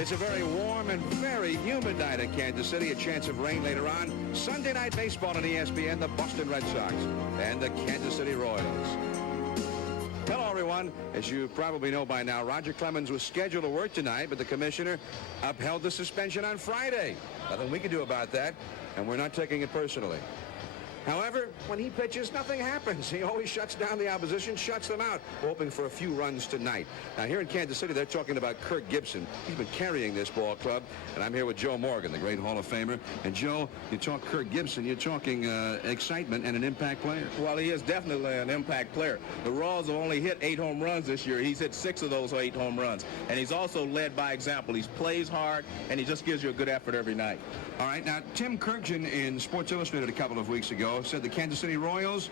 It's a very warm and very humid night in Kansas City. A chance of rain later on. Sunday night baseball on ESPN. The Boston Red Sox and the Kansas City Royals. Hello, everyone. As you probably know by now, Roger Clemens was scheduled to work tonight, but the commissioner upheld the suspension on Friday. Nothing we can do about that, and we're not taking it personally. However, when he pitches, nothing happens. He always shuts down the opposition, shuts them out, hoping for a few runs tonight. Now, here in Kansas City, they're talking about Kirk Gibson. He's been carrying this ball club, and I'm here with Joe Morgan, the great Hall of Famer. And, Joe, you talk Kirk Gibson, you're talking excitement and an impact player. Well, he is definitely an impact player. The Royals have only hit 8 home runs this year. He's hit 6 of those 8 home runs. And he's also led by example. He plays hard, and he just gives you a good effort every night. All right, now, Tim Kirkjian in Sports Illustrated a couple of weeks ago said the Kansas City Royals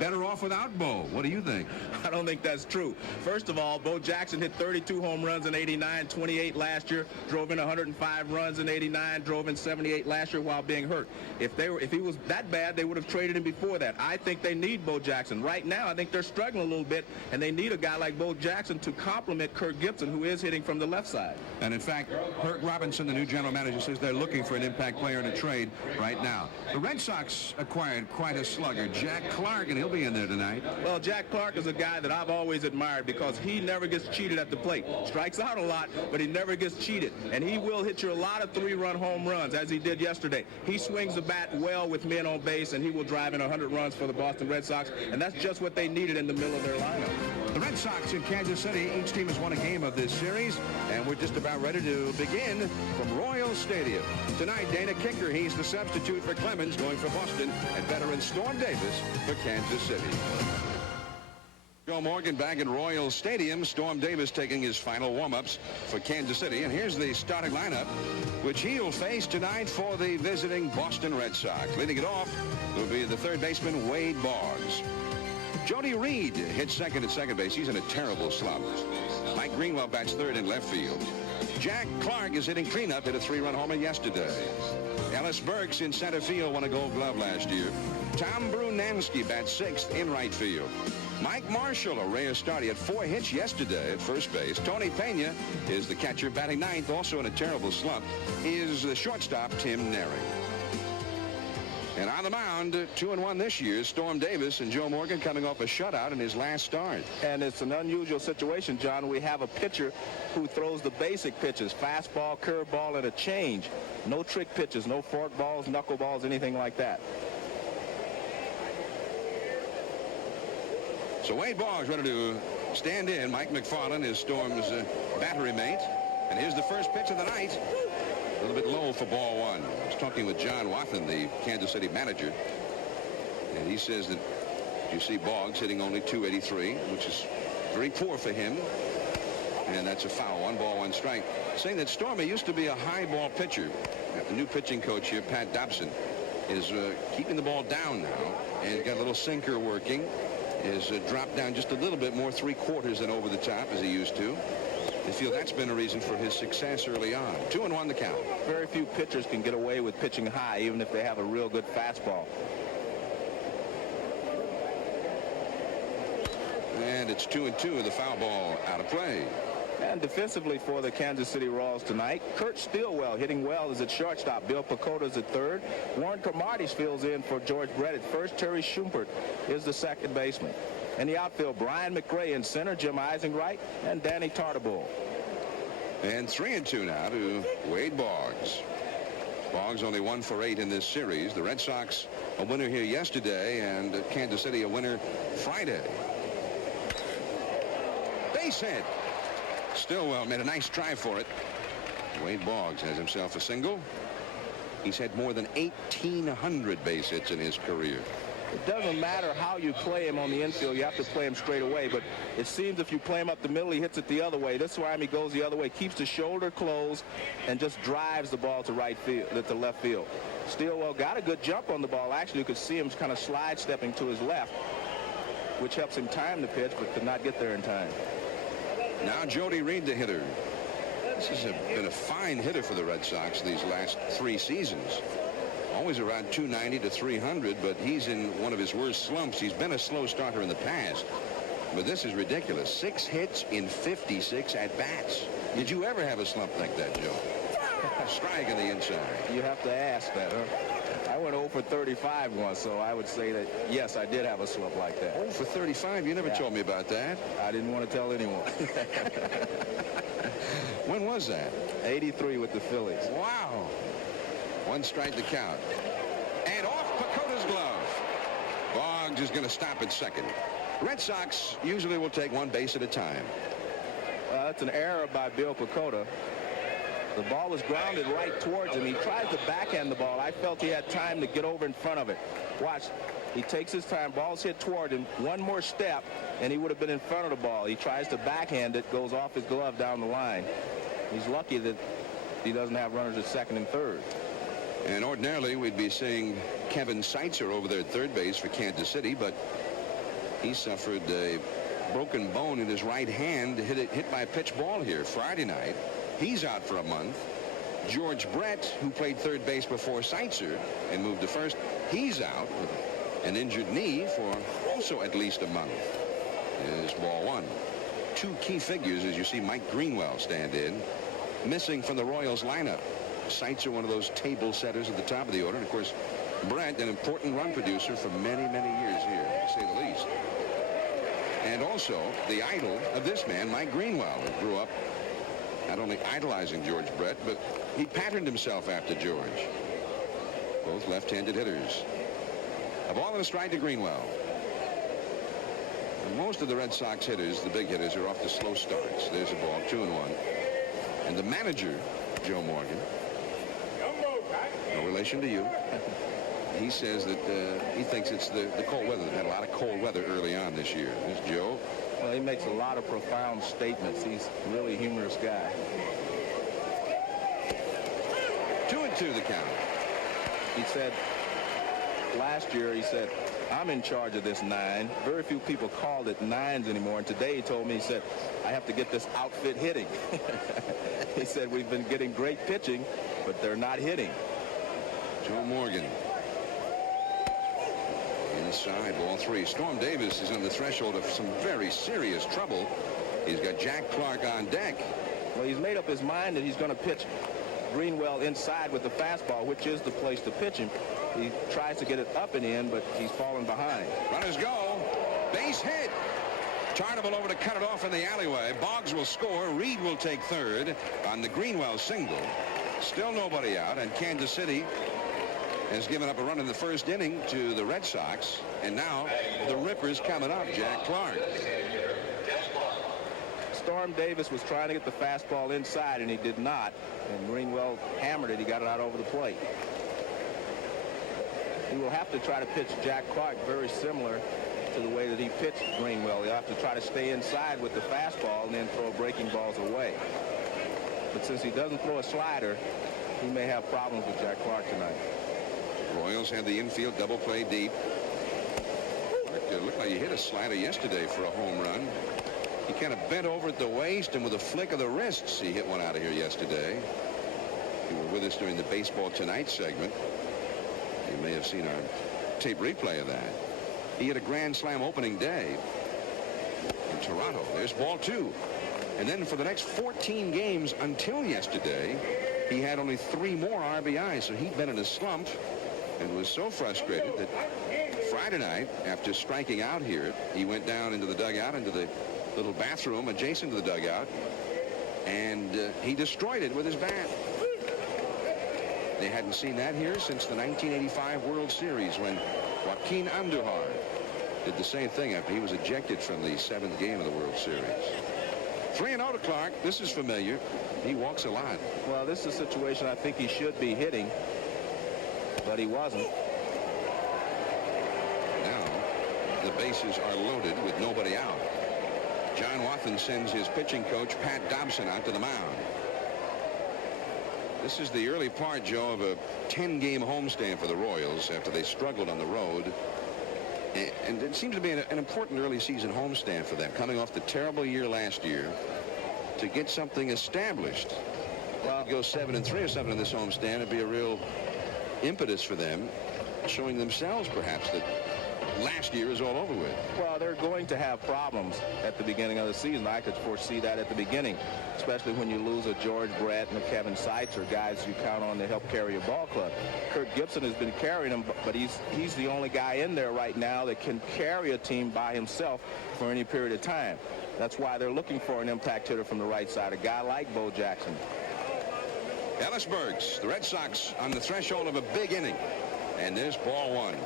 better off without Bo. What do you think? I don't think that's true. First of all, Bo Jackson hit 32 home runs in '89, 28 last year, drove in 105 runs in '89, drove in 78 last year while being hurt. If he was that bad, they would have traded him before that. I think they need Bo Jackson. Right now, I think they're struggling a little bit, and they need a guy like Bo Jackson to complement Kirk Gibson, who is hitting from the left side. And in fact, Herc Robinson, the new general manager, says they're looking for an impact player in a trade right now. The Red Sox acquired quite a slugger, Jack Clark, and he'll be in there tonight. Well, Jack Clark is a guy that I've always admired because he never gets cheated at the plate. Strikes out a lot, but he never gets cheated. And he will hit you a lot of 3-run home runs, as he did yesterday. He swings the bat well with men on base, and he will drive in 100 runs for the Boston Red Sox, and that's just what they needed in the middle of their lineup. The Red Sox in Kansas City, each team has won a game of this series, and we're just about ready to begin from Royal Stadium. Tonight, Dana Kiecker, he's the substitute for Clemens, going for Boston, and veteran Storm Davis for Kansas City. Joe Morgan back at Royal Stadium. Storm Davis taking his final warm-ups for Kansas City. And here's the starting lineup, which he'll face tonight for the visiting Boston Red Sox. Leading it off will be the third baseman, Wade Boggs. Jody Reed hits second at second base. He's in a terrible slump. Mike Greenwell bats third in left field. Jack Clark is hitting cleanup, hit a 3-run homer yesterday. Ellis Burks in center field won a Gold Glove last year. Tom Brunansky bats sixth in right field. Mike Marshall, a rare start. He had 4 hits yesterday at first base. Tony Pena is the catcher batting ninth, also in a terrible slump, is the shortstop, Tim Neri. And on the mound, 2-1 this year, Storm Davis, and Joe Morgan coming off a shutout in his last start. And it's an unusual situation, John. We have a pitcher who throws the basic pitches, fastball, curveball, and a change. No trick pitches, no fork balls, knuckle balls, anything like that. So Wade Boggs ready to stand in. Mike McFarland is Storm's battery mate. And here's the first pitch of the night. A little bit low for ball one. I was talking with John Wathan, the Kansas City manager, and he says that you see Boggs hitting only .283, which is very poor for him. And that's a foul. 1 ball, 1 strike. Saying that Stormy used to be a high ball pitcher. The new pitching coach here, Pat Dobson, is keeping the ball down now, and got a little sinker working. Is dropped down just a little bit more, 3/4 than over the top as he used to. They feel that's been a reason for his success early on. 2-1 the count. Very few pitchers can get away with pitching high, even if they have a real good fastball. And it's 2-2, the foul ball out of play. And defensively for the Kansas City Royals tonight, Kurt Stillwell hitting well is at shortstop. Bill Pacota's at third. Warren Cromartie fills in for George Brett at first. Terry Schumpert is the second baseman. In the outfield, Brian McRae in center, Jim Ising right, and Danny Tartabull. And 3-2 now to Wade Boggs. Boggs only 1 for 8 in this series. The Red Sox a winner here yesterday, and Kansas City a winner Friday. Base hit. Stillwell made a nice try for it. Wade Boggs has himself a single. He's had more than 1,800 base hits in his career. It doesn't matter how you play him on the infield. You have to play him straight away. But it seems if you play him up the middle, he hits it the other way. This time he goes the other way, keeps the shoulder closed, and just drives the ball to right field, to left field. Stillwell got a good jump on the ball. Actually, you could see him kind of slide stepping to his left, which helps him time the pitch, but could not get there in time. Now Jody Reed, the hitter. This has been a fine hitter for the Red Sox these last 3 seasons. Always around 290 to 300, but he's in one of his worst slumps. He's been a slow starter in the past, but this is ridiculous. 6 hits in 56 at-bats. Did you ever have a slump like that, Joe? Strike on the inside. You have to ask that, huh? I went 0 for 35 once, so I would say that, yes, I did have a slump like that. 0 for 35? You never told me about that. I didn't want to tell anyone. When was that? 83 with the Phillies. Wow. 1 strike to count. And off Pacota's glove. Boggs is going to stop at second. Red Sox usually will take 1 base at a time. That's an error by Bill Pacota. The ball was grounded right towards him. He tries to backhand the ball. I felt he had time to get over in front of it. Watch. He takes his time. Ball's hit toward him. 1 more step, and he would have been in front of the ball. He tries to backhand it, goes off his glove down the line. He's lucky that he doesn't have runners at second and third. And ordinarily, we'd be seeing Kevin Seitzer over there at third base for Kansas City, but he suffered a broken bone in his right hand, hit by a pitch ball here Friday night. He's out for a month. George Brett, who played third base before Seitzer and moved to first, he's out with an injured knee for also at least a month. Is ball 1. 2 key figures as you see Mike Greenwell stand in. Missing from the Royals lineup. Seitzer, one of those table setters at the top of the order. And of course, Brett, an important run producer for many, many years here, to say the least. And also the idol of this man, Mike Greenwell, who grew up not only idolizing George Brett, but he patterned himself after George. Both left-handed hitters. A ball and a strike to Greenwell. And most of the Red Sox hitters, the big hitters, are off to slow starts. There's a ball, 2-1. And the manager, Joe Morgan, no relation to you, he says that he thinks it's the cold weather. They've had a lot of cold weather early on this year. There's Joe. Well, he makes a lot of profound statements. He's really a humorous guy. 2-2 the count. He said last year, he said, I'm in charge of this 9. Very few people called it 9s anymore. And today he told me, he said, I have to get this outfit hitting. He said, we've been getting great pitching, but they're not hitting. Joe Morgan. Inside, ball 3. Storm Davis is on the threshold of some very serious trouble. He's got Jack Clark on deck. Well, he's made up his mind that he's going to pitch Greenwell inside with the fastball, which is the place to pitch him. He tries to get it up and in, but he's falling behind. Runners go. Base hit. Tarnable over to cut it off in the alleyway. Boggs will score. Reed will take third on the Greenwell single. Still nobody out, and Kansas City has given up a run in the first inning to the Red Sox. And now the Rippers coming up, Jack Clark. Storm Davis was trying to get the fastball inside, and he did not. And Greenwell hammered it. He got it out over the plate. He will have to try to pitch Jack Clark very similar to the way that he pitched Greenwell. He'll have to try to stay inside with the fastball and then throw breaking balls away. But since he doesn't throw a slider, he may have problems with Jack Clark tonight. Royals have the infield double play deep. It looked like he hit a slider yesterday for a home run. He kind of bent over at the waist, and with a flick of the wrists, he hit one out of here yesterday. You were with us during the Baseball Tonight segment. You may have seen our tape replay of that. He had a grand slam opening day in Toronto. There's ball 2. And then for the next 14 games until yesterday, he had only 3 more RBIs. So he'd been in a slump and was so frustrated that Friday night, after striking out here, he went down into the dugout, into the little bathroom adjacent to the dugout, and he destroyed it with his bat. They hadn't seen that here since the 1985 World Series, when Joaquin Andujar did the same thing after he was ejected from the 7th game of the World Series. 3-0 to Clark. This is familiar. He walks a lot. Well, this is a situation I think he should be hitting, but he wasn't. Now the bases are loaded with nobody out. John Wathan sends his pitching coach, Pat Dobson, out to the mound. This is the early part, Joe, of a 10-game homestand for the Royals after they struggled on the road. And it seems to be an important early season homestand for them, coming off the terrible year last year, to get something established. Well, go 7-3 or something in this homestand. It'd be a real impetus for them, showing themselves perhaps that last year is all over with. Well, they're going to have problems at the beginning of the season. I could foresee that at the beginning, especially when you lose a George Brett and a Kevin Seitzer, guys you count on to help carry a ball club. Kirk Gibson has been carrying them, but he's the only guy in there right now that can carry a team by himself for any period of time. That's why they're looking for an impact hitter from the right side, a guy like Bo Jackson. Ellis Burks, the Red Sox on the threshold of a big inning. And there's ball one.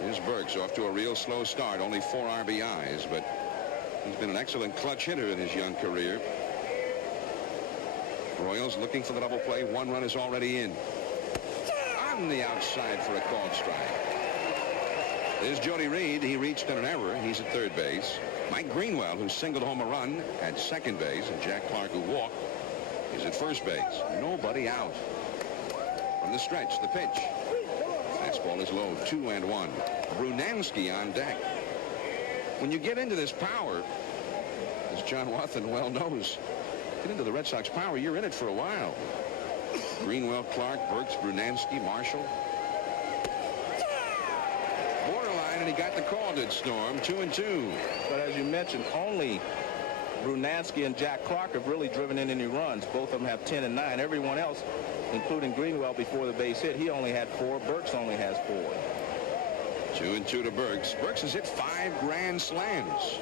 Here's Burks off to a real slow start, only 4 RBIs, but he's been an excellent clutch hitter in his young career. Royals looking for the double play. 1 run is already in. On the outside for a called strike. There's Jody Reed. He reached on an error. He's at third base. Mike Greenwell, who singled home a run at second base, and Jack Clark, who walked, is at first base. Nobody out. From the stretch, the pitch. Fastball is low, 2-1. Brunansky on deck. When you get into this power, as John Wathan well knows, get into the Red Sox power, you're in it for a while. Greenwell, Clark, Burks, Brunansky, Marshall. Borderline, and he got the call, did Storm. 2-2. But as you mentioned, only Brunansky and Jack Clark have really driven in any runs. Both of them have 10 and 9. Everyone else, including Greenwell before the base hit, he only had 4. Burks only has 4. 2-2 to Burks. Burks has hit 5 grand slams.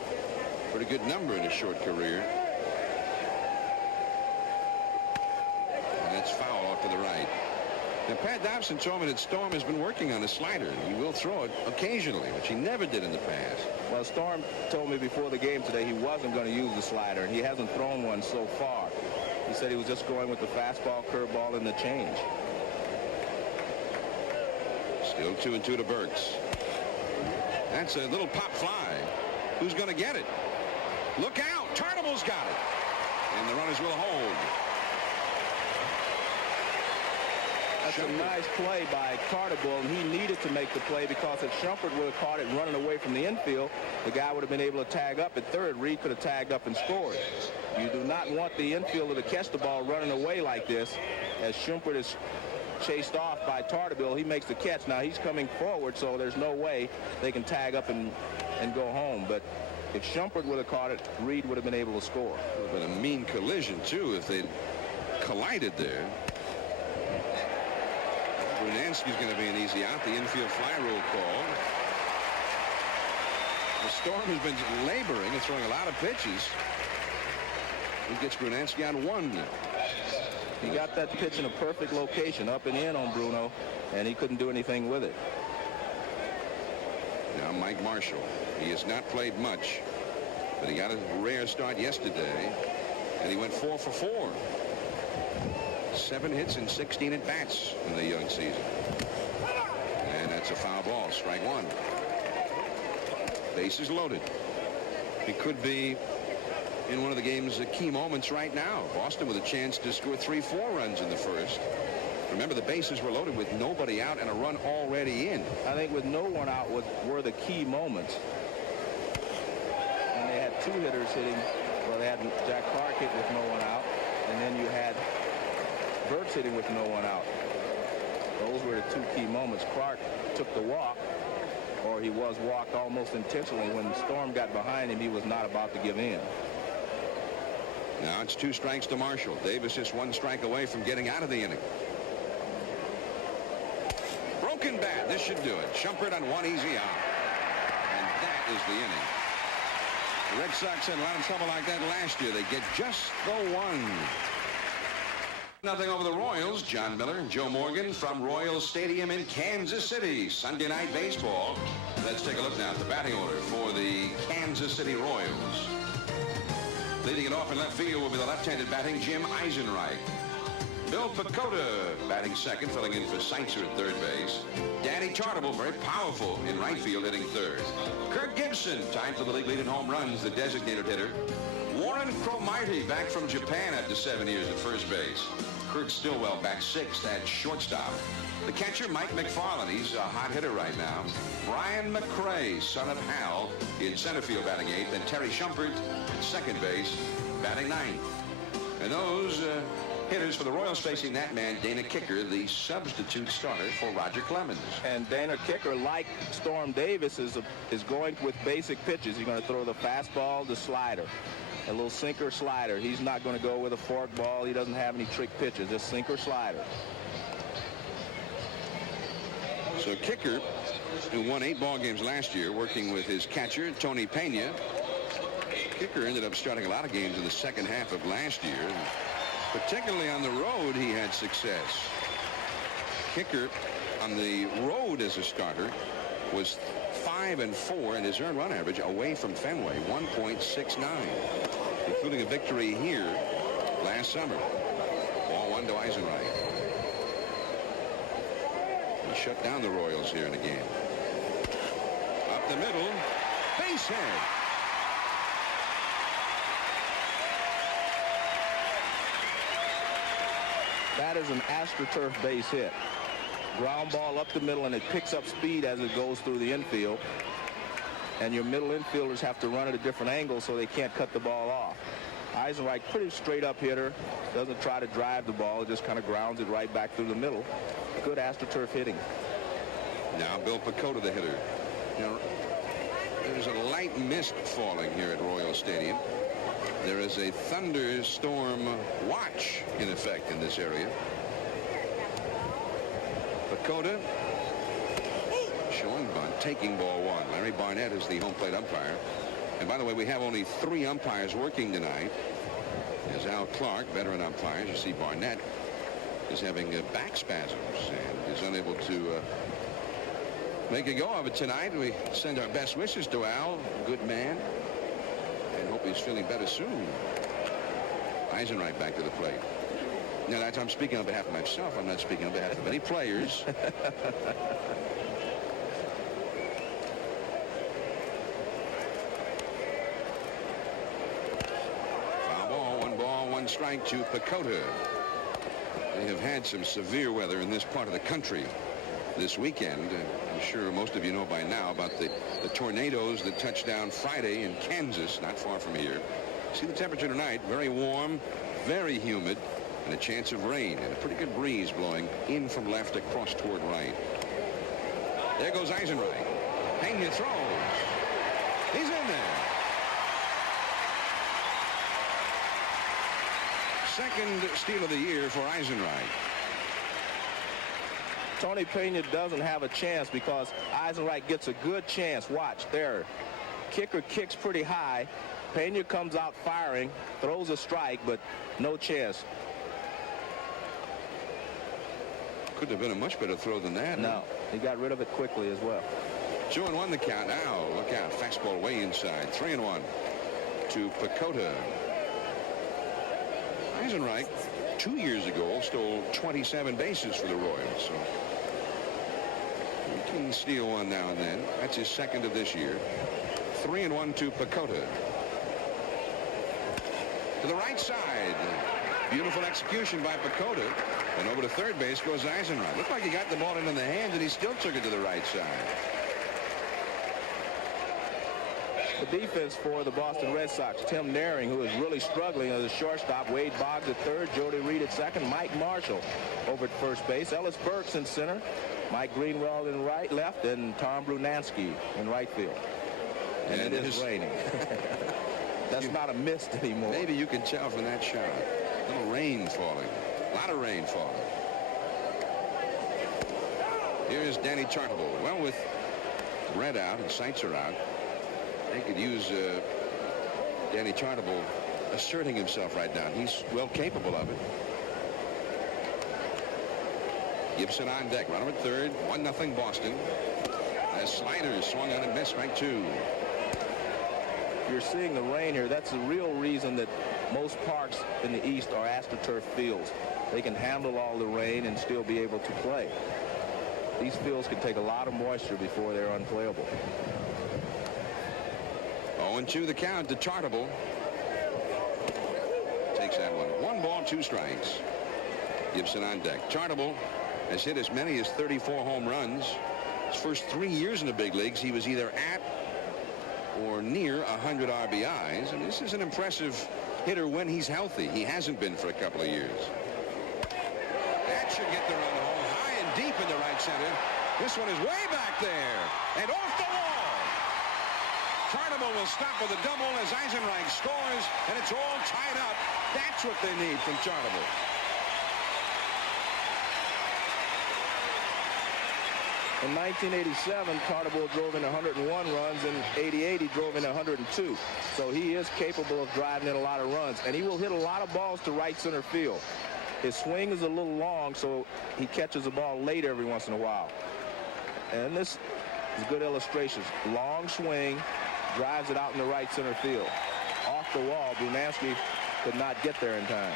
Pretty good number in his short career. And that's foul off to the right. Now, Pat Dobson told me that Storm has been working on a slider. He will throw it occasionally, which he never did in the past. Well, Storm told me before the game today he wasn't going to use the slider, and he hasn't thrown one so far. He said he was just going with the fastball, curveball, and the change. Still 2-2 to Burks. That's a little pop fly. Who's going to get it? Look out! Tarnable's got it. And the runners will hold. That's a nice play by Tartable, and he needed to make the play because if Shumpert would have caught it running away from the infield, the guy would have been able to tag up at third. Reed could have tagged up and scored. You do not want the infielder to catch the ball running away like this. As Shumpert is chased off by Tartable, he makes the catch. Now he's coming forward, so there's no way they can tag up and go home. But if Shumpert would have caught it, Reed would have been able to score. It would have been a mean collision, too, if they'd collided there. Brunansky's going to be an easy out. The infield fly rule call. The Storm has been laboring and throwing a lot of pitches. He gets Brunansky on 1. He got that pitch in a perfect location, up and in on Bruno, and he couldn't do anything with it. Now Mike Marshall. He has not played much, but he got a rare start yesterday, and he went 4 for 4. 7 hits and 16 at bats in the young season. And that's a foul ball. Strike 1. Bases loaded. It could be in one of the game's key moments right now. Boston with a chance to score 3-4 runs in the first. Remember, the bases were loaded with nobody out and a run already in. I think with no one out were the key moments. And they had 2 hitters hitting. Well, they had Jack Clark hit with no one out, and then you had Burks hitting with no one out. Those were the 2 key moments. Clark took the walk, or he was walked almost intentionally. When Storm got behind him, he was not about to give in. Now it's 2 strikes to Marshall. Davis just 1 strike away from getting out of the inning. Broken bat. This should do it. Shumpert on 1 easy out. And that is the inning. The Red Sox had a lot of trouble like that last year. They get just the 1. Nothing over the Royals. John Miller and Joe Morgan from Royals Stadium in Kansas City. Sunday night baseball. Let's take a look now at the batting order for the Kansas City Royals. Leading it off in left field will be the left-handed batting Jim Eisenreich. Bill Pacoda batting second, filling in for Seitzer at third base. Danny Tartable, very powerful in right field, hitting third. Kirk Gibson, tied for the league lead in home runs, the designated hitter. Warren Cromartie back from Japan after 7 years at first base. Kirk Stillwell back 6th at shortstop. The catcher, Mike McFarland, he's a hot hitter right now. Brian McRae, son of Hal, in center field batting 8th. And Terry Shumpert at second base, batting 9th. And those hitters for the Royals facing that man, Dana Kiecker, the substitute starter for Roger Clemens. And Dana Kiecker, like Storm Davis, is going with basic pitches. He's going to throw the fastball, the slider, a little sinker slider. He's not going to go with a fork ball. He doesn't have any trick pitches, just sinker slider. So Kiecker, who won 8 ball games last year, working with his catcher, Tony Pena. Kiecker ended up starting a lot of games in the second half of last year. Particularly on the road, he had success. Kiecker on the road as a starter was 5-4 in his earned run average away from Fenway, 1.69, including a victory here last summer. Ball 1 to Eisenreich. He shut down the Royals here in the game. Up the middle, base hit. That is an AstroTurf base hit. Ground ball up the middle, and it picks up speed as it goes through the infield. And your middle infielders have to run at a different angle so they can't cut the ball off. Eisenreich, pretty straight up hitter, doesn't try to drive the ball, it just kind of grounds it right back through the middle. Good AstroTurf hitting. Now Bill Pecota, the hitter. Now, there's a light mist falling here at Royal Stadium. There is a thunderstorm watch in effect in this area. Pecota showing bunt, taking ball 1. Larry Barnett is the home plate umpire. And by the way, we have only 3 umpires working tonight. There's Al Clark, veteran umpire. You see Barnett is having back spasms and is unable to make a go of it tonight. We send our best wishes to Al, good man, and hope he's feeling better soon. Eisenreich back to the plate. Now, I'm speaking on behalf of myself. I'm not speaking on behalf of any players. Foul ball, 1 strike to Pecota. They have had some severe weather in this part of the country this weekend. I'm sure most of you know by now about the tornadoes that touched down Friday in Kansas, not far from here. See the temperature tonight, very warm, very humid, and a chance of rain, and a pretty good breeze blowing in from left across toward right. There goes Eisenreich. Pena throws. He's in there. Second steal of the year for Eisenreich. Tony Pena doesn't have a chance because Eisenreich gets a good chance. Watch there. Kiecker kicks pretty high. Pena comes out firing, throws a strike, but no chance. Couldn't have been a much better throw than that. No, he got rid of it quickly as well. 2-1 the count now. Look out. Fastball way inside. 3-1 to Pecota. Eisenreich 2 years ago stole 27 bases for the Royals. So he can steal one now and then. That's his second of this year. 3-1 to Pecota. To the right side. Beautiful execution by Pecota. And over to third base goes Eisenreich. Looked like he got the ball into the hands, and he still took it to the right side. The defense for the Boston Red Sox, Tim Naring, who is really struggling as a shortstop. Wade Boggs at third, Jody Reed at second, Mike Marshall over at first base, Ellis Burks in center, Mike Greenwald in left, and Tom Brunansky in right field. And it is raining. That's not a mist anymore. Maybe you can tell from that shot. A little rain falling. A lot of rain falling. Here's Danny Chartable. Well, with red out and sights are out, they could use Danny Chartable asserting himself right now. He's well capable of it. Gibson on deck. Runner at third. 1-0 Boston. As Sliders swung on and missed. Strike 2. You're seeing the rain here. That's the real reason that most parks in the East are AstroTurf fields. They can handle all the rain and still be able to play. These fields can take a lot of moisture before they're unplayable. 0-2 the count to Chartable. Takes that one. 1 ball, 2 strikes. Gibson on deck. Chartable has hit as many as 34 home runs. His first 3 years in the big leagues, he was either at or near 100 RBIs. I mean, this is an impressive hitter when he's healthy. He hasn't been for a couple of years. That should get the run home. High and deep into right center. This one is way back there. And off the wall. Tarnable will stop with a double as Eisenreich scores, and it's all tied up. That's what they need from Tarnable. In 1987, Tarnable drove in 101 runs. In 88, he drove in 102. So he is capable of driving in a lot of runs, and he will hit a lot of balls to right center field. His swing is a little long, so he catches the ball late every once in a while. And this is good illustrations. Long swing, drives it out in the right center field. Off the wall, Brunansky could not get there in time.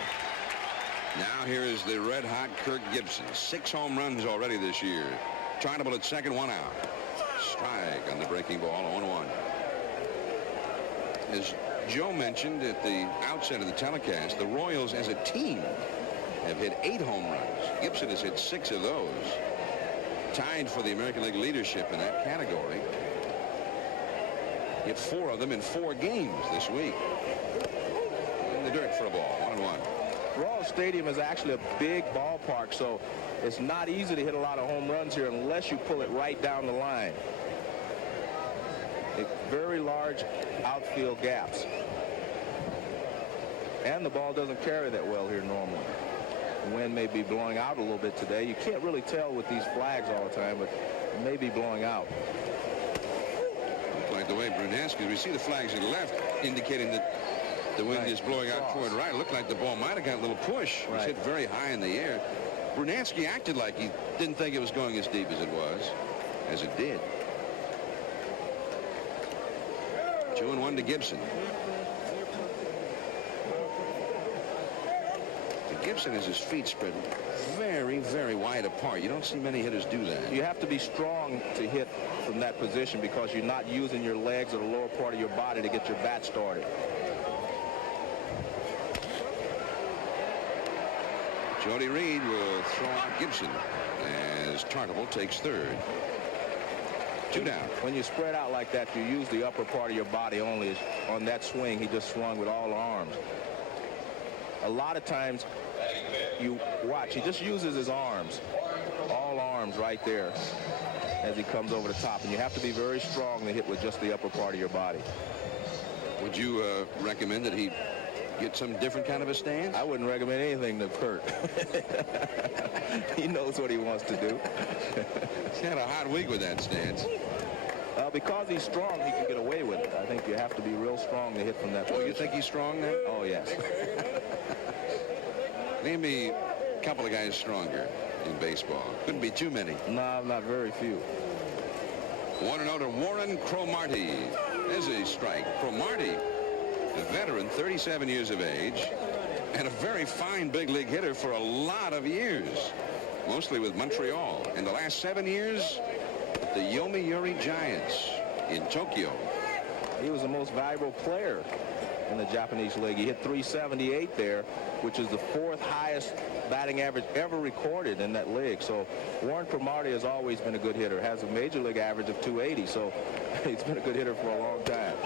Now here is the red-hot Kirk Gibson. 6 home runs already this year. Tarnable at second, 1 out. Strike on the breaking ball, 0-1. As Joe mentioned at the outset of the telecast, the Royals as a team have hit 8 home runs. Gibson has hit 6 of those. Tied for the American League leadership in that category. Hit 4 of them in 4 games this week. In the dirt for a ball, 1-1. Royal Stadium is actually a big ballpark, so it's not easy to hit a lot of home runs here unless you pull it right down the line. Very large outfield gaps. And the ball doesn't carry that well here normally. The wind may be blowing out a little bit today. You can't really tell with these flags all the time, but it may be blowing out. Like the way Brunansky, we see the flags to the left indicating that the wind is blowing out toward right. It looked like the ball might have got a little push. It was hit very high in the air. Brunansky acted like he didn't think it was going as deep as it was, as it did. 2-1 to Gibson. Gibson has his feet spread very, very wide apart. You don't see many hitters do that. You have to be strong to hit from that position because you're not using your legs or the lower part of your body to get your bat started. Jody Reed will throw out Gibson as Tarnable takes third. 2 down. When you spread out like that, you use the upper part of your body only. On that swing, he just swung with all arms. A lot of times, you watch, he just uses his arms, all arms right there as he comes over the top. And you have to be very strong to hit with just the upper part of your body. Would you recommend that he get some different kind of a stance? I wouldn't recommend anything to Kurt. He knows what he wants to do. He's had a hot week with that stance. Because he's strong, he can get away with it. I think you have to be real strong to hit from that position. Oh, you think he's strong now? Oh, yes. Name me a couple of guys stronger in baseball. Couldn't be too many. No, not very few. 1-0 to Warren Cromartie. There's a strike. Cromartie, a veteran, 37 years of age, and a very fine big league hitter for a lot of years, mostly with Montreal. In the last 7 years, the Yomiuri Giants in Tokyo. He was the most valuable player in the Japanese league. He hit .378 there, which is the 4th highest batting average ever recorded in that league. So Warren Cromartie has always been a good hitter. Has a major league average of .280, so he's been a good hitter for a long time.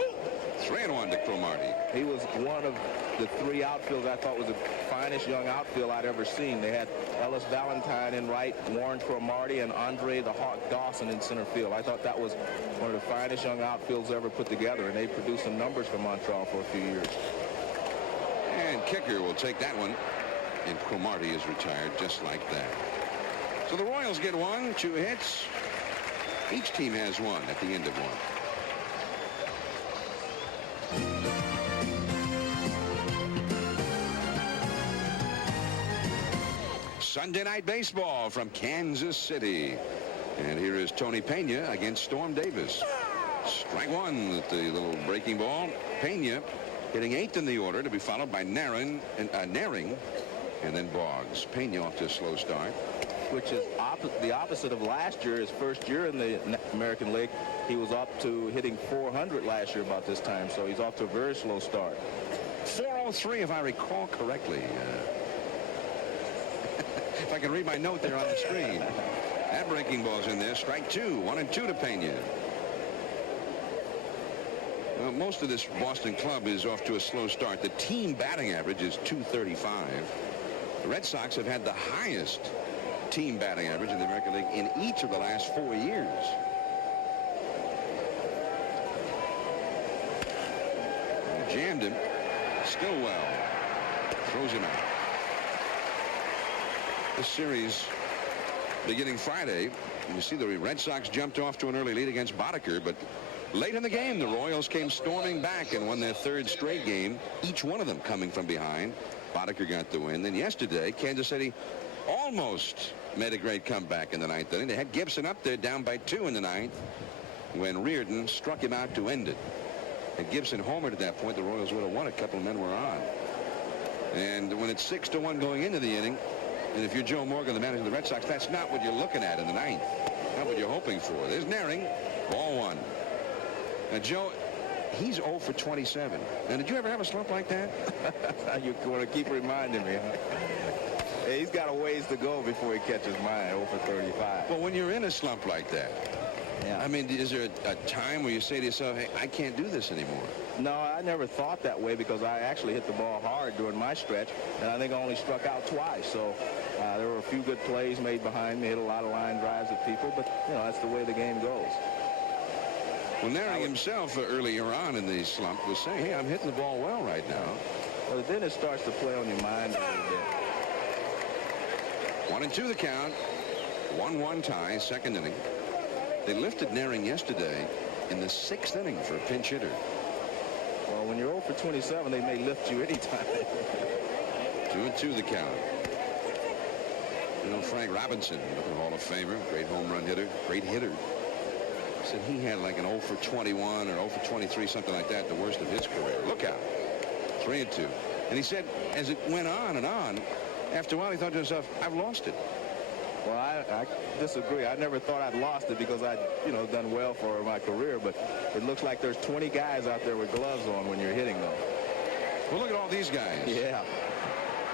3-1 to Cromartie. He was one of the 3 outfields I thought was the finest young outfield I'd ever seen. They had Ellis Valentine in right, Warren Cromartie, and Andre the Hawk Dawson in center field. I thought that was one of the finest young outfields ever put together, and they produced some numbers for Montreal for a few years. And Kiecker will take that one, and Cromartie is retired just like that. So the Royals get 1, 2 hits. Each team has 1 at the end of 1. Sunday Night Baseball from Kansas City. And here is Tony Pena against Storm Davis. Strike 1 with the little breaking ball. Pena hitting 8th in the order, to be followed by Naring and then Boggs. Pena off to a slow start. Which is the opposite of last year. His first year in the American League, he was up to hitting .400 last year about this time. So he's off to a very slow start. 403, if I recall correctly. If I can read my note there on the screen. That breaking ball's in there. Strike 2. 1-2 to Pena. Well, most of this Boston club is off to a slow start. The team batting average is .235. The Red Sox have had the highest team batting average in the American League in each of the last 4 years. Jammed him. Stillwell throws him out. This series beginning Friday. You see the Red Sox jumped off to an early lead against Boddicker, but late in the game the Royals came storming back and won their third straight game, each one of them coming from behind. Boddicker got the win. Then yesterday Kansas City almost made a great comeback in the ninth inning. They had Gibson up there down by 2 in the ninth when Reardon struck him out to end it. And Gibson homered at that point. The Royals would have won. A couple of men were on. And when it's 6-1 going into the inning, and if you're Joe Morgan, the manager of the Red Sox, that's not what you're looking at in the ninth. Not what you're hoping for. There's Naring. Ball 1. Now, Joe, he's 0 for 27. Now, did you ever have a slump like that? You want to keep reminding me, huh? Hey, he's got a ways to go before he catches mine, 0 for 35. Well, when you're in a slump like that, yeah. I mean, is there a time where you say to yourself, hey, I can't do this anymore? No, I never thought that way because I actually hit the ball hard during my stretch, and I think I only struck out twice. So there were a few good plays made behind me, hit a lot of line drives at people, but, you know, that's the way the game goes. Well, Naring himself earlier on in the slump was saying, hey, I'm hitting the ball well right now. Well, then it starts to play on your mind a little bit. 1-2 the count. 1-1 tie, second inning. They lifted Naring yesterday in the 6th inning for a pinch hitter. Well, when you're 0 for 27, they may lift you anytime. 2-2 the count. You know, Frank Robinson, another Hall of Famer, great home run hitter, great hitter, said he had like an 0 for 21 or 0 for 23, something like that, the worst of his career. Look out. 3-2. And he said as it went on and on, after a while he thought to himself, I've lost it. Well, I disagree. I never thought I'd lost it because I'd, you know, done well for my career, but it looks like there's 20 guys out there with gloves on when you're hitting them. Well, look at all these guys. Yeah.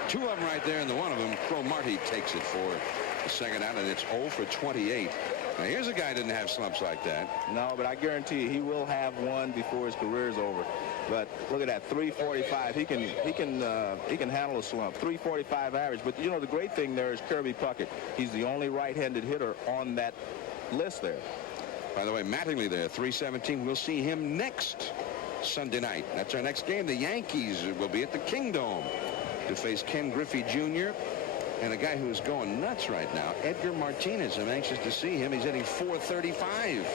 2 of them right there, and the one of them, Cromartie, takes it for the second out, and it's 0 for 28. Now, here's a guy who didn't have slumps like that. No, but I guarantee you he will have one before his career is over. But look at that, 345. He can handle a slump. 345 average. But you know the great thing there is Kirby Puckett. He's the only right-handed hitter on that list there. By the way, Mattingly there, 317. We'll see him next Sunday night. That's our next game. The Yankees will be at the Kingdome to face Ken Griffey Jr. and a guy who is going nuts right now, Edgar Martinez. I'm anxious to see him. He's hitting .435.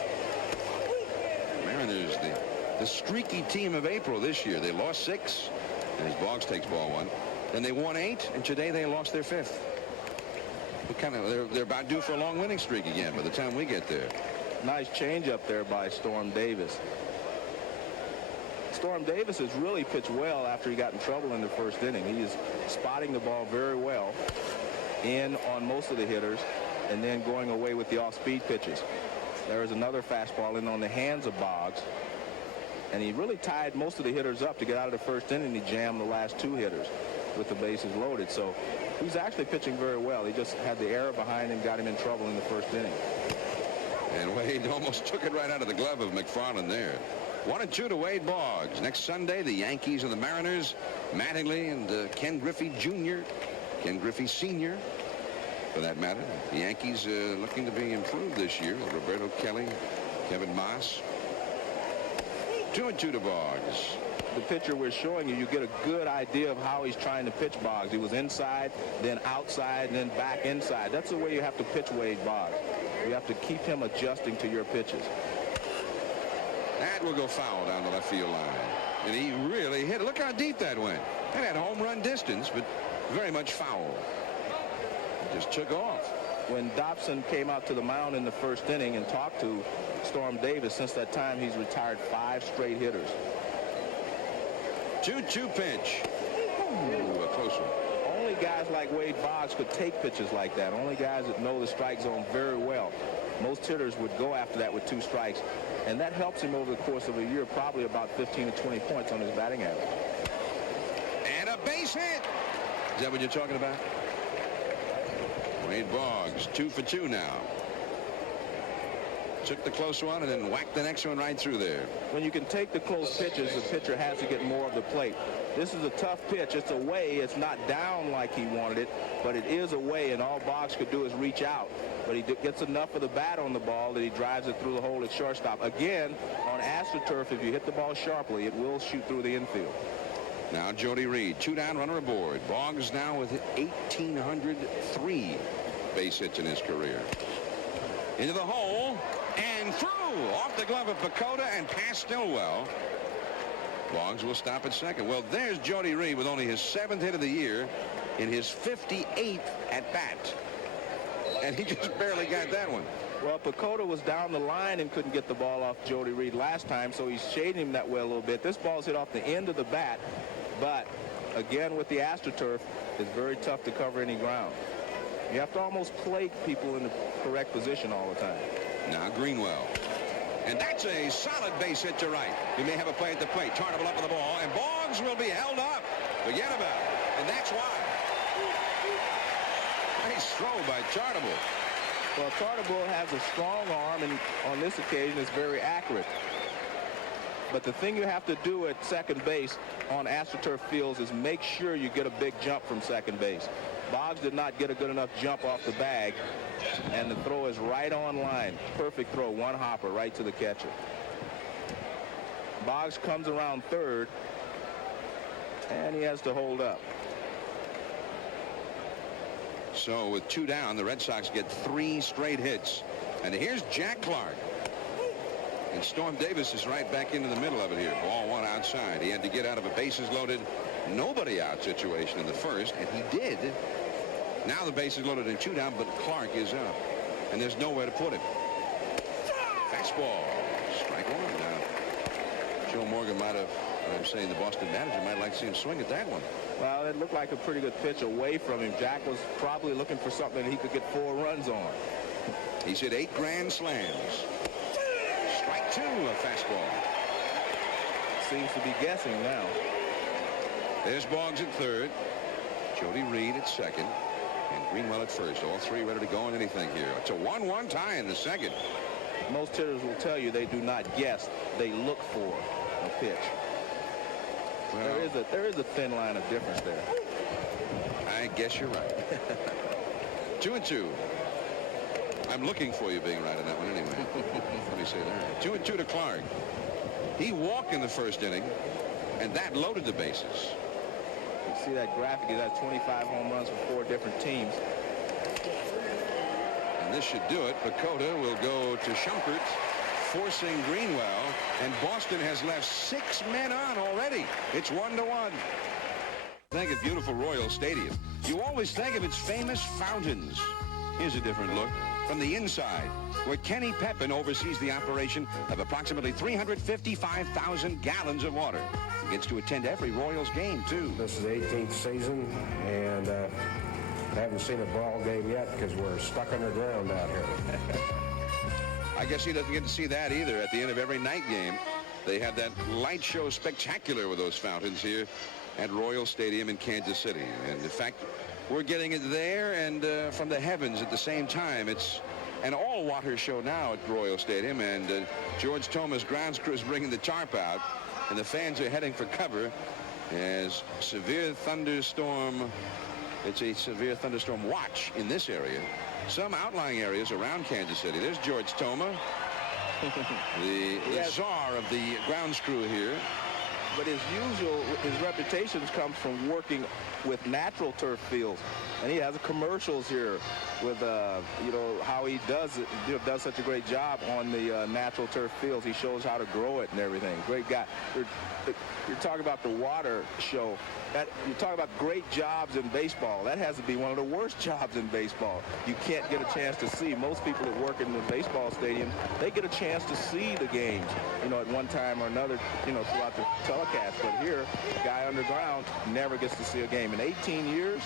Mariners, the streaky team of April this year. They lost 6, and his Boggs takes ball 1. Then they won 8, and today they lost their 5th. They're about due for a long winning streak again by the time we get there. Nice change up there by Storm Davis. Storm Davis has really pitched well after he got in trouble in the first inning. He is spotting the ball very well in on most of the hitters and then going away with the off-speed pitches. There is another fastball in on the hands of Boggs, and he really tied most of the hitters up to get out of the first inning. He jammed the last 2 hitters with the bases loaded. So he's actually pitching very well. He just had the error behind him, got him in trouble in the first inning. And Wade almost took it right out of the glove of McFarland there. 1-2 to Wade Boggs. Next Sunday, the Yankees and the Mariners. Mattingly and Ken Griffey Jr., Ken Griffey Sr., for that matter. The Yankees looking to be improved this year. Roberto Kelly, Kevin Moss. 2-2 to Boggs. The picture we're showing you, you get a good idea of how he's trying to pitch Boggs. He was inside, then outside, and then back inside. That's the way you have to pitch Wade Boggs. You have to keep him adjusting to your pitches. That will go foul down the left field line. And he really hit it. Look how deep that went. That had home run distance, but very much foul. It just took off. When Dobson came out to the mound in the first inning and talked to Storm Davis, since that time he's retired 5 straight hitters. 2-2 pitch. Ooh, a close one. Only guys like Wade Boggs could take pitches like that. Only guys that know the strike zone very well. Most hitters would go after that with 2 strikes. And that helps him over the course of a year, probably about 15 to 20 points on his batting average. And a base hit. Is that what you're talking about? Wade Boggs, 2 for 2 now. Took the close one and then whacked the next one right through there. When you can take the close pitches, the pitcher has to get more of the plate. This is a tough pitch. It's away. It's not down like he wanted it, but it is away, and all Boggs could do is reach out. But he gets enough of the bat on the ball that he drives it through the hole at shortstop. Again, on AstroTurf, if you hit the ball sharply, it will shoot through the infield. Now Jody Reed, 2-down runner aboard. Boggs now with 1,803 base hits in his career. Into the hole and through. Off the glove of Pacoda and past Stillwell. Boggs will stop at second. Well, there's Jody Reed with only his 7th hit of the year in his 58th at bat. And he just barely got that one. Well, Pacoda was down the line and couldn't get the ball off Jody Reed last time, so he's shading him that way a little bit. This ball's hit off the end of the bat, but again with the AstroTurf, it's very tough to cover any ground. You have to almost play people in the correct position all the time. Now Greenwell. And that's a solid base hit to right. He may have a play at the plate. Tarnable up with the ball, and Boggs will be held up. Forget about it. And that's why. Nice throw by Tarnable. Well, Tarnable has a strong arm, and on this occasion is very accurate. But the thing you have to do at second base on AstroTurf fields is make sure you get a big jump from second base. Boggs did not get a good enough jump off the bag, and the throw is right on line. Perfect throw, one hopper right to the catcher. Boggs comes around third, and he has to hold up. So with 2 down, the Red Sox get 3 straight hits. And here's Jack Clark. And Storm Davis is right back into the middle of it here. Ball 1 outside. He had to get out of a bases loaded, nobody out situation in the first, and he did. Now the bases loaded and 2 down, but Clark is up. And there's nowhere to put him. Fastball. Strike 1 now. Joe Morgan might have, I'm saying the Boston manager might like to see him swing at that one. Well, it looked like a pretty good pitch away from him. Jack was probably looking for something that he could get 4 runs on. He's hit 8 grand slams. Strike 2, a fastball. Seems to be guessing now. There's Boggs at third. Jody Reed at second. And Greenwell at first. All 3 ready to go in anything here. It's a 1-1 tie in the second. Most hitters will tell you they do not guess. They look for a pitch. Well, there is a thin line of difference there. I guess you're right. 2-2. I'm looking for you being right on that one anyway. Let me say that. 2-2 to Clark. He walked in the first inning, and that loaded the bases. You see that graphic? He has 25 home runs for 4 different teams. And this should do it. Pacoda will go to Shumpert, forcing Greenwell, and Boston has left 6 men on already. It's 1-1. Think of beautiful Royal Stadium. You always think of its famous fountains. Here's a different look from the inside, where Kenny Pepin oversees the operation of approximately 355,000 gallons of water. He gets to attend every Royals game, too. This is the 18th season, and I haven't seen a ball game yet because we're stuck underground out here. I guess he doesn't get to see that either. At the end of every night game, they have that light show spectacular with those fountains here at Royal Stadium in Kansas City. And in fact, we're getting it there and from the heavens at the same time. It's an all-water show now at Royal Stadium, and George Thomas' grounds crew is bringing the tarp out, and the fans are heading for cover as severe thunderstorm. It's a severe thunderstorm watch in this area. Some outlying areas around Kansas City. There's George Thoma, the czar of the grounds crew here. But his reputation comes from working with natural turf fields, and he has commercials here with how he does it. Does such a great job on the natural turf fields. He shows how to grow it and everything. Great guy. You're talking about the water show. You're talking about great jobs in baseball. That has to be one of the worst jobs in baseball. You can't get a chance to see. Most people that work in the baseball stadium, they get a chance to see the games, at one time or another, throughout the telecast. But here, the guy underground never gets to see a game. In 18 years,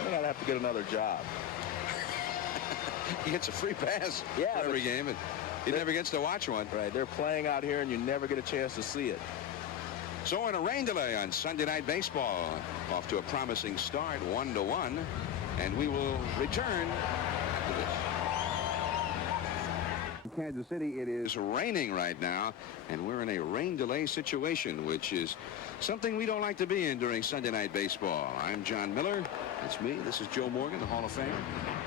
they're going to have to get another job. He gets a free pass for every game, and he never gets to watch one. Right. They're playing out here, and you never get a chance to see it. So in a rain delay on Sunday Night Baseball, off to a promising start, 1-1, and we will return to Kansas City, it is raining right now, and we're in a rain delay situation, which is something we don't like to be in during Sunday night baseball. I'm John Miller. That's me. This is Joe Morgan, the Hall of Famer.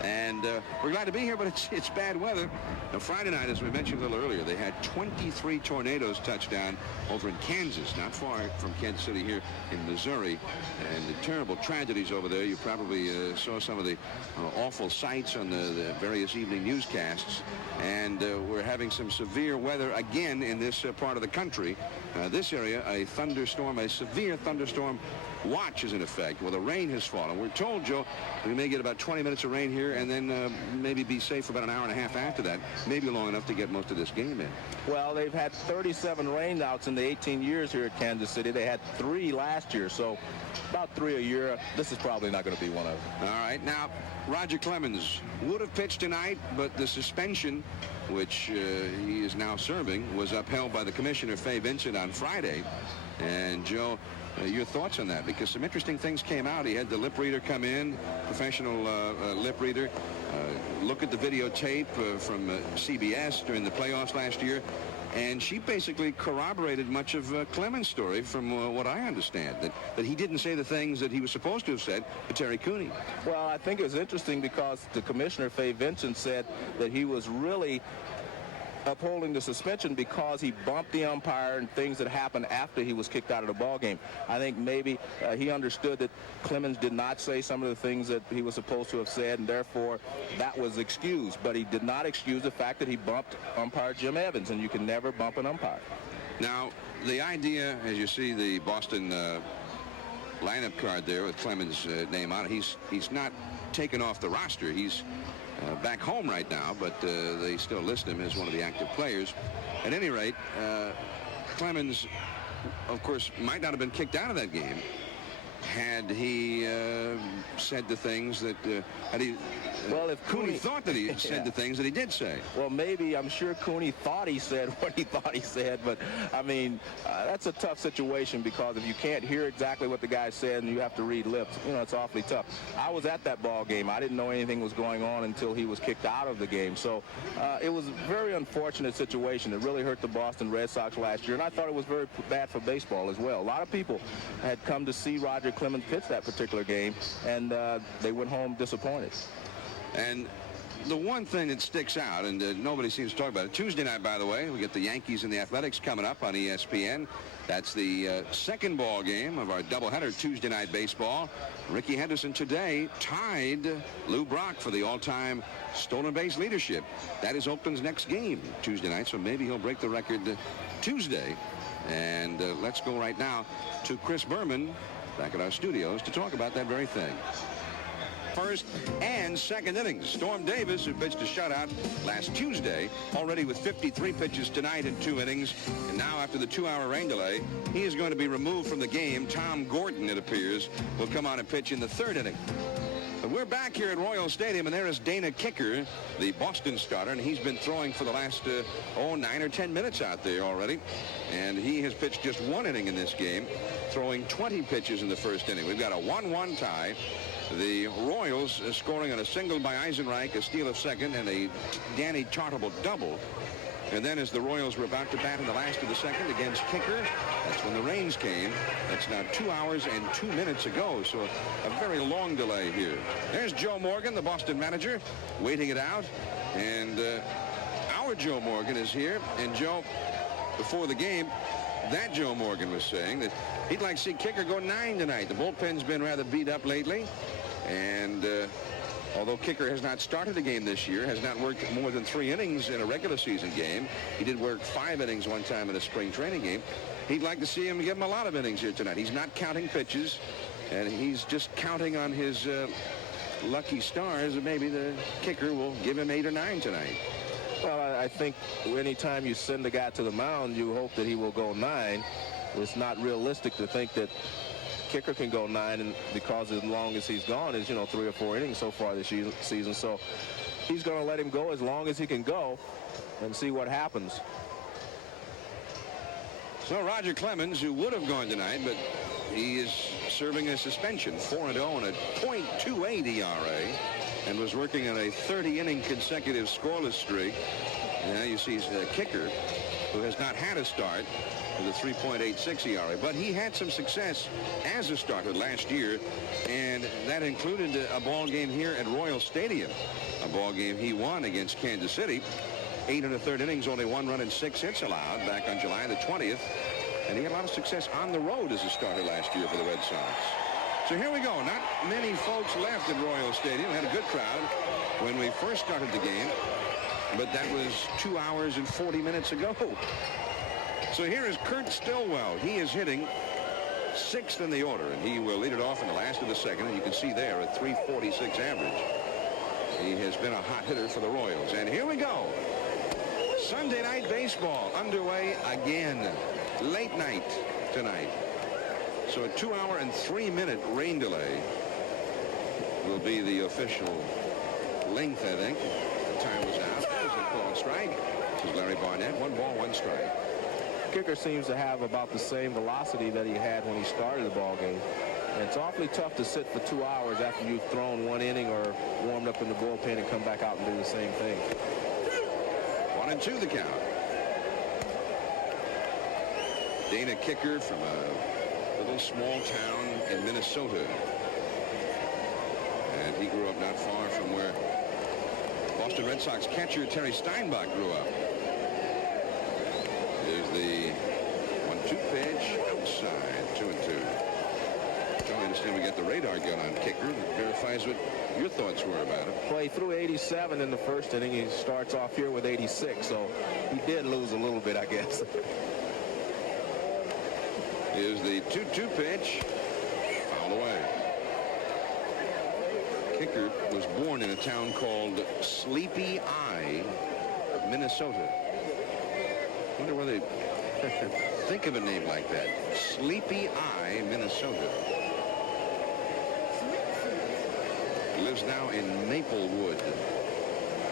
And we're glad to be here, but it's bad weather. Now, Friday night, as we mentioned a little earlier, they had 23 tornadoes touch down over in Kansas, not far from Kansas City here in Missouri. And the terrible tragedies over there. You probably saw some of the awful sights on the various evening newscasts. And we're having some severe weather again in this part of the country. This area, a thunderstorm, a severe thunderstorm watch is in effect. Well, the rain has fallen. We're told, Joe, we may get about 20 minutes of rain here and then maybe be safe for about an hour and a half after that, maybe long enough to get most of this game in. Well, they've had 37 rainouts in the 18 years here at Kansas City. They had 3 last year, so about 3 a year. This is probably not going to be one of them. All right. Now, Roger Clemens would have pitched tonight, but the suspension, which he is now serving, was upheld by the commissioner, Fay Vincent, on Friday. And, Joe, your thoughts on that? Because some interesting things came out. He had the lip reader come in, professional lip reader, look at the videotape from CBS during the playoffs last year. And she basically corroborated much of Clemens' story from what I understand, that he didn't say the things that he was supposed to have said to Terry Cooney. Well, I think it was interesting because the commissioner, Fay Vincent, said that he was really upholding the suspension because he bumped the umpire and things that happened after he was kicked out of the ball game. I think maybe he understood that Clemens did not say some of the things that he was supposed to have said, and therefore that was excused. But he did not excuse the fact that he bumped umpire Jim Evans, and you can never bump an umpire. Now, the idea, as you see the Boston lineup card there with Clemens' name on it, he's not taken off the roster. He's back home right now, but they still list him as one of the active players. At any rate, Clemens, of course, might not have been kicked out of that game had he said the things that well, if Cooney thought that he said the things that he did say. Well, maybe, I'm sure Cooney thought he said what he thought he said, but I mean, that's a tough situation because if you can't hear exactly what the guy said and you have to read lips, you know, it's awfully tough. I was at that ball game. I didn't know anything was going on until he was kicked out of the game. So it was a very unfortunate situation. It really hurt the Boston Red Sox last year, and I thought it was very bad for baseball as well. A lot of people had come to see Roger Clemens pitch that particular game, and they went home disappointed. And the one thing that sticks out, and nobody seems to talk about it, Tuesday night, by the way, we get the Yankees and the Athletics coming up on ESPN. That's the second ball game of our doubleheader Tuesday night baseball. Rickey Henderson today tied Lou Brock for the all-time stolen base leadership. That is Oakland's next game Tuesday night, so maybe he'll break the record Tuesday. And let's go right now to Chris Berman back at our studios to talk about that very thing. First and second innings. Storm Davis, who pitched a shutout last Tuesday, already with 53 pitches tonight in 2 innings. And now after the 2-hour rain delay, he is going to be removed from the game. Tom Gordon, it appears, will come on and pitch in the 3rd inning. But we're back here at Royal Stadium, and there is Dana Kiecker, the Boston starter, and he's been throwing for the last 9 or 10 minutes out there already. And he has pitched just 1 inning in this game, throwing 20 pitches in the 1st inning. We've got a 1-1 tie. The Royals scoring on a single by Eisenreich, a steal of second, and a Danny Tartable double. And then as the Royals were about to bat in the last of the second against Kiecker, that's when the rains came. That's now 2 hours and 2 minutes ago, so a very long delay here. There's Joe Morgan, the Boston manager, waiting it out. And our Joe Morgan is here. And Joe, before the game, that Joe Morgan was saying that he'd like to see Kiecker go 9 tonight. The bullpen's been rather beat up lately. And although Kiecker has not started a game this year, has not worked more than 3 innings in a regular season game, he did work 5 innings one time in a spring training game. He'd like to see him give him a lot of innings here tonight. He's not counting pitches, and he's just counting on his lucky stars that maybe the Kiecker will give him 8 or 9 tonight. Well, I think anytime you send a guy to the mound, you hope that he will go 9. It's not realistic to think that Kiecker can go 9, and because as long as he's gone is 3 or 4 innings so far this season. So he's going to let him go as long as he can go and see what happens. So Roger Clemens, who would have gone tonight, but he is serving a suspension, 4-0 and a .28 ERA, and was working on a 30-inning consecutive scoreless streak. Now you see Kiecker, who has not had a start, with a 3.86 ERA, but he had some success as a starter last year, and that included a ball game here at Royal Stadium, a ball game he won against Kansas City. 8 1/3 innings, only 1 run and 6 hits allowed back on July the 20th, and he had a lot of success on the road as a starter last year for the Red Sox. So here we go. Not many folks left at Royal Stadium. We had a good crowd when we first started the game, but that was 2 hours and 40 minutes ago. So here is Kurt Stillwell. He is hitting 6th in the order, and he will lead it off in the last of the second. And you can see there a 3.46 average. He has been a hot hitter for the Royals. And here we go. Sunday night baseball underway again. Late night tonight. So a 2 hour and 3 minute rain delay will be the official length, I think. The time was out. There's a called strike. This is Larry Barnett. 1 ball, 1 strike. Kiecker seems to have about the same velocity that he had when he started the ball game. And it's awfully tough to sit for 2 hours after you've thrown 1 inning or warmed up in the bullpen and come back out and do the same thing. 1-2 the count. Dana Kiecker from a little small town in Minnesota. And he grew up not far from where Boston Red Sox catcher Terry Steinbach grew up. Here's the 1-2 pitch outside, 2-2. I understand we got the radar gun on Kiecker that verifies what your thoughts were about it. Well, he threw 87 in the first inning. He starts off here with 86, so he did lose a little bit, I guess. Here's the 2-2 pitch. Foul away. Kiecker was born in a town called Sleepy Eye, Minnesota. I wonder where they think of a name like that. Sleepy Eye, Minnesota. He lives now in Maplewood,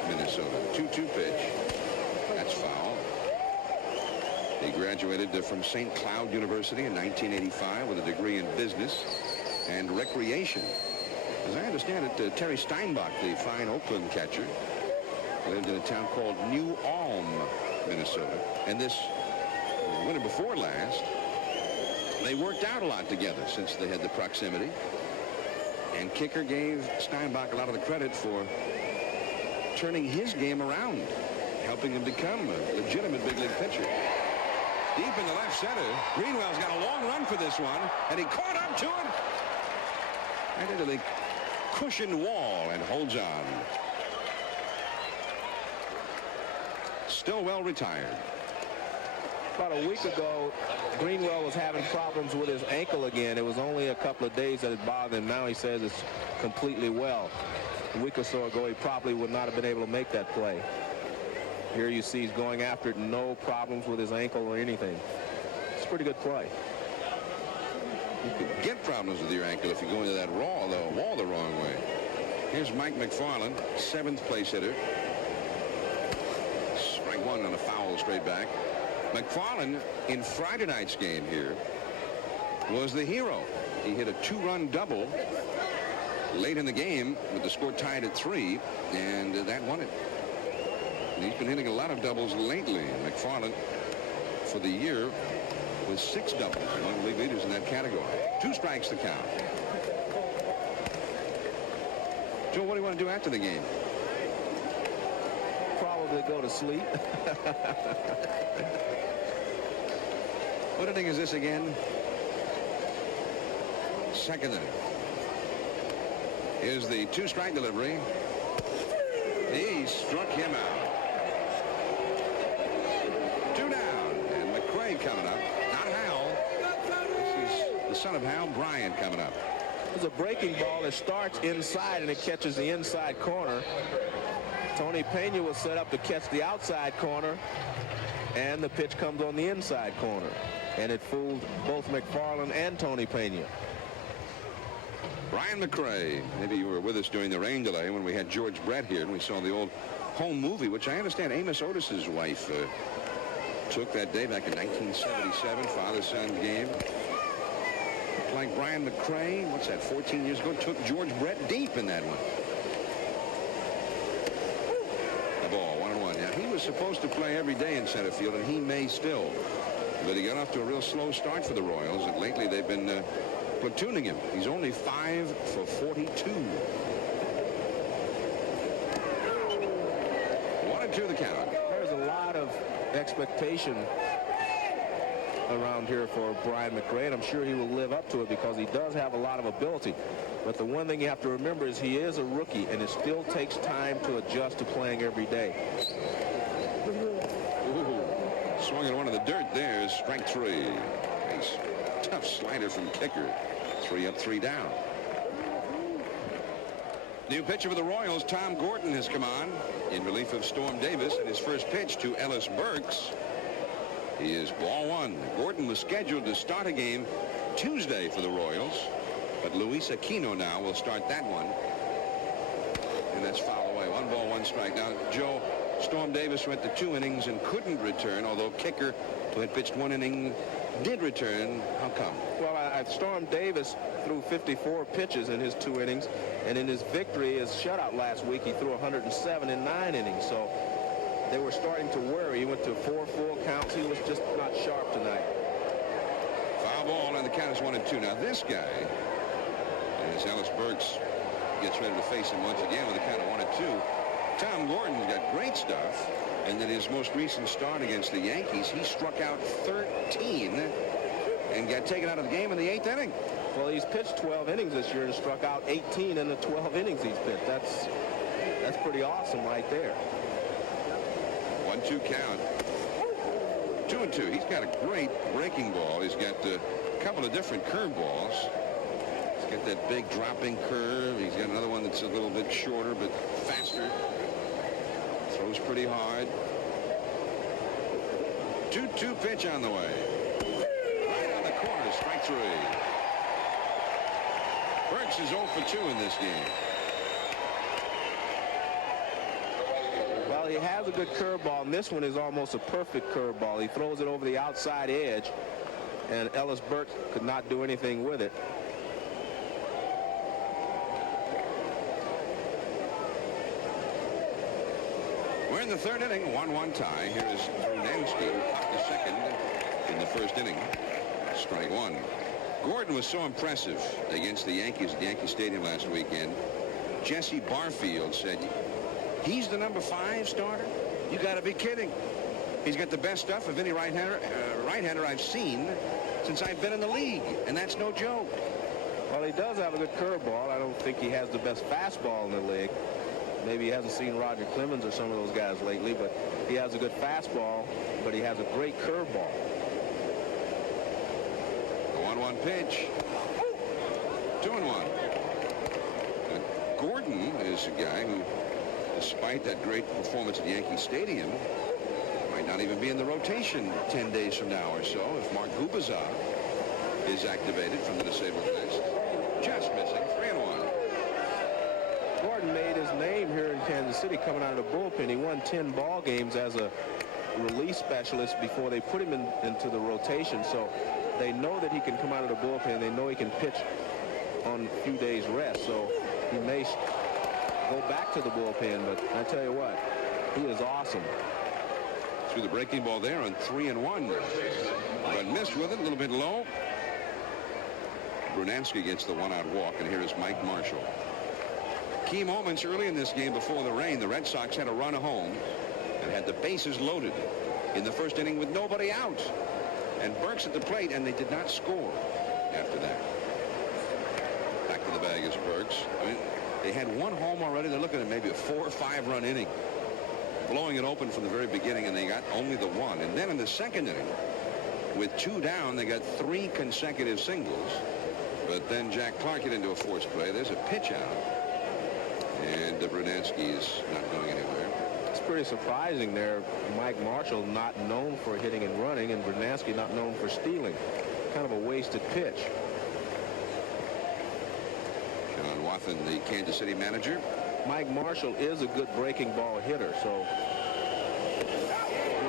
Minnesota. 2-2 pitch. That's foul. He graduated from St. Cloud University in 1985 with a degree in business and recreation. As I understand it, Terry Steinbach, the fine Oakland catcher, lived in a town called New Ulm, Minnesota. And this winter before last, they worked out a lot together since they had the proximity. And Kiecker gave Steinbach a lot of the credit for turning his game around, helping him become a legitimate big league pitcher. Deep in the left center, Greenwell's got a long run for this one, and he caught up to it. Right into the cushioned wall and holds on. Stillwell retired. About a week ago, Greenwell was having problems with his ankle again. It was only a couple of days that it bothered him. Now he says it's completely well. A week or so ago, he probably would not have been able to make that play. Here you see he's going after it, no problems with his ankle or anything. It's a pretty good play. You could get problems with your ankle if you go into that wall the wrong way. Here's Mike McFarland, 7th place hitter. Strike 1 on a foul straight back. McFarland in Friday night's game here was the hero. He hit a 2-run double late in the game with the score tied at 3, and that won it. And he's been hitting a lot of doubles lately. McFarland for the year with 6 doubles, one of the league leaders in that category. 2 strikes to count. Joe, what do you want to do after the game? Probably go to sleep. What inning is this again? 2nd inning. Here's the 2-strike delivery. He struck him out. 2 down, and McRae coming up. Not Hal. This is the son of Hal, Bryant, coming up. It's a breaking ball that starts inside and it catches the inside corner. Tony Pena was set up to catch the outside corner, and the pitch comes on the inside corner. And it fooled both McFarland and Tony Pena. Brian McRae. Maybe you were with us during the rain delay when we had George Brett here and we saw the old home movie, which I understand Amos Otis's wife took that day back in 1977, father-son game. Like Brian McRae, what's that, 14 years ago, took George Brett deep in that one. The ball, 1-1. Now, he was was supposed to play every day in center field, and he may still. But he got off to a real slow start for the Royals, and lately they've been platooning him. He's only 5 for 42. 1-2 the count. There's a lot of expectation around here for Brian McRae, and I'm sure he will live up to it because he does have a lot of ability. But the one thing you have to remember is he is a rookie, and it still takes time to adjust to playing every day. Ooh, swung at one of the dirt there. Strike 3. Nice tough slider from Kiecker. 3 up, 3 down. New pitcher for the Royals, Tom Gordon, has come on in relief of Storm Davis, and his first pitch to Ellis Burks. He is ball 1. Gordon was scheduled to start a game Tuesday for the Royals, but Luis Aquino now will start that one. And that's foul away. 1 ball, 1 strike. Now, Joe, Storm Davis went to 2 innings and couldn't return, although Kiecker, who had pitched 1 inning, did return. How come? Well, Storm Davis threw 54 pitches in his 2 innings, and in his victory, his shutout last week, he threw 107 in 9 innings. So they were starting to worry. He went to 4 full counts. He was just not sharp tonight. Foul ball, and the count is 1-2. Now this guy, as Ellis Burks gets ready to face him once again with a count of 1-2. Tom Gordon's got great stuff, and in his most recent start against the Yankees, he struck out 13 and got taken out of the game in the 8th inning. Well, he's pitched 12 innings this year and struck out 18 in the 12 innings he's pitched. That's pretty awesome right there. 1-2 count. 2-2. He's got a great breaking ball. He's got a couple of different curveballs. He's got that big dropping curve. He's got another one that's a little bit shorter but faster. Throws pretty hard. 2-2 pitch on the way. Right on the corner, strike 3. Burks is 0 for 2 in this game. Well, he has a good curveball, and this one is almost a perfect curveball. He throws it over the outside edge, and Ellis Burks could not do anything with it. We're in the 3rd inning, 1-1 tie. Here is Brunansky, who popped the second in the 1st inning. Strike 1. Gordon was so impressive against the Yankees at Yankee Stadium last weekend. Jesse Barfield said, he's the number 5 starter? You got to be kidding. He's got the best stuff of any right-hander I've seen since I've been in the league, and that's no joke. Well, he does have a good curveball. I don't think he has the best fastball in the league. Maybe he hasn't seen Roger Clemens or some of those guys lately, but he has a good fastball, but he has a great curveball. The 1-1 pitch. 2-1. Gordon is a guy who, despite that great performance at Yankee Stadium, might not even be in the rotation 10 days from now or so if Mark Gubazov is activated from the disabled list. Just missing. 3-1. Gordon made his name here in Kansas City coming out of the bullpen. He won 10 ball games as a release specialist before they put him into the rotation. So they know that he can come out of the bullpen. They know he can pitch on a few days rest. So he may go back to the bullpen, but I tell you what, he is awesome. Threw the breaking ball there on 3-1, but missed with it a little bit low. Brunansky gets the 1-out walk, and here is Mike Marshall. Key moments early in this game before the rain. The Red Sox had a run home and had the bases loaded in the 1st inning with nobody out, and Burks at the plate, and they did not score after that. Back to the bag is Burks. I mean, they had 1 home already. They're looking at maybe a 4 or 5 run inning, blowing it open from the very beginning, and they got only the 1. And then in the 2nd inning, with 2 down, they got 3 consecutive singles. But then Jack Clark get into a forced play. There's a pitch out, and Brunansky is not going anywhere. It's pretty surprising there. Mike Marshall not known for hitting and running, and Brunansky not known for stealing. Kind of a wasted pitch. John Wathan, the Kansas City manager. Mike Marshall is a good breaking ball hitter, so he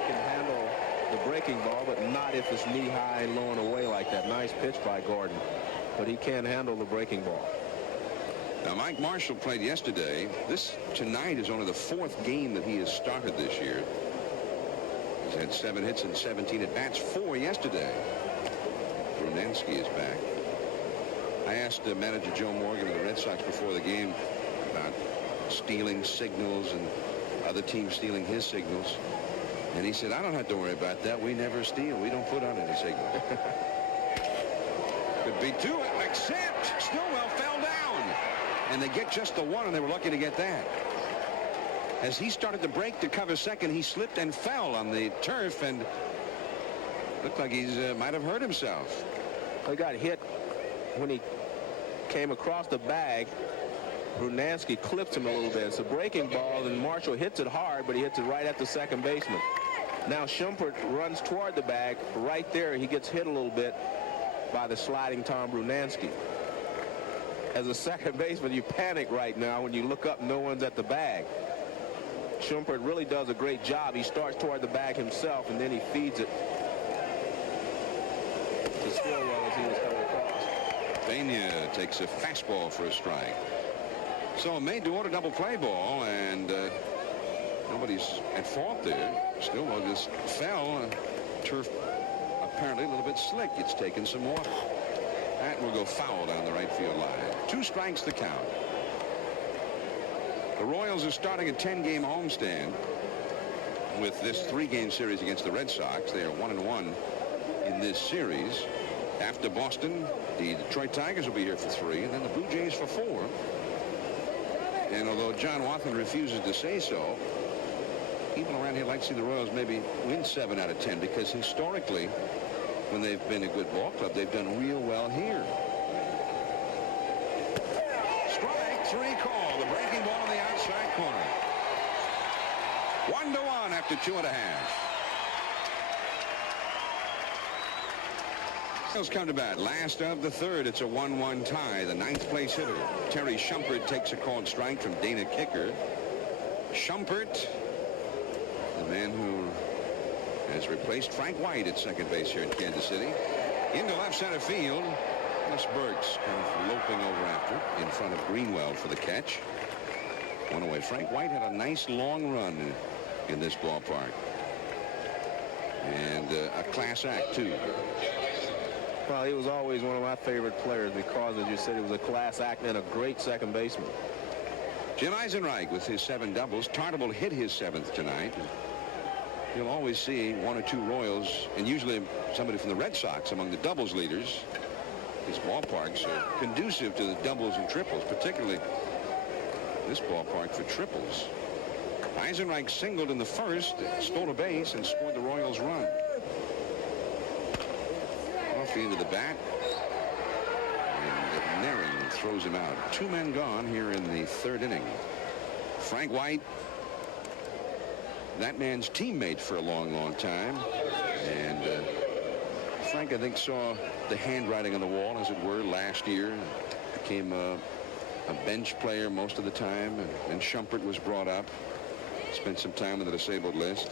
can handle the breaking ball, but not if it's knee high and low and away like that. Nice pitch by Gordon, but he can handle the breaking ball. Now, Mike Marshall played yesterday. Tonight is only the 4th game that he has started this year. He's had 7 hits and 17 at bats, 4 yesterday. Brunansky is back. I asked manager Joe Morgan of the Red Sox before the game about stealing signals and other teams stealing his signals. And he said, I don't have to worry about that. We never steal. We don't put on any signals. Could be 2, except Stillwell fell down. And they get just the 1, and they were lucky to get that. As he started to break to cover second, he slipped and fell on the turf and looked like he might have hurt himself. He got hit when he came across the bag. Brunansky clipped him a little bit. It's a breaking ball, and Marshall hits it hard, but he hits it right at the second baseman. Now Shumpert runs toward the bag. Right there, he gets hit a little bit by the sliding Tom Brunansky. As a second baseman, you panic right now when you look up, no one's at the bag. Shumpert really does a great job. He starts toward the bag himself, and then he feeds it to Stillwell as he was coming across. Pena takes a fastball for a strike. So a made-to-order double play ball, and nobody's at fault there. Stillwell just fell. Turf apparently a little bit slick. It's taken some water. That will go foul down the right field line. 2 strikes to count. The Royals are starting a 10-game homestand with this 3-game series against the Red Sox. They are 1-1 in this series. After Boston, the Detroit Tigers will be here for 3, and then the Blue Jays for 4. And although John Wathan refuses to say so, people around here like to see the Royals maybe win 7 out of 10, because historically, when they've been a good ball club, they've done real well here. Strike 3 call. The breaking ball in the outside corner. 1-1 after 2.5. Royals come to bat. Last of the third. It's a 1-1 tie. The 9th place hitter, Terry Shumpert, takes a called strike from Dana Kiecker. Shumpert, the man who has replaced Frank White at second base here in Kansas City. Into left center field. Miss Burks kind of loping over after in front of Greenwell for the catch. One away. Frank White had a nice long run in this ballpark. And a class act, too. Well, he was always one of my favorite players because, as you said, he was a class act and a great second baseman. Jim Eisenreich with his 7 doubles. Tartabull hit his 7th tonight. You'll always see 1 or 2 Royals, and usually somebody from the Red Sox among the doubles leaders. These ballparks are conducive to the doubles and triples, particularly this ballpark for triples. Eisenreich singled in the first, stole a base, and scored the Royals' run. Off the end of the bat, and Naring throws him out. 2 men gone here in the 3rd inning. Frank White, that man's teammate for a long, long time. And Frank, I think, saw the handwriting on the wall, as it were, last year. Became a bench player most of the time. And Shumpert was brought up. Spent some time on the disabled list.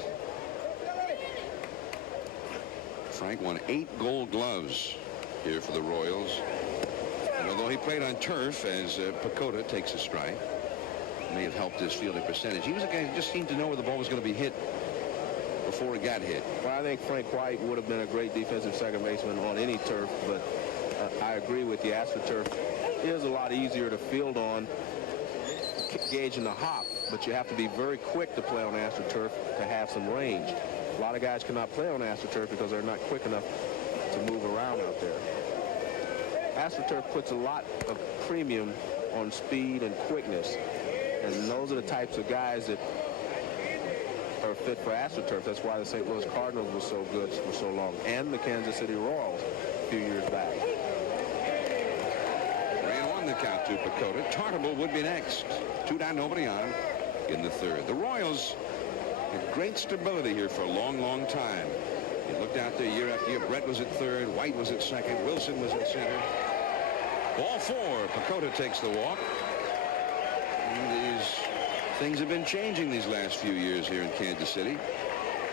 Frank won 8 Gold Gloves here for the Royals. And although he played on turf, as Pacoda takes a strike, may have helped his fielding percentage. He was a guy who just seemed to know where the ball was going to be hit before it got hit. Well, I think Frank White would have been a great defensive second baseman on any turf, but I agree with you. AstroTurf is a lot easier to field on, gauging the hop, but you have to be very quick to play on AstroTurf to have some range. A lot of guys cannot play on AstroTurf because they're not quick enough to move around out there. AstroTurf puts a lot of premium on speed and quickness, and those are the types of guys that are fit for AstroTurf. That's why the St. Louis Cardinals were so good for so long, and the Kansas City Royals a few years back. 3-1 the count to Pacoda. Tartabull would be next. 2 down, nobody on in the 3rd. The Royals had great stability here for a long, long time. You looked out there year after year. Brett was at 3rd. White was at 2nd. Wilson was at center. Ball 4. Pacoda takes the walk. And these things have been changing these last few years here in Kansas City.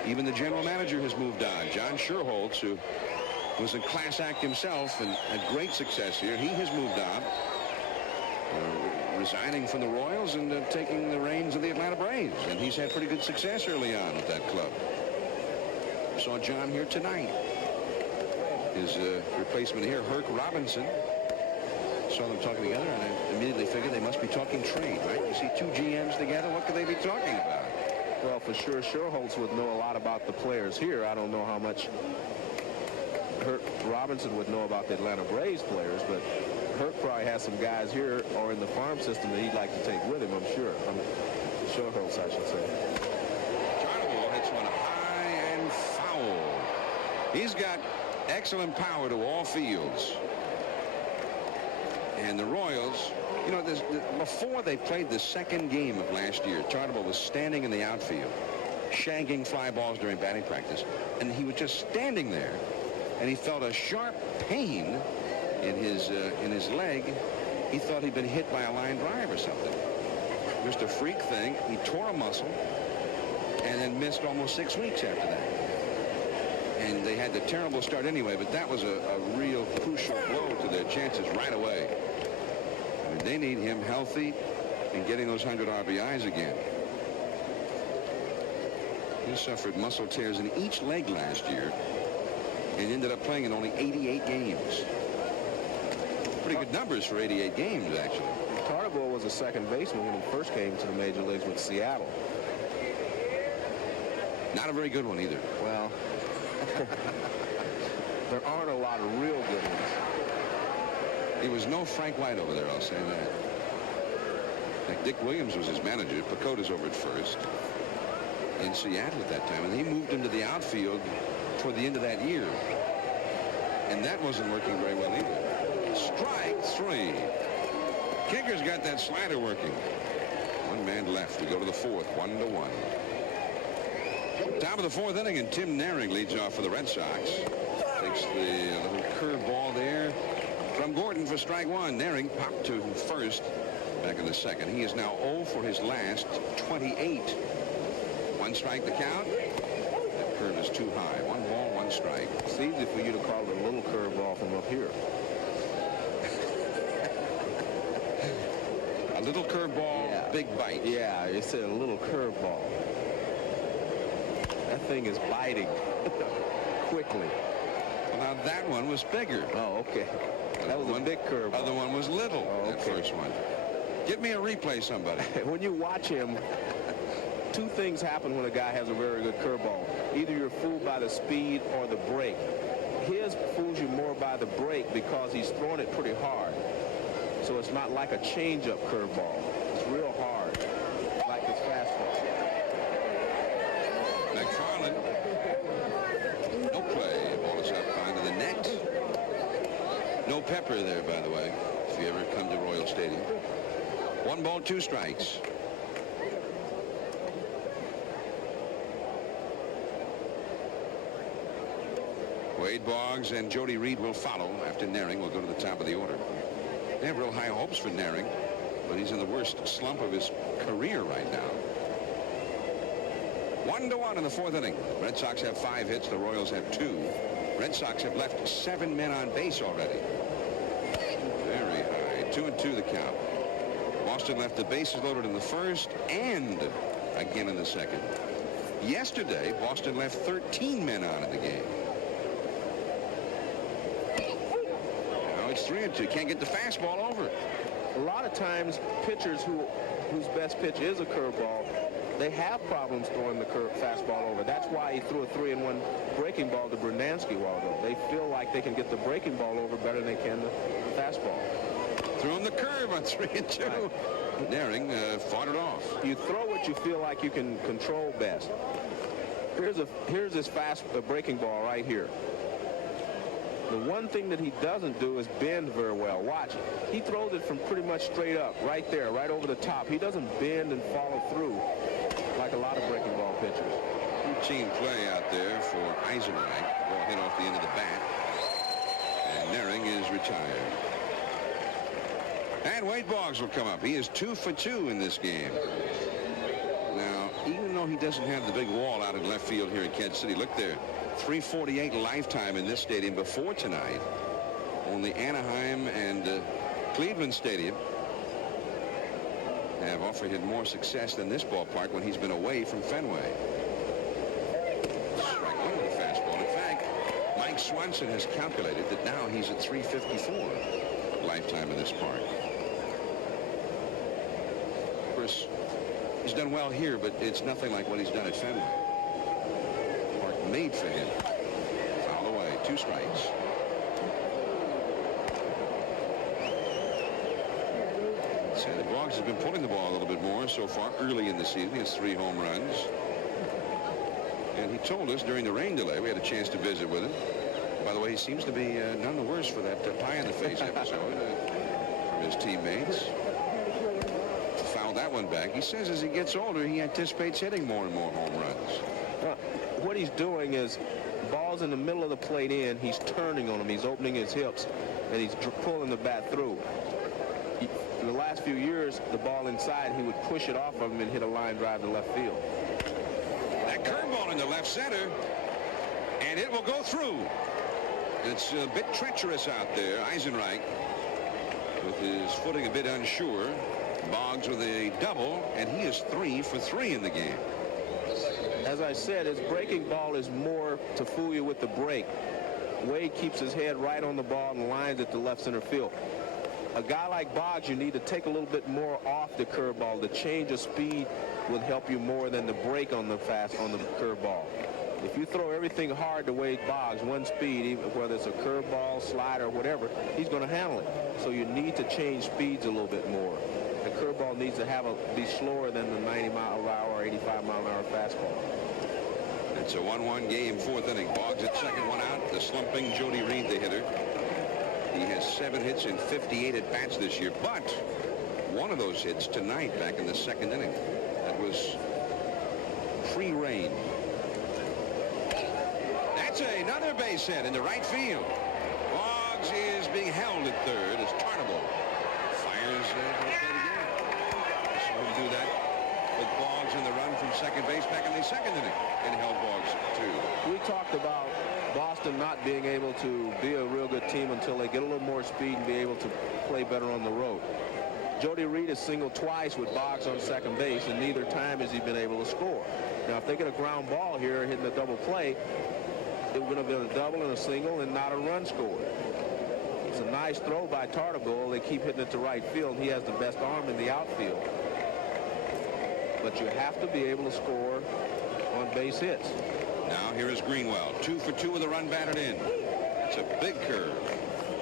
Even the general manager has moved on. John Sherholtz, who was a class act himself and had great success here, he has moved on, resigning from the Royals and taking the reins of the Atlanta Braves. And he's had pretty good success early on with that club. Saw John here tonight. His replacement here, Herc Robinson. Saw them talking together, and I immediately figured they must be talking trade, right? You see two GMs together, what could they be talking about? Well, for sure, Sherholtz would know a lot about the players here. I don't know how much Herc Robinson would know about the Atlanta Braves players, but Herc probably has some guys here or in the farm system that he'd like to take with him, I'm sure. Sherholtz, I should say. Chartable hits one high and foul. He's got excellent power to all fields. And the Royals, you know, before they played the second game of last year, Chartable was standing in the outfield, shagging fly balls during batting practice, and he was just standing there, and he felt a sharp pain in his leg. He thought he'd been hit by a line drive or something. Just a freak thing. He tore a muscle, and then missed almost 6 weeks after that. And they had the terrible start anyway, but that was a real crucial blow to their chances right away. I mean, they need him healthy and getting those 100 RBIs again. He suffered muscle tears in each leg last year and ended up playing in only 88 games. Pretty good numbers for 88 games, actually. Tartabull was a second baseman when he first came to the major leagues with Seattle. Not a very good one either. Well, there aren't a lot of real good ones. He was no Frank White over there, I'll say that. Like Dick Williams was his manager. Pacoda's over at first in Seattle at that time, and he moved him to the outfield toward the end of that year, and that wasn't working very well either. Strike three. Kiecker's got that slider working. One man left. We go to the fourth, 1-1. Top of the fourth inning, and Tim Naring leads off for the Red Sox. Takes the little curve ball there from Gordon for strike one. Naring popped to first back in the second. He is now 0 for his last 28. One strike the count. That curve is too high. 1 ball, 1 strike. It's easy for you to call it a little curve ball from up here. A little curveball, yeah. Big bite. Yeah, it's a little curveball. That thing is biting quickly. Well, now that one was bigger. Oh, okay. That was a big curveball. Other one was little. Oh, okay. That first one. Give me a replay, somebody. When you watch him, two things happen when a guy has a very good curveball. Either you're fooled by the speed or the break. His fools you more by the break because he's throwing it pretty hard. So it's not like a changeup curveball. It's real hard, like his fastball. McFarland. No play. Ball is up behind the net. No pepper there, by the way, if you ever come to Royal Stadium. 1 ball, 2 strikes. Wade Boggs and Jody Reed will follow after Naring will go to the top of the order. They have real high hopes for Naring, but he's in the worst slump of his career right now. 1-1 in the fourth inning. Red Sox have 5 hits. The Royals have 2. Red Sox have left 7 men on base already. Very high. 2-2 the count. Boston left the bases loaded in the first and again in the second. Yesterday, Boston left 13 men on in the game. Now it's 3-2. Can't get the fastball over. A lot of times, pitchers whose best pitch is a curveball, they have problems throwing the fastball over. That's why he threw a 3-1 breaking ball to Bernansky a while ago. They feel like they can get the breaking ball over better than they can the fastball. Threw him the curve on 3-2. Right. Naring fought it off. You throw what you feel like you can control best. Here's his breaking ball right here. The one thing that he doesn't do is bend very well. Watch. He throws it from pretty much straight up, right there, right over the top. He doesn't bend and follow through like a lot of breaking ball pitchers. Routine play out there for Eisenreich. Ball hit off the end of the bat. And Naring is retired. And Wade Boggs will come up. He is 2 for 2 in this game. Now, even though he doesn't have the big wall out in left field here in Kansas City, look there. 348 lifetime in this stadium before tonight. Only Anaheim and Cleveland Stadium have offered him more success than this ballpark when he's been away from Fenway. Strike one with a Mike Swanson has calculated that now he's at 354 lifetime in this park. Of course, he's done well here, but it's nothing like what he's done at Fenway. Park made for him. Foul away, 2 strikes. The Boggs has been pulling the ball a little bit more so far early in the season. He has 3 home runs. And he told us during the rain delay, we had a chance to visit with him. By the way, he seems to be none the worse for that pie in the face episode from his teammates. Fouled that one back. He says as he gets older, he anticipates hitting more and more home runs. Well, what he's doing is balls in the middle of the plate in, he's turning on them. He's opening his hips, and he's pulling the bat through. In the last few years, the ball inside, he would push it off of him and hit a line drive to left field. That curveball in the left center, and it will go through. It's a bit treacherous out there. Eisenreich with his footing a bit unsure. Boggs with a double, and he is 3 for 3 in the game. As I said, his breaking ball is more to fool you with the break. Wade keeps his head right on the ball and lines it to left center field. A guy like Boggs, you need to take a little bit more off the curveball. The change of speed will help you more than the break on the curveball. If you throw everything hard to Wade Boggs, one speed, even whether it's a curveball, slider, whatever, he's going to handle it. So you need to change speeds a little bit more. The curveball needs to be slower than the 90-mile-per-hour or 85-mile-an-hour fastball. It's a 1-1 game, 4th inning. Boggs at second, 1 out. The slumping Jody Reed, the hitter. He has 7 hits in 58 at-bats this year, but one of those hits tonight back in the 2nd inning. That was pre-rain. That's another base hit into right field. Boggs is being held at third as Tarnable fires for the plate again. So we'll do that with Boggs in the run from second base back in the 2nd inning and held Boggs too. We talked about Boston not being able to be a real good team until they get a little more speed and be able to play better on the road. Jody Reed has singled twice with Boggs on second base, and neither time has he been able to score. Now, if they get a ground ball here hitting a double play, it would have been a double and a single and not a run scored. It's a nice throw by Tartabull. They keep hitting it to right field. He has the best arm in the outfield. But you have to be able to score on base hits. Now here is Greenwell, 2 for 2 with a run batted in. It's a big curve.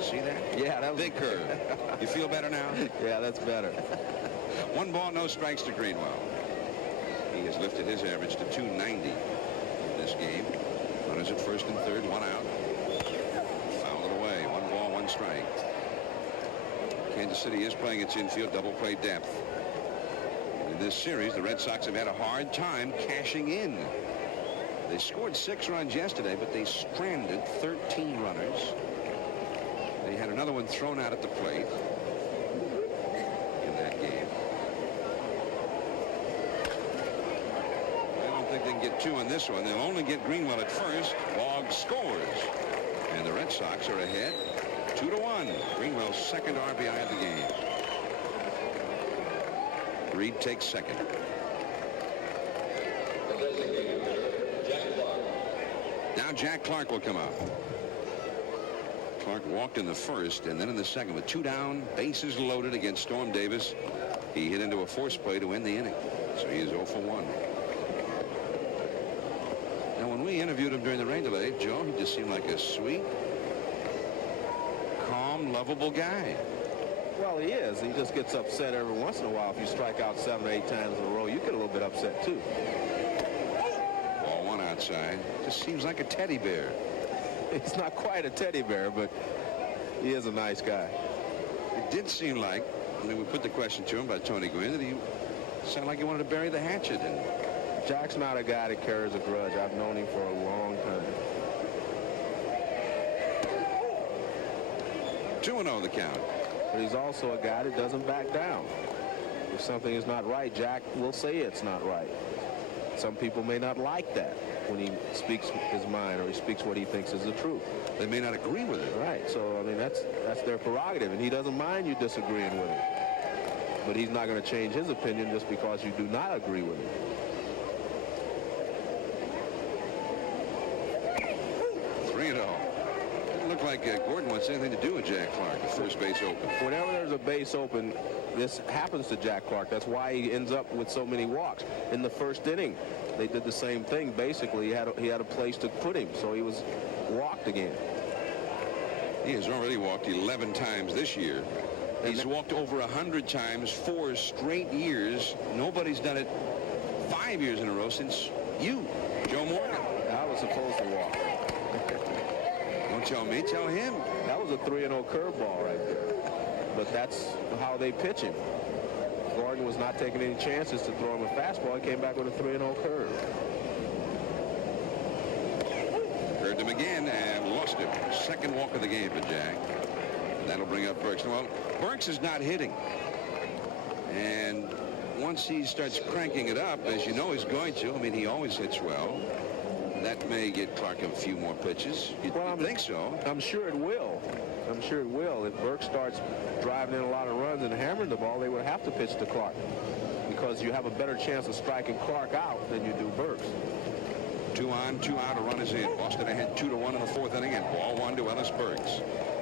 See that? Yeah, that was big curve. You feel better now? Yeah, that's better. 1 ball, no strikes to Greenwell. He has lifted his average to 290 in this game. Runners at first and third, 1 out. Fouled it away. 1 ball, 1 strike. Kansas City is playing its infield double play depth. In this series, the Red Sox have had a hard time cashing in. They scored 6 runs yesterday, but they stranded 13 runners. They had another one thrown out at the plate in that game. I don't think they can get 2 on this one. They'll only get Greenwell at first. Boggs scores. And the Red Sox are ahead 2-1. Greenwell's 2nd RBI of the game. Reed takes second. Now Jack Clark will come out. Clark walked in the first and then in the second with 2 down, bases loaded against Storm Davis. He hit into a force play to end the inning. So he is 0 for 1. Now when we interviewed him during the rain delay, Joe, he just seemed like a sweet, calm, lovable guy. Well, he is. He just gets upset every once in a while. If you strike out 7 or 8 times in a row, you get a little bit upset too. Ball 1 outside. Just seems like a teddy bear. He's not quite a teddy bear, but he is a nice guy. It did seem like, when we put the question to him by Tony Gwynn, that he sounded like he wanted to bury the hatchet. And Jack's not a guy that carries a grudge. I've known him for a long time. 2-0 the count. But he's also a guy that doesn't back down. If something is not right, Jack will say it's not right. Some people may not like that when he speaks his mind or he speaks what he thinks is the truth. They may not agree with it. Right. So, I mean, that's their prerogative, and he doesn't mind you disagreeing with him. But he's not going to change his opinion just because you do not agree with him. look like Gordon wants anything to do with Jack Clark, the first base open. Whenever there's a base open, this happens to Jack Clark. That's why he ends up with so many walks. In the first inning, they did the same thing. Basically, he had a place to put him, so he was walked again. He has already walked 11 times this year. He's walked over 100 times 4 straight years. Nobody's done it 5 years in a row since you, Joe Morgan. I was supposed to walk. Don't tell me, tell him. That was a 3-0 curveball right there. But that's how they pitch him. Gordon was not taking any chances to throw him a fastball. He came back with a 3-0 curve. Curved him again and lost him. Second walk of the game for Jack. And that'll bring up Burks. Well, Burks is not hitting. And once he starts cranking it up, as you know he's going to, I mean, he always hits well. That may get Clark a few more pitches. You'd think so. I'm sure it will. I'm sure it will. If Burks starts driving in a lot of runs and hammering the ball, they would have to pitch to Clark because you have a better chance of striking Clark out than you do Burks. 2 on, 2 out, a run is in. Boston ahead 2-1 in the 4th inning, and ball 1 to Ellis Burks.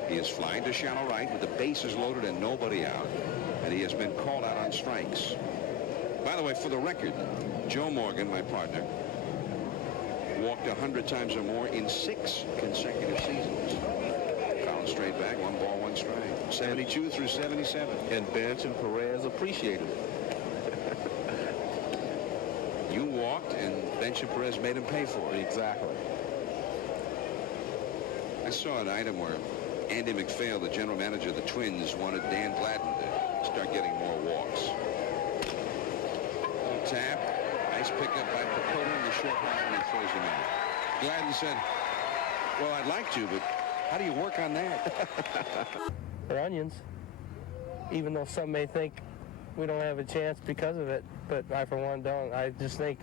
He is flying to shallow right with the bases loaded and nobody out, and he has been called out on strikes. By the way, for the record, Joe Morgan, my partner, walked 100 times or more in 6 consecutive seasons. Foul straight back, 1 ball, 1 strike. 72 through 77. And Bench and Perez appreciated it. You walked, and Bench and Perez made him pay for it. Exactly. I saw an item where Andy McPhail, the general manager of the Twins, wanted Dan Gladden to start getting more walks. Little tap. Nice pickup by Pacoda in the short line, and he throws him out. Gladden said, well, I'd like to, but how do you work on that? They're onions, even though some may think we don't have a chance because of it, but I, for one, don't. I just think,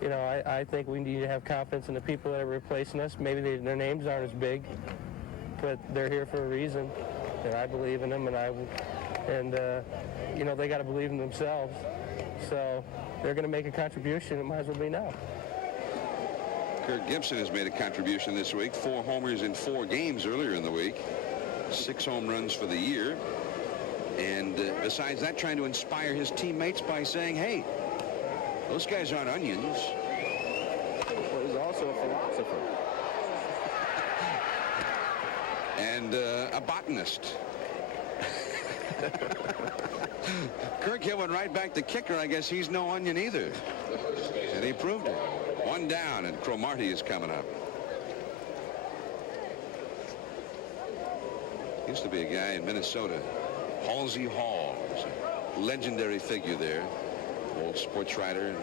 you know, I think we need to have confidence in the people that are replacing us. Maybe their names aren't as big, but they're here for a reason, and I believe in them, and you know, they got to believe in themselves. So they're going to make a contribution. It might as well be now. Kirk Gibson has made a contribution this week. 4 homers in 4 games earlier in the week. 6 home runs for the year. And besides that, trying to inspire his teammates by saying, hey, those guys aren't onions. Well, he's also a philosopher. And a botanist. Kirk hit one right back to Kiecker. I guess he's no onion either. And he proved it. 1 down, and Cromartie is coming up. Used to be a guy in Minnesota, Halsey Hall, was a legendary figure there. Old sports writer,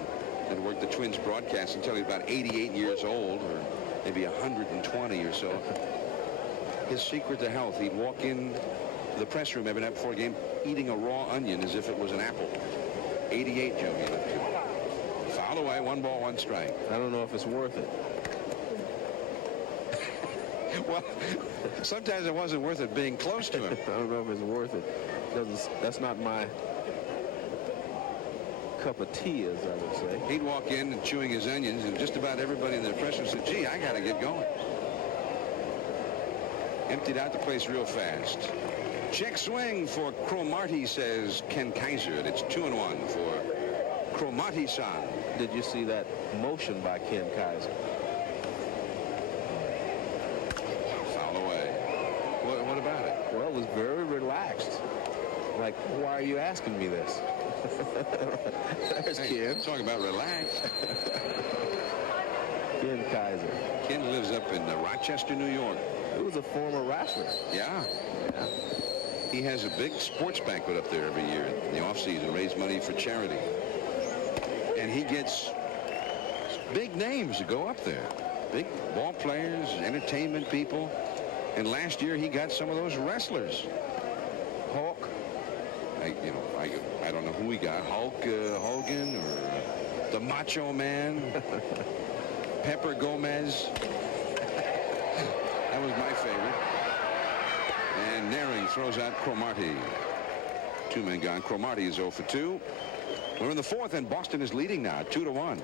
and worked the Twins broadcast until he was about 88 years old, or maybe 120 or so. His secret to health, he'd walk in the press room every night before a game eating a raw onion as if it was an apple. 88, Joe, he lived to. Foul away, 1 ball, 1 strike. I don't know if it's worth it. Well, sometimes it wasn't worth it being close to him. I don't know if it's worth it. That's not my cup of tea, as I would say. He'd walk in and chewing his onions, and just about everybody in the press room said, gee, I got to get going. Emptied out the place real fast. Check swing for Cromartie, says Ken Kaiser. And it's 2-1 for Cromartie-san. Did you see that motion by Ken Kaiser? Foul away. What about it? Well, it was very relaxed. Like, why are you asking me this? There's Hey, Ken. talking about relax. Ken Kaiser. Ken lives up in Rochester, New York. He was a former wrestler. Yeah. He has a big sports banquet up there every year in the off-season, raise money for charity. And he gets big names to go up there. Big ball players, entertainment people. And last year he got some of those wrestlers. Hulk. I don't know who he got. Hulk Hogan or the Macho Man. Pepper Gomez. That was my favorite. And Naring throws out Cromartie. 2 men gone. Cromartie is 0 for 2. We're in the 4th, and Boston is leading now, 2-1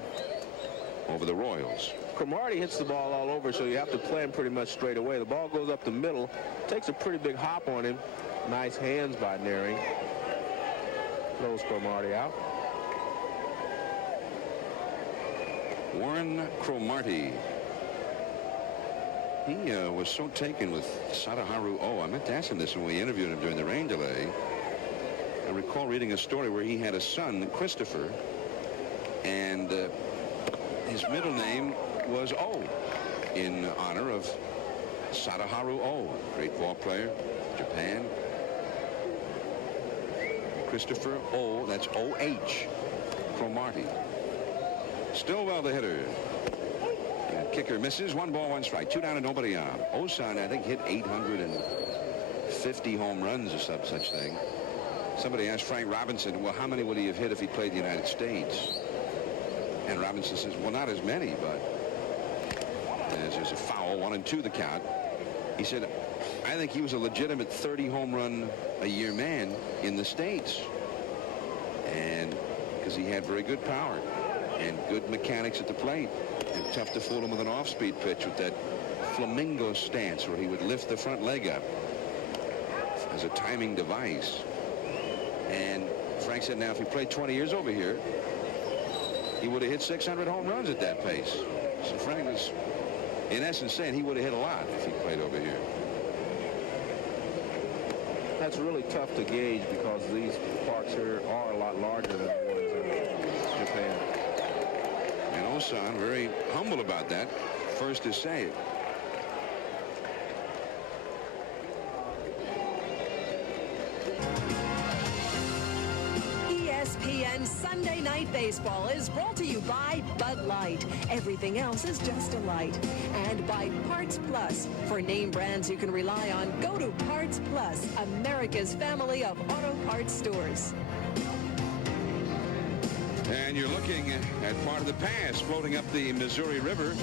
over the Royals. Cromartie hits the ball all over, so you have to play him pretty much straight away. The ball goes up the middle, takes a pretty big hop on him. Nice hands by Naring. Throws Cromartie out. Warren Cromartie. He was so taken with Sadaharu Oh. I meant to ask him this when we interviewed him during the rain delay. I recall reading a story where he had a son, Christopher, and his middle name was Oh, in honor of Sadaharu Oh, great ball player, Japan. Christopher Oh, that's O-H, Cromartie. Stillwell, the hitter. And Kiecker misses. 1 ball, 1 strike. 2 down and nobody on. Osan, I think, hit 850 home runs or such thing. Somebody asked Frank Robinson, well, how many would he have hit if he played the United States? And Robinson says, well, not as many, but there's a foul. 1-2 the count. He said, I think he was a legitimate 30 home run a year man in the States. And because he had very good power and good mechanics at the plate, and tough to fool him with an off-speed pitch with that flamingo stance where he would lift the front leg up as a timing device. And Frank said, now if he played 20 years over here, he would have hit 600 home runs at that pace. So Frank was in essence saying he would have hit a lot if he played over here. That's really tough to gauge because these parks here are a lot larger than the ones in Japan. And Osan very humble about that. First to say it. ESPN Sunday Night Baseball is brought to you by Bud Light. Everything else is just a light. And by Parts Plus. For name brands you can rely on, go to Parts Plus, America's family of auto parts stores. And you're looking at part of the past floating up the Missouri River.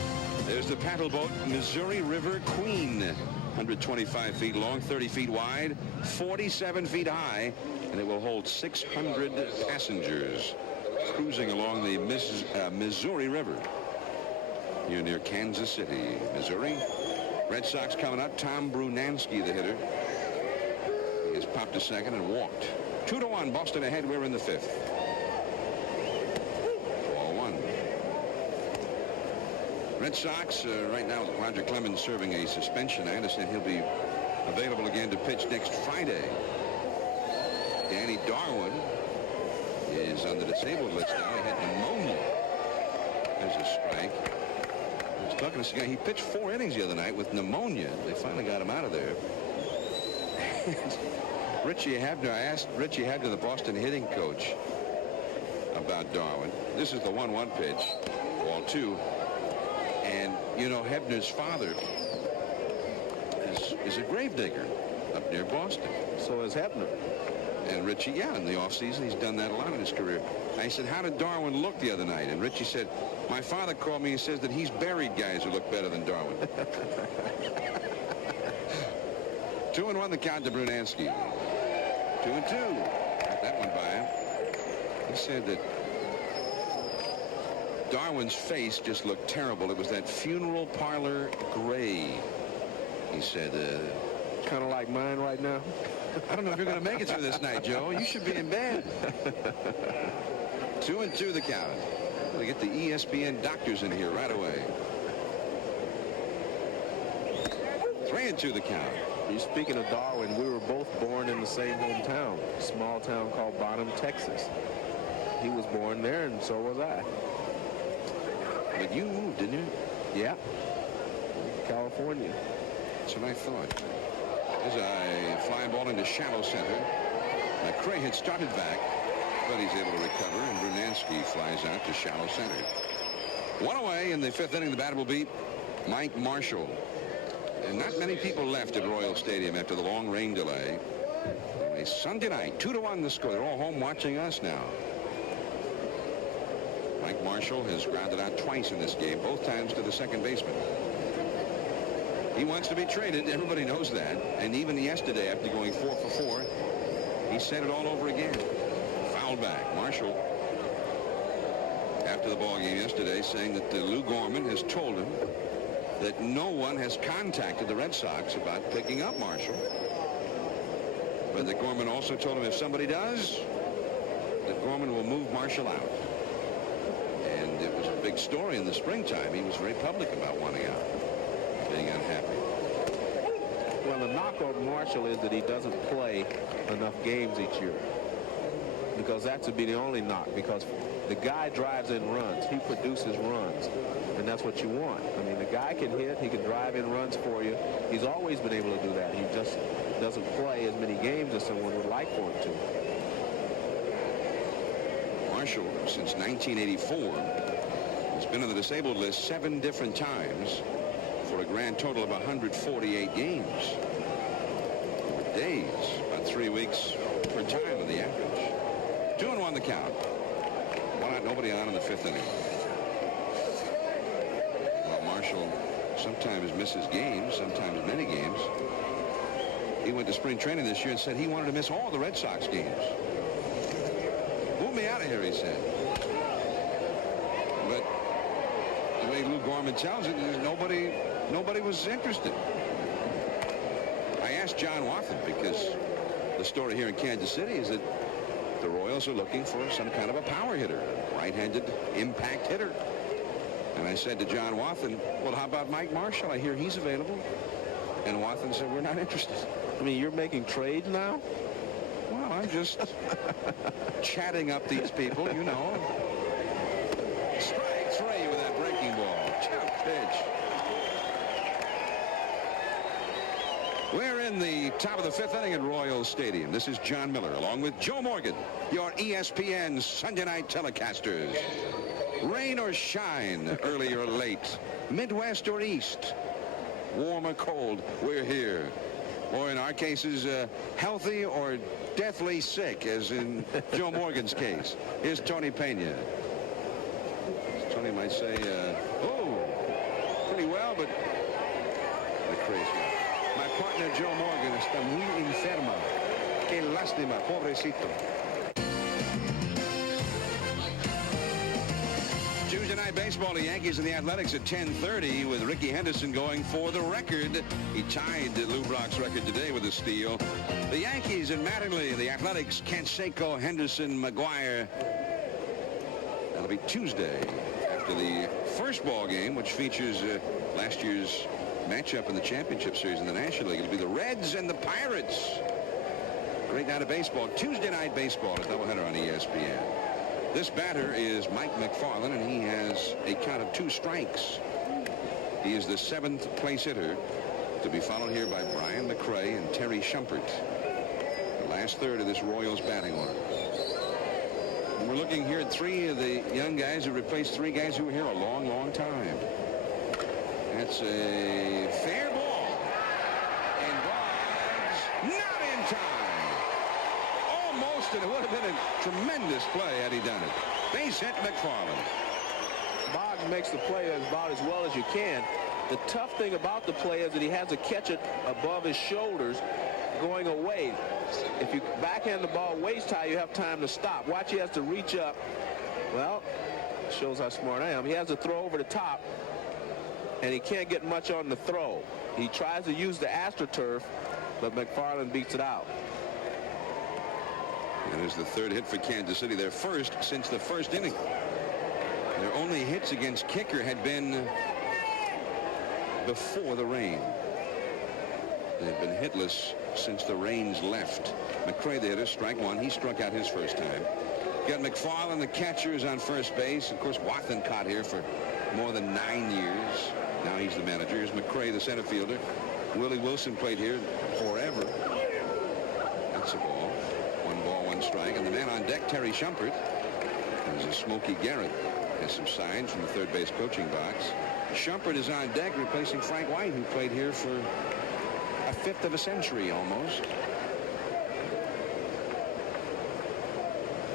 There's the paddle boat Missouri River Queen. 125 feet long, 30 feet wide, 47 feet high, and it will hold 600 passengers cruising along the Missouri River. You're near Kansas City, Missouri. Red Sox coming up. Tom Brunansky, the hitter. He has popped to second and walked. 2-1, Boston ahead. We're in the 5th. Ball 1. Red Sox right now with Roger Clemens serving a suspension. I understand he'll be available again to pitch next Friday. Danny Darwin is on the disabled list now. He had pneumonia. There's a strike. I was talking to this guy. He pitched 4 innings the other night with pneumonia. They finally got him out of there. Richie Hebner, I asked Richie Hebner, the Boston hitting coach, about Darwin. This is the 1-1 pitch. Ball 2. And, you know, Hebner's father is a gravedigger up near Boston. So is Hebner. And Richie, yeah, in the offseason, he's done that a lot in his career. I said, how did Darwin look the other night? And Richie said, my father called me and says that he's buried guys who look better than Darwin. 2-1 the count to Brunansky. 2-2. Got that one by him. He said that Darwin's face just looked terrible. It was that funeral parlor gray. He said, kind of like mine right now. I don't know if you're going to make it through this night, Joe. You should be in bed. 2-2 the count. We'll get the ESPN doctors in here right away. 3-2 the count. You're speaking of Darwin, we were both born in the same hometown, a small town called Bonham, Texas. He was born there, and so was I. But you moved, didn't you? Yeah. California. That's what I thought. There's a fly ball into shallow center. Cray had started back, but he's able to recover, and Brunansky flies out to shallow center. 1 away in the 5th inning. The batter will be Mike Marshall. And not many people left at Royal Stadium after the long rain delay. A Sunday night, 2-1 the score. They're all home watching us now. Mike Marshall has grounded out twice in this game, both times to the second baseman. He wants to be traded. Everybody knows that. And even yesterday, after going 4 for 4, he said it all over again. Foul back. Marshall, after the ball game yesterday, saying that Lou Gorman has told him that no one has contacted the Red Sox about picking up Marshall. But that Gorman also told him if somebody does, that Gorman will move Marshall out. And it was a big story in the springtime. He was very public about wanting out, being unhappy. Well, the knock on Marshall is that he doesn't play enough games each year. Because that would be the only knock, because the guy drives in runs. He produces runs, and that's what you want. I mean, the guy can hit. He can drive in runs for you. He's always been able to do that. He just doesn't play as many games as someone would like for him to. Marshall, since 1984, has been on the disabled list 7 different times for a grand total of 148 games. Days, about 3 weeks per time on the average. 2-1 the count. 1 out, nobody on in the 5th inning. Well, Marshall sometimes misses games, sometimes many games. He went to spring training this year and said he wanted to miss all the Red Sox games. Move me out of here, he said. But the way Lou Gorman tells it, nobody was interested. I asked John Wathan, because the story here in Kansas City is that the Royals are looking for some kind of a power hitter, right-handed impact hitter. And I said to John Wathan, well, how about Mike Marshall? I hear he's available. And Wathan said, we're not interested. I mean, you're making trades now? Well, I'm just chatting up these people, you know. Strike 3 with that breaking ball. Tough pitch. We're in the top of the 5th inning at Royals Stadium. This is John Miller, along with Joe Morgan, your ESPN Sunday night telecasters. Rain or shine, early or late, Midwest or East, warm or cold, we're here. Or in our cases, healthy or deathly sick, as in Joe Morgan's case. Here's Tony Pena. Tony might say, oh, pretty well, but crazy. My partner Joe Morgan está muy enferma. Qué lástima, pobrecito. Tuesday night baseball, the Yankees and the Athletics at 10:30 with Ricky Henderson going for the record. He tied Lou Brock's record today with a steal. The Yankees and Mattingly, the Athletics, Canseco, Henderson, McGuire. That'll be Tuesday after the first ball game, which features last year's matchup in the championship series in the National League. It'll be the Reds and the Pirates. Great night of baseball. Tuesday night baseball, a doubleheader on ESPN. This batter is Mike McFarland, and he has a count of 2 strikes. He is the 7th place hitter, to be followed here by Brian McRae and Terry Shumpert. The last third of this Royals batting order. And we're looking here at 3 of the young guys who replaced 3 guys who were here a long, long time. That's a fair ball. And Boggs not in time. Almost, and it would have been a tremendous play had he done it. Base hit McFarland. Boggs makes the play about as well as you can. The tough thing about the play is that he has to catch it above his shoulders going away. If you backhand the ball waist high, you have time to stop. Watch, he has to reach up. Well, shows how smart I am. He has to throw over the top, and he can't get much on the throw. He tries to use the AstroTurf, but McFarland beats it out. And there's the 3rd hit for Kansas City. Their first since the first inning. Their only hits against Kiecker had been before the rain. They've been hitless since the rains left. McRae, the hitter, strike 1. He struck out his first time. Got McFarland, the catcher, is on first base. Of course, Wathan caught here for more than 9 years. Now he's the manager. Here's McRae, the center fielder. Willie Wilson played here forever. That's a ball. 1 ball, 1 strike. And the man on deck, Terry Shumpert, is a Smokey Garrett. Has some signs from the third base coaching box. Shumpert is on deck, replacing Frank White, who played here for a 1/5 of a century almost.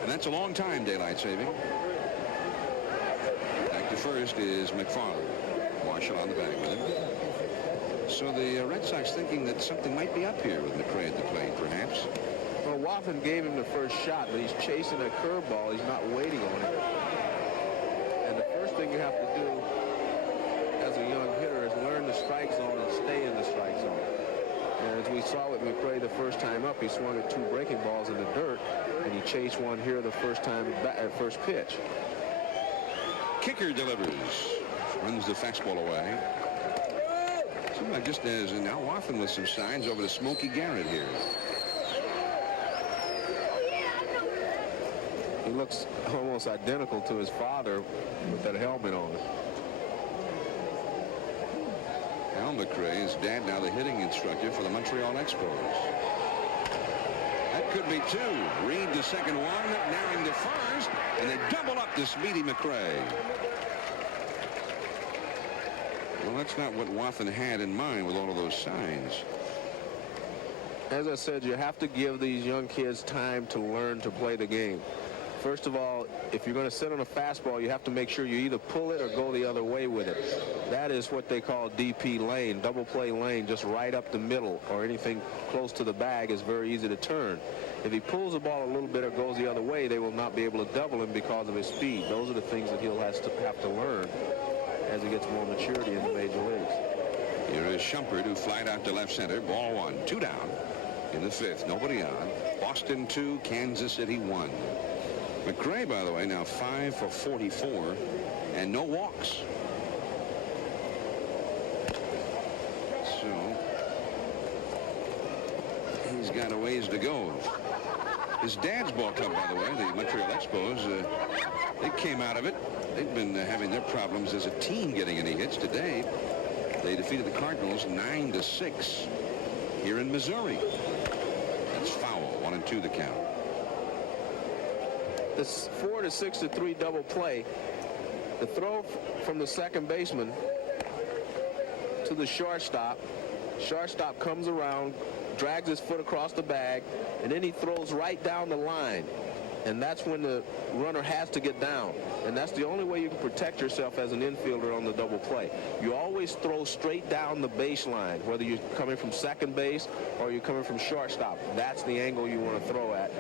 And that's a long time, daylight saving. Back to first is McFarland. Marshall on the bag with him. So the Red Sox thinking that something might be up here with McRae at the plate, perhaps. Well, Wathan gave him the first shot, but he's chasing a curveball. He's not waiting on it. First thing you have to do as a young hitter is learn the strike zone and stay in the strike zone. And as we saw with McRae the first time up, he swung at 2 breaking balls in the dirt, and he chased one here the first time at first pitch. Kiecker delivers. Runs the fastball away. Seems like just as now often with some signs over to Smokey Garrett here. He looks almost identical to his father with that helmet on. Al McRae, his dad, now the hitting instructor for the Montreal Expos. That could be 2. Reed the second one, Naring to first, and they double up the speedy McRae. Well, that's not what Wathan had in mind with all of those signs. As I said, you have to give these young kids time to learn to play the game. First of all, if you're going to sit on a fastball, you have to make sure you either pull it or go the other way with it. That is what they call DP lane, double play lane, just right up the middle, or anything close to the bag is very easy to turn. If he pulls the ball a little bit or goes the other way, they will not be able to double him because of his speed. Those are the things that he'll have to learn as he gets more maturity in the major leagues. Here is Shumpert, who flied out to left center. Ball 1, 2 down in the 5th. Nobody on. Boston 2, Kansas City 1. McRae, by the way, now 5 for 44 and no walks. So he's got a ways to go. His dad's ball club, by the way, the Montreal Expos, they came out of it. They've been having their problems as a team getting any hits. Today, they defeated the Cardinals 9-6 here in Missouri. That's foul. 1-2 the count. This 4 to 6 to 3 double play, the throw from the second baseman to the shortstop. Shortstop comes around, drags his foot across the bag, and then he throws right down the line. And that's when the runner has to get down. And that's the only way you can protect yourself as an infielder on the double play. You always throw straight down the baseline, whether you're coming from second base or you're coming from shortstop. That's the angle you want to throw at.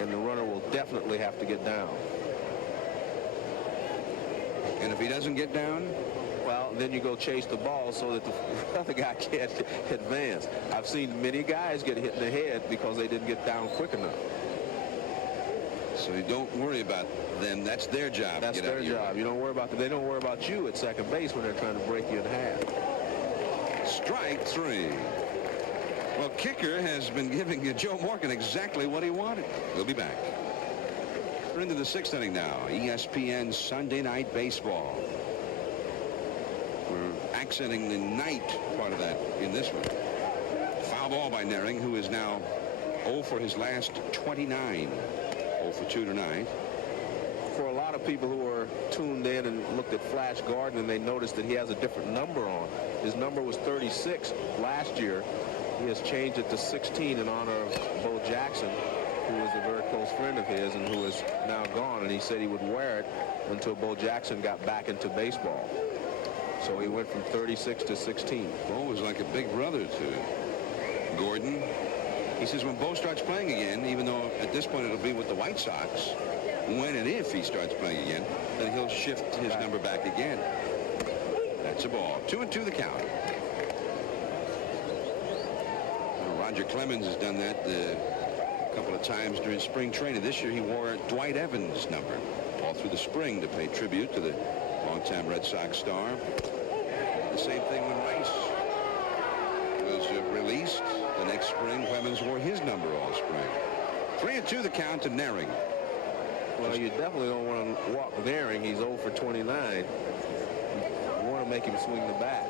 And the runner will definitely have to get down. And if he doesn't get down? Well, then you go chase the ball so that the other guy can't advance. I've seen many guys get hit in the head because they didn't get down quick enough. So you don't worry about them. That's their job. That's their job. You don't worry about them. They don't worry about you at second base when they're trying to break you in half. Strike 3. Well, Kiecker has been giving Joe Morgan exactly what he wanted. We'll be back. We're into the 6th inning now. ESPN Sunday Night Baseball. We're accenting the night part of that in this one. Foul ball by Naring, who is now 0 for his last 29. 0 for 2 tonight. For a lot of people who are tuned in and looked at Flash Gordon, and they noticed that he has a different number on. His number was 36 last year. He has changed it to 16 in honor of Bo Jackson, who is a very close friend of his and who is now gone. And he said he would wear it until Bo Jackson got back into baseball. So he went from 36 to 16. Bo was like a big brother to Gordon. He says when Bo starts playing again, even though at this point it'll be with the White Sox, when and if he starts playing again, then he'll shift his number back again. That's a ball. 2-2 the count. Roger Clemens has done that a couple of times during spring training. This year he wore Dwight Evans' number all through the spring to pay tribute to the longtime Red Sox star. The same thing when Rice was released. The next spring, Clemens wore his number all spring. 3-2 the count to Naring. Well, you definitely don't want to walk Naring. He's 0 for 29. You want to make him swing the bat.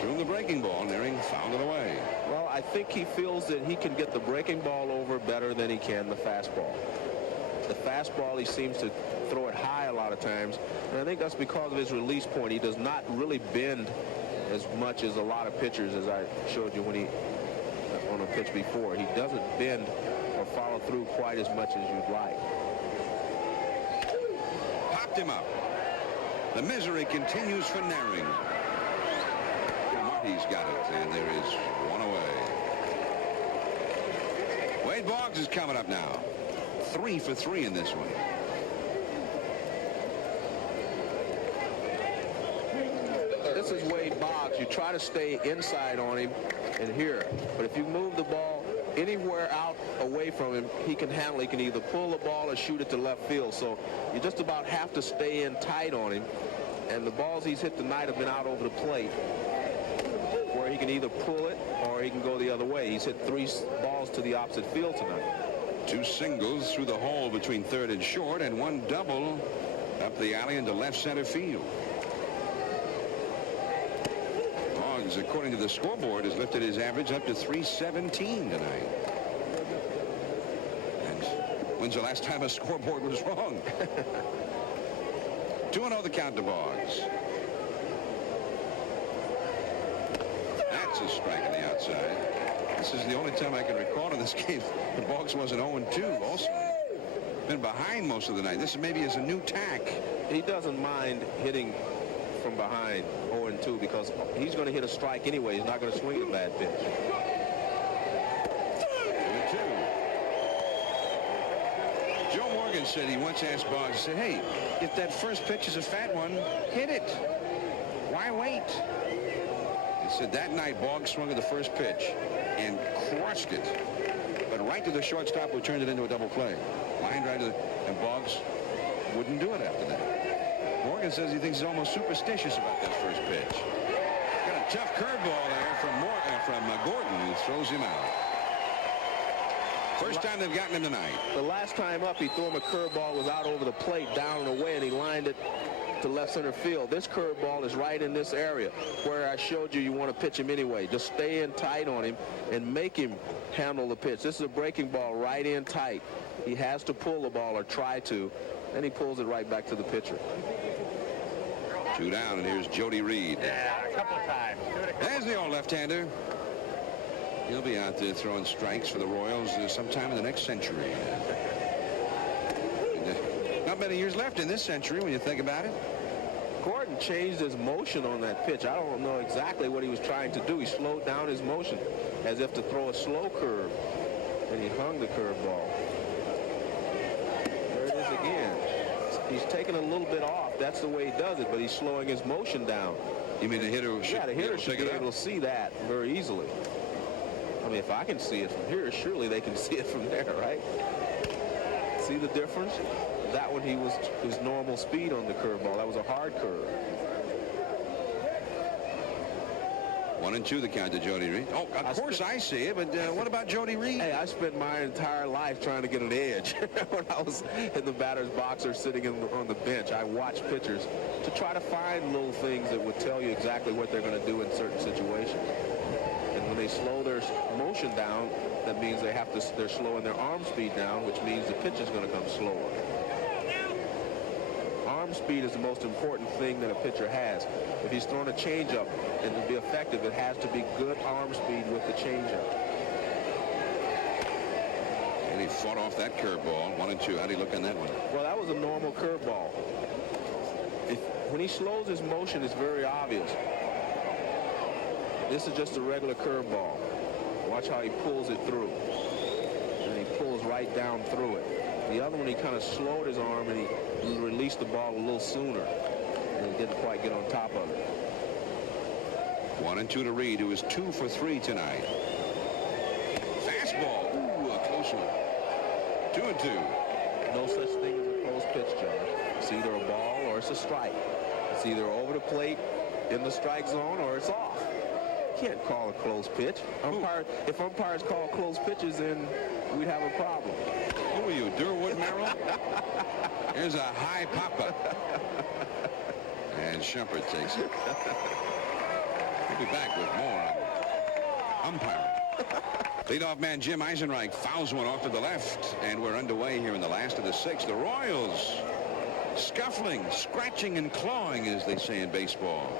Threw the breaking ball. Naring fouled it away. Well, I think he feels that he can get the breaking ball over better than he can the fastball. The fastball, he seems to throw it high a lot of times, and I think that's because of his release point. He does not really bend as much as a lot of pitchers, as I showed you when he on a pitch before. He doesn't bend or follow through quite as much as you'd like. Popped him up. The misery continues for Naring. Marty's got it, and there is one away. Wade Boggs is coming up now. 3 for 3 in this one. this is Wade Boggs. You try to stay inside on him and here. But if you move the ball anywhere out away from him, he can handle it. He can either pull the ball or shoot it to left field. So you just about have to stay in tight on him. And the balls he's hit tonight have been out over the plate, where he can either pull it or he can go the other way. He's hit 3 balls to the opposite field tonight. 2 singles through the hole between third and short, and 1 double up the alley into left center field. Boggs, according to the scoreboard, has lifted his average up to 317 tonight. And when's the last time a scoreboard was wrong? 2-0 the count to Boggs. That's a strike on the outside. This is the only time I can recall in this game the Boggs wasn't 0-2 also. Been behind most of the night. This maybe is a new tack. He doesn't mind hitting from behind 0-2 because he's going to hit a strike anyway. He's not going to swing a bad pitch. 2-2. Joe Morgan said he once asked Boggs, he said, hey, if that first pitch is a fat one, hit it. Why wait? He said that night Boggs swung at the first pitch and crushed it. But right to the shortstop who turned it into a double play. Line right to the, and Boggs wouldn't do it after that. Morgan says he thinks he's almost superstitious about that first pitch. Got a tough curveball there from Gordon, who throws him out. First time they've gotten him tonight. The last time up, he threw him a curveball, was out over the plate, down and away, and he lined it to left center field. This curveball is right in this area where I showed you want to pitch him anyway. Just stay in tight on him and make him handle the pitch. This is a breaking ball right in tight. He has to pull the ball or try to, and he pulls it right back to the pitcher. 2 down, and here's Jody Reed. Yeah, a couple of times. There's the old left-hander. He'll be out there throwing strikes for the Royals sometime in the next century. Not many years left in this century when you think about it. Gordon changed his motion on that pitch. I don't know exactly what he was trying to do. He slowed down his motion as if to throw a slow curve, and he hung the curveball. There it is again. He's taking a little bit off. That's the way he does it, but he's slowing his motion down. You mean the hitter should, the hitter should be able to see that very easily. I mean, if I can see it from here, surely they can see it from there, right? See the difference? That one, he was his normal speed on the curveball. That was a hard curve. 1-2 the count to Jody Reed. Oh, of course I see it, but what about Jody Reed? Hey, I spent my entire life trying to get an edge. When I was in the batter's box or sitting on the bench, I watched pitchers to try to find little things that would tell you exactly what they're going to do in certain situations. And when they slow their motion down, that means they're slowing their arm speed down, which means the pitch is going to come slower. Arm speed is the most important thing that a pitcher has. If he's throwing a changeup and to be effective, it has to be good arm speed with the changeup. And he fought off that curveball. 1-2. How'd he look on that one? Well, that was a normal curveball. When he slows his motion, it's very obvious. This is just a regular curveball. Watch how he pulls it through. And he pulls right down through it. The other one, he kind of slowed his arm and he released the ball a little sooner. And he didn't quite get on top of it. 1-2 to Reed, who is 2 for 3 tonight. Fastball. Ooh, a close one. 2-2. No such thing as a close pitch, John. It's either a ball or it's a strike. It's either over the plate in the strike zone or it's off. You can't call a close pitch. If umpires call close pitches, then we'd have a problem. Who are you, Durwood Merrill? Here's a high pop-up. And Shumpert takes it. We'll be back with more on umpiring. Leadoff man Jim Eisenreich fouls one off to the left, and we're underway here in the last of the 6th. The Royals scuffling, scratching, and clawing, as they say in baseball.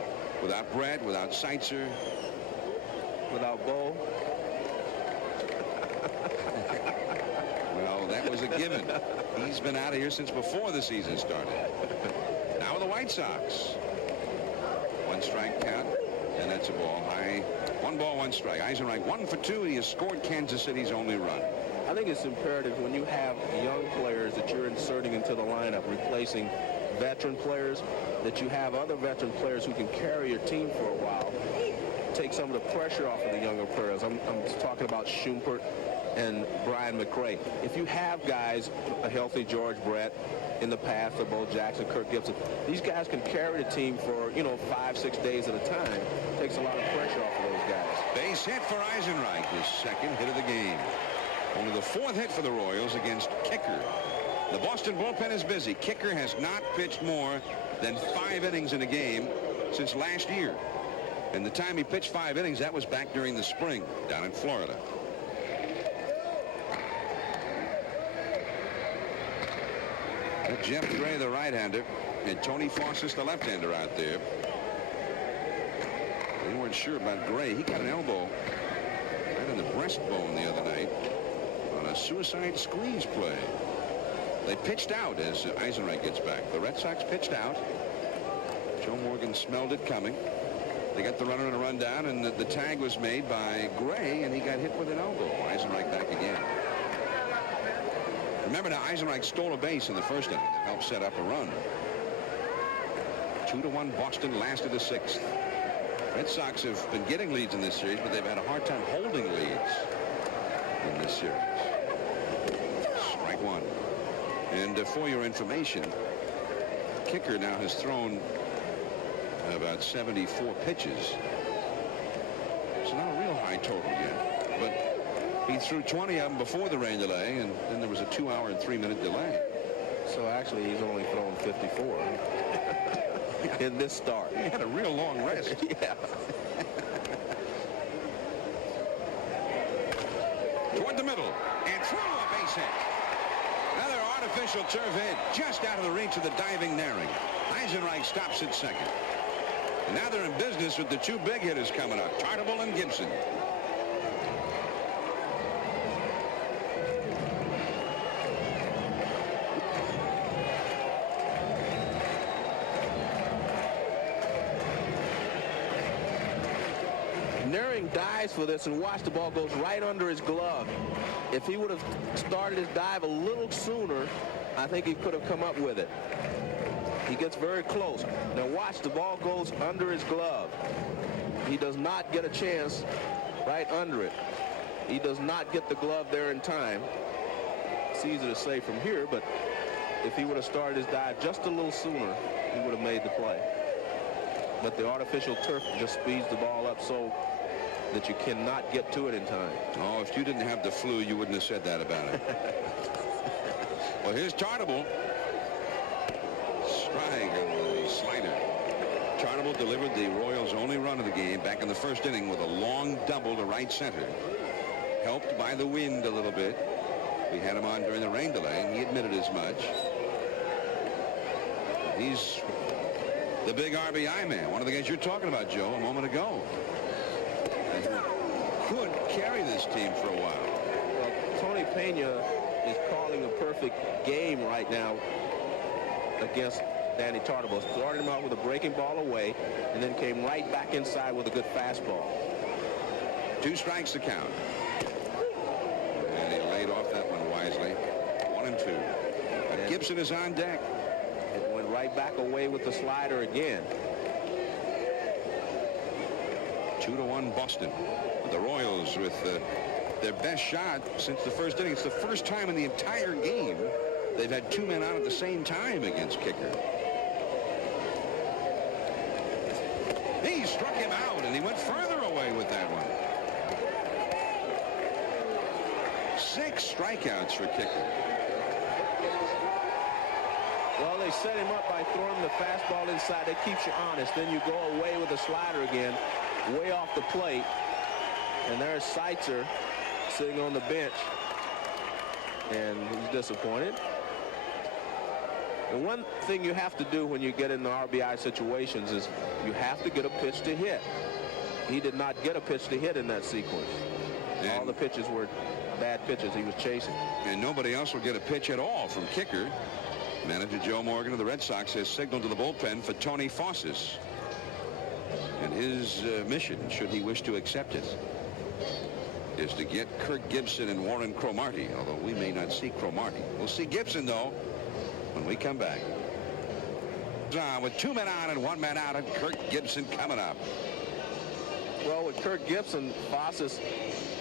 Without Brett, without Seitzer, without Bo. Well, that was a given. He's been out of here since before the season started. Now with the White Sox. 1 strike count, and that's a ball high. 1 ball, 1 strike. Eisenreich 1 for 2. He has scored Kansas City's only run. I think it's imperative when you have young players that you're inserting into the lineup, replacing veteran players, that you have other veteran players who can carry your team for a while, take some of the pressure off of the younger players. I'm talking about Schumpert and Brian McRae. If you have guys, a healthy George Brett in the past, or Bo Jackson, Kirk Gibson, these guys can carry the team for, 5-6 days at a time. Takes a lot of pressure off of those guys. Base hit for Eisenreich, his second hit of the game. Only the 4th hit for the Royals against Kiecker. The Boston bullpen is busy. Kiecker has not pitched more than 5 innings in a game since last year. And the time he pitched 5 innings, that was back during the spring down in Florida. Jeff Gray, the right-hander, and Tony Fawcett, the left-hander, out there. They weren't sure about Gray. He got an elbow right in the breastbone the other night on a suicide squeeze play. They pitched out as Eisenreich gets back. The Red Sox pitched out. Joe Morgan smelled it coming. They got the runner and a run down, and the tag was made by Gray, and he got hit with an elbow. Eisenreich back again. Remember now, Eisenreich stole a base in the first inning to help set up a run. 2-1 Boston, last of the 6th. Red Sox have been getting leads in this series, but they've had a hard time holding leads in this series. Strike one. And for your information, Kiecker now has thrown about 74 pitches. It's not a real high total yet, but he threw 20 of them before the rain delay, and then there was a 2-hour and 3-minute delay. So actually, he's only thrown 54 in this start. He had a real long rest. Yeah. Toward the middle, and through a base hit. Another artificial turf hit just out of the reach of the diving Naring. Eisenreich stops at second. And now they're in business with the 2 big hitters coming up, Tartable and Gibson. Naring dives for this, and watch, the ball goes right under his glove. If he would have started his dive a little sooner, I think he could have come up with it. He gets very close. Now watch, the ball goes under his glove. He does not get a chance right under it. He does not get the glove there in time. It's easy to say from here, but if he would have started his dive just a little sooner, he would have made the play. But the artificial turf just speeds the ball up so that you cannot get to it in time. Oh, if you didn't have the flu, you wouldn't have said that about it. Well, here's Tartable. Strike and slider. Tartable delivered the Royals' only run of the game back in the first inning with a long double to right center. Helped by the wind a little bit. We had him on during the rain delay, and he admitted as much. He's the big RBI man. One of the guys you're talking about, Joe, a moment ago. And could carry this team for a while. Well, Tony Pena is calling a perfect game right now against Danny Tartable. Started him out with a breaking ball away, and then came right back inside with a good fastball. 2 strikes to count. And he laid off that one wisely. 1-2. But Gibson is on deck. It went right back away with the slider again. 2-1 Boston. The Royals with their best shot since the first inning. It's the first time in the entire game they've had 2 men out at the same time against Kiecker. He struck him out, and he went further away with that one. 6 strikeouts for Kiecker. Well, they set him up by throwing the fastball inside. That keeps you honest. Then you go away with the slider again, way off the plate. And there's Seitzer sitting on the bench. And he's disappointed. And one thing you have to do when you get in the RBI situations is you have to get a pitch to hit. He did not get a pitch to hit in that sequence. All the pitches were bad pitches he was chasing. And nobody else will get a pitch at all from Kiecker. Manager Joe Morgan of the Red Sox has signaled to the bullpen for Tony Fawcett. And his mission, should he wish to accept it, is to get Kirk Gibson and Warren Cromartie, although we may not see Cromartie. We'll see Gibson, though, when we come back. With 2 men on and 1 man out, and Kirk Gibson coming up. Well, with Kirk Gibson, Fossis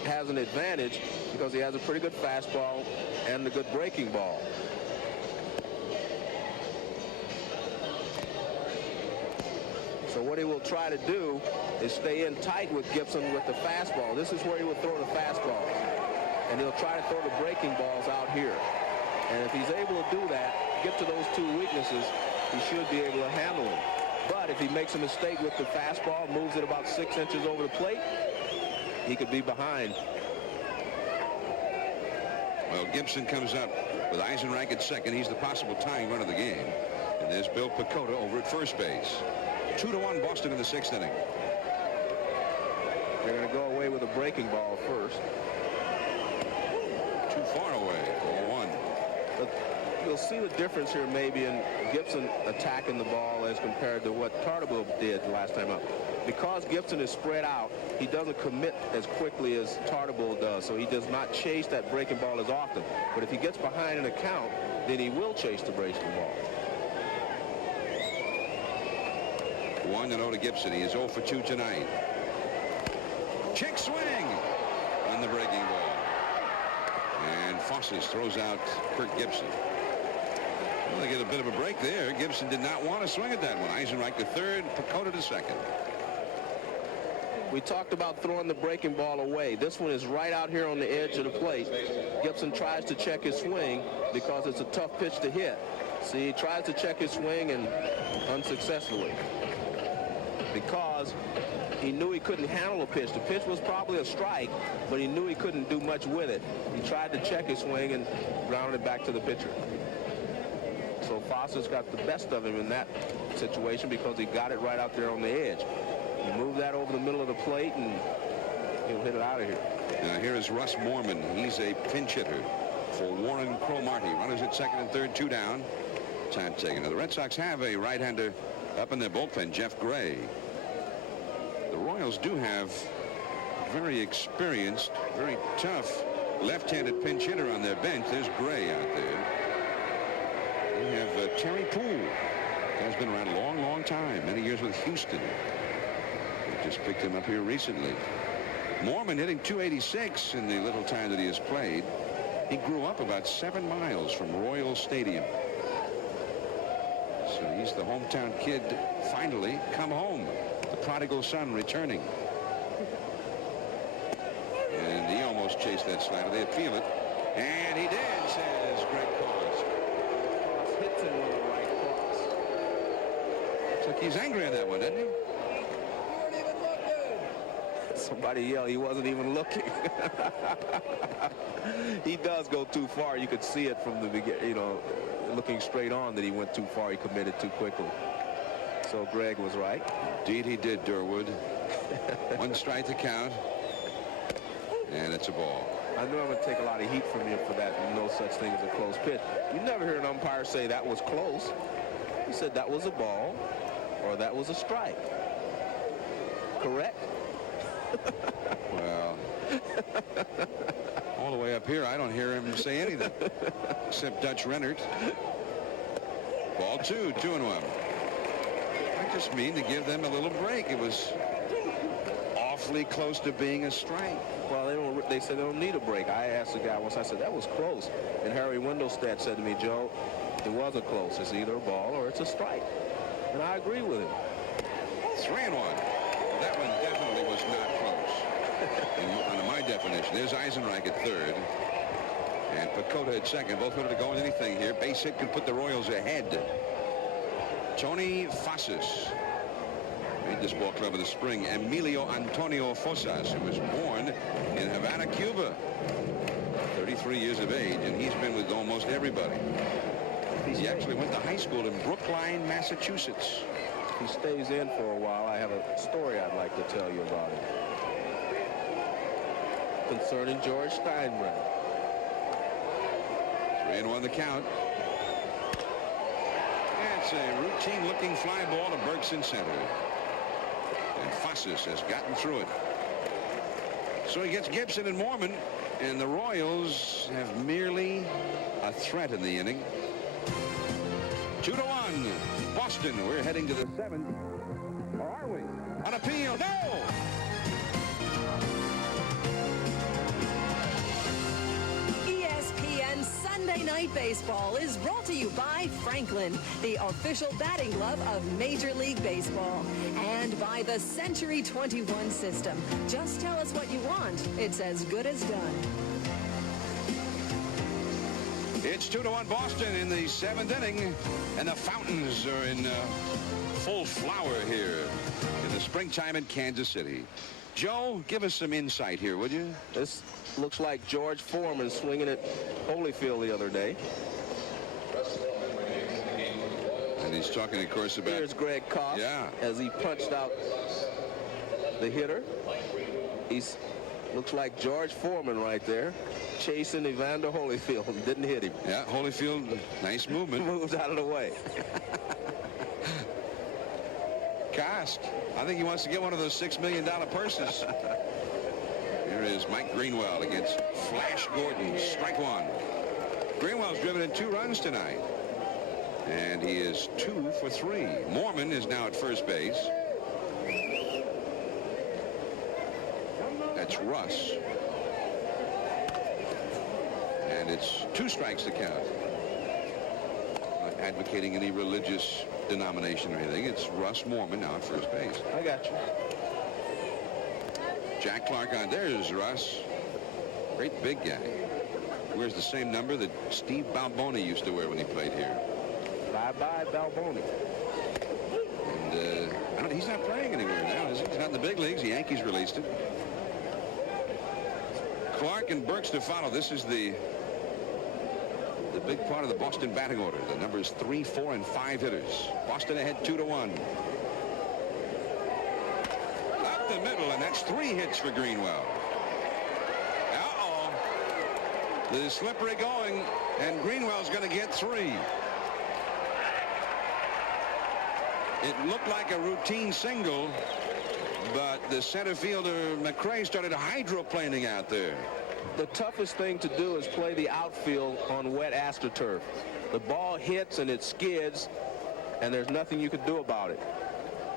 has an advantage because he has a pretty good fastball and a good breaking ball. So what he will try to do is stay in tight with Gibson with the fastball. This is where he will throw the fastball. And he'll try to throw the breaking balls out here. And if he's able to do that, get to those 2 weaknesses, he should be able to handle him. But if he makes a mistake with the fastball, moves it about 6 inches over the plate, he could be behind. Well, Gibson comes up with Eisenreich at second. He's the possible tying run of the game. And there's Bill Pecota over at first base. 2-1 Boston in the 6th inning. They're going to go away with a breaking ball first. Too far away. 0-1. But you'll see the difference here maybe in Gibson attacking the ball as compared to what Tartabull did last time up. Because Gibson is spread out, he doesn't commit as quickly as Tartabull does, so he does not chase that breaking ball as often. But if he gets behind an account, then he will chase the breaking ball. 1-0 to Gibson. He is 0 for 2 tonight. Check swing on the breaking ball. And Fossis throws out Kirk Gibson. Well, they get a bit of a break there. Gibson did not want to swing at that one. Eisenreich to third, Pecota to second. We talked about throwing the breaking ball away. This one is right out here on the edge of the plate. Gibson tries to check his swing because it's a tough pitch to hit. See, he tries to check his swing and unsuccessfully. Because he knew he couldn't handle a pitch. The pitch was probably a strike, but he knew he couldn't do much with it. He tried to check his swing and grounded it back to the pitcher. So Fossis got the best of him in that situation because he got it right out there on the edge. You move that over the middle of the plate and he'll hit it out of here. Now here is Russ Moorman. He's a pinch hitter for Warren Cromartie. Runners at second and third, 2 down. Time taken. Now the Red Sox have a right-hander up in their bullpen, Jeff Gray. The Royals do have very experienced, very tough left-handed pinch hitter on their bench. There's Gray out there. We have Terry Poole. Guy's been around a long, long time. Many years with Houston. We just picked him up here recently. Moorman hitting .286 in the little time that he has played. He grew up about 7 miles from Royal Stadium. So he's the hometown kid finally come home. The prodigal son returning. And he almost chased that slider. They appeal it. And he did, says Greg Cause. Hits him with the right cross. Looks like he's angry on that one, doesn't he? Somebody yelled he wasn't even looking. He does go too far. You could see it from the beginning, you know, looking straight on that he went too far. He committed too quickly. So Greg was right. Indeed he did, Durwood. 1 strike to count. And it's a ball. I knew I'm going to take a lot of heat from you for that. No such thing as a close pitch. You never hear an umpire say that was close. He said that was a ball or that was a strike. Correct? Well, all the way up here, I don't hear him say anything except Dutch Rennert. Ball 2, 2-1. I just mean to give them a little break. It was awfully close to being a strike. Well, they said they don't need a break. I asked the guy once, I said, that was close. And Harry Wendelstedt said to me, Joe, it wasn't close. It's either a ball or it's a strike. And I agree with him. 3-1. That one definitely was not close. Under my definition, there's Eisenreich at third. And Pecota at second. Both ready to go with anything here. Base hit can put the Royals ahead. Tony Fossis made this ball club in the spring. Emilio Antonio Fosas, who was born in Havana, Cuba. 33 years of age, and he's been with almost everybody. He actually went to high school in Brookline, Massachusetts. He stays in for a while. I have a story I'd like to tell you about him concerning George Steinbrenner. 3-1 the count. It's a routine-looking fly ball to Bergson center. And Fossis has gotten through it. So he gets Gibson and Moorman, and the Royals have merely a threat in the inning. 2-1. 2-1. Boston, we're heading to the 7th. Or are we? On appeal, no! ESPN Sunday Night Baseball is brought to you by Franklin, the official batting glove of Major League Baseball, and by the Century 21 system. Just tell us what you want. It's as good as done. It's 2-1 Boston in the 7th inning, and the fountains are in full flower here in the springtime in Kansas City. Joe, give us some insight here, would you? This looks like George Foreman swinging at Holyfield the other day. And he's talking, of course, about... Here's Greg Koff as he punched out the hitter. He's looks like George Foreman right there, chasing Evander Holyfield. Didn't hit him. Yeah, Holyfield, nice movement. Moved out of the way. Kosk, I think he wants to get one of those $6 million purses. Here is Mike Greenwell against Flash Gordon. Strike one. Greenwell's driven in 2 runs tonight. And he is 2 for 3. Mormon is now at first base. That's Russ. And it's 2 strikes to count. Not advocating any religious denomination or anything. It's Russ Mormon now at first base. I got you. Jack Clark on. There's Russ. Great big guy. Wears the same number that Steve Balboni used to wear when he played here. Bye-bye, Balboni. And I don't, he's not playing anywhere now, is he? He's not in the big leagues. The Yankees released him. Clark and Burks to follow. This is the big part of the Boston batting order. The numbers 3, 4, and 5 hitters. Boston ahead 2-1. Up the middle, and that's 3 hits for Greenwell. Uh-oh. The slippery going, and Greenwell's going to get 3. It looked like a routine single, but the center fielder McRae started hydroplaning out there. The toughest thing to do is play the outfield on wet AstroTurf. The ball hits and it skids, and there's nothing you can do about it.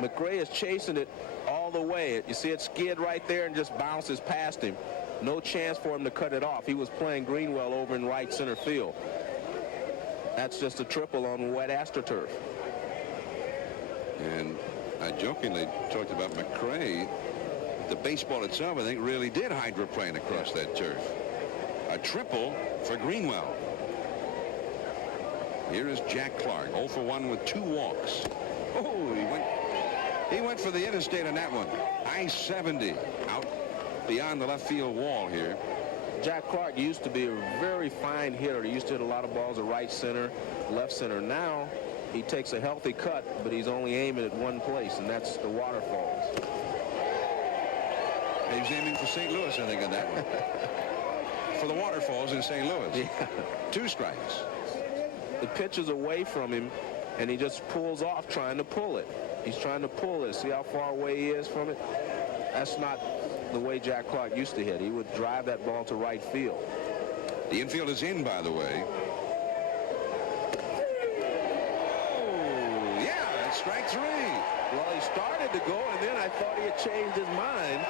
McRae is chasing it all the way. You see it skid right there and just bounces past him. No chance for him to cut it off. He was playing Greenwell over in right center field. That's just a triple on wet AstroTurf. And I jokingly talked about McRae. The baseball itself, I think, really did hydroplane across that turf. A triple for Greenwell. Here is Jack Clark, 0 for 1 with 2 walks. Oh, he went for the interstate on that one. I-70 out beyond the left field wall here. Jack Clark used to be a very fine hitter. He used to hit a lot of balls at right center, left center. Now he takes a healthy cut, but he's only aiming at one place, and that's the waterfalls. He was aiming for St. Louis, I think, on that one. For the waterfalls in St. Louis. Yeah. 2 strikes. The pitch is away from him, and he just pulls off trying to pull it. He's trying to pull it. See how far away he is from it? That's not the way Jack Clark used to hit. He would drive that ball to right field. The infield is in, by the way. Oh, yeah, that's strike 3. Well, he started to go, and then I thought he had changed his mind.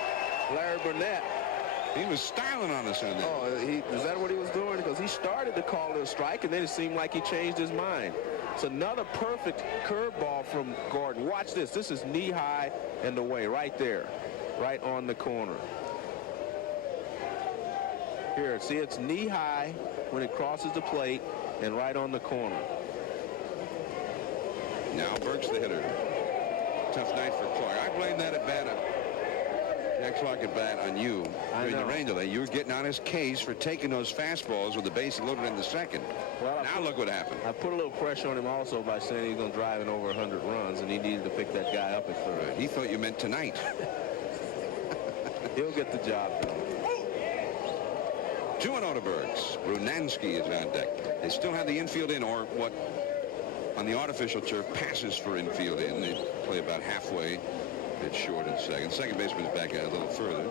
Larry Burnett. He was styling on us on that. Oh, is that what he was doing? Because he started to call it a strike, and then it seemed like he changed his mind. It's another perfect curveball from Gordon. Watch this. This is knee-high and away right there, right on the corner. Here, see, it's knee-high when it crosses the plate and right on the corner. Now Burks the hitter. Tough night for Clark. I blame that at bat. Jack Clark at bat on you during the rain delay. You were getting on his case for taking those fastballs with the base loaded in the second. Well, now look what happened. I put a little pressure on him also by saying he's going to drive in over 100 runs, and he needed to pick that guy up at third. Right. He thought you meant tonight. He'll get the job done. 2-0 to Burks. Brunansky is on deck. They still have the infield in, or what on the artificial turf passes for infield in. They play about halfway. It's short in second. Second baseman's back a little further.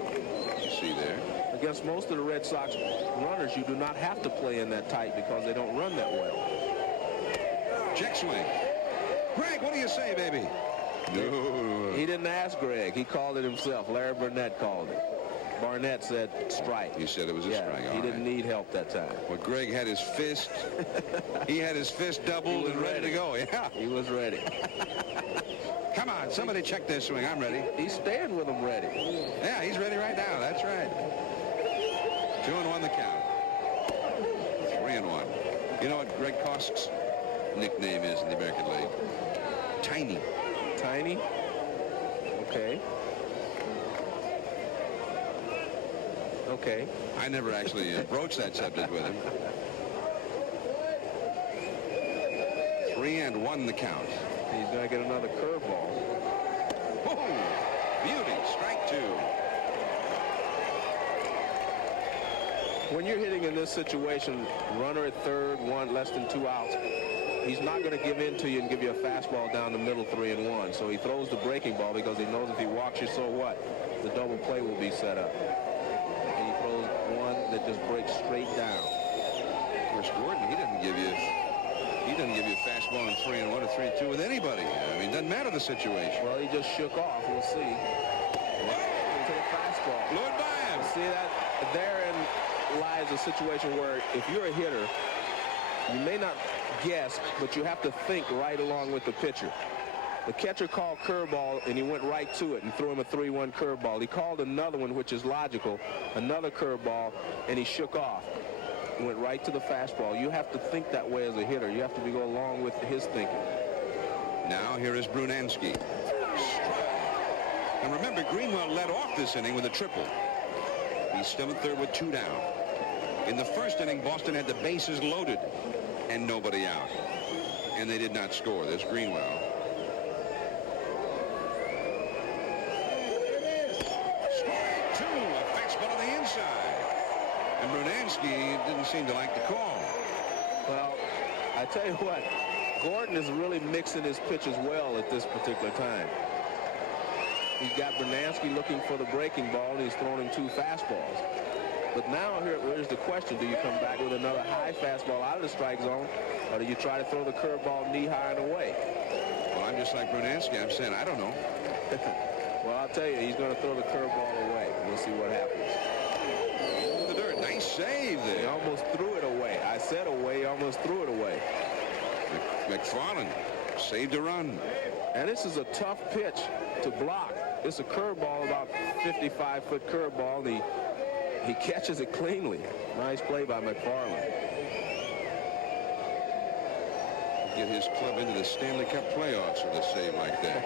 You see there. Against most of the Red Sox runners, you do not have to play in that tight because they don't run that well. Check swing. Greg, what do you say, baby? No. He didn't ask Greg. He called it himself. Larry Burnett called it. Barnett said strike. He said it was a strike. He didn't need help that time. Well, Greg had his fist. He had his fist doubled and ready to go. Yeah. He was ready. Come on, somebody check this swing. I'm ready. He's staying with him ready. Yeah, he's ready right now. That's right. 2-1 the count. 3-1. You know what Greg Kostk's nickname is in the American League? Tiny. Tiny? Okay. Okay. I never actually broached that subject with him. 3-1 the count. He's going to get another curveball. Whoa! Beauty. Strike 2. When you're hitting in this situation, runner at third, less than 2 outs, he's not going to give in to you and give you a fastball down the middle 3-1. So he throws the breaking ball because he knows if he walks you, so what? The double play will be set up. And he throws one that just breaks straight down. Of course, Gordon, he doesn't give you a fastball in 3-1 or 3-2 with anybody. I mean, it doesn't matter the situation. Well, he just shook off. We'll see. Into the fastball. Blew it by him. See that? Therein lies a situation where if you're a hitter, you may not guess, but you have to think right along with the pitcher. The catcher called curveball, and he went right to it and threw him a 3-1 curveball. He called another one, which is logical, another curveball, and he shook off. He went right to the fastball. You have to think that way as a hitter. You have to go along with his thinking. Now here is Brunansky. And remember, Greenwell led off this inning with a triple. He's still at third with 2 down. In the first inning, Boston had the bases loaded and nobody out. And they did not score. There's Greenwell. Strike 2, a fastball on the inside. And Brunansky didn't seem to like the call. Well, I tell you what, Gordon is really mixing his pitches well at this particular time. He's got Brunansky looking for the breaking ball, and he's throwing him 2 fastballs. But now here's the question. Do you come back with another high fastball out of the strike zone, or do you try to throw the curveball knee high and away? Well, I'm just like Brunansky. I'm saying, I don't know. Well, I'll tell you, he's going to throw the curveball away. We'll see what happens. In the dirt. Nice save there. He almost threw it away. I said away, he almost threw it away. McFarland saved a run. And this is a tough pitch to block. It's a curveball, about 55-foot curveball, and he catches it cleanly. Nice play by McFarland. Get his club into the Stanley Cup playoffs with a save like that.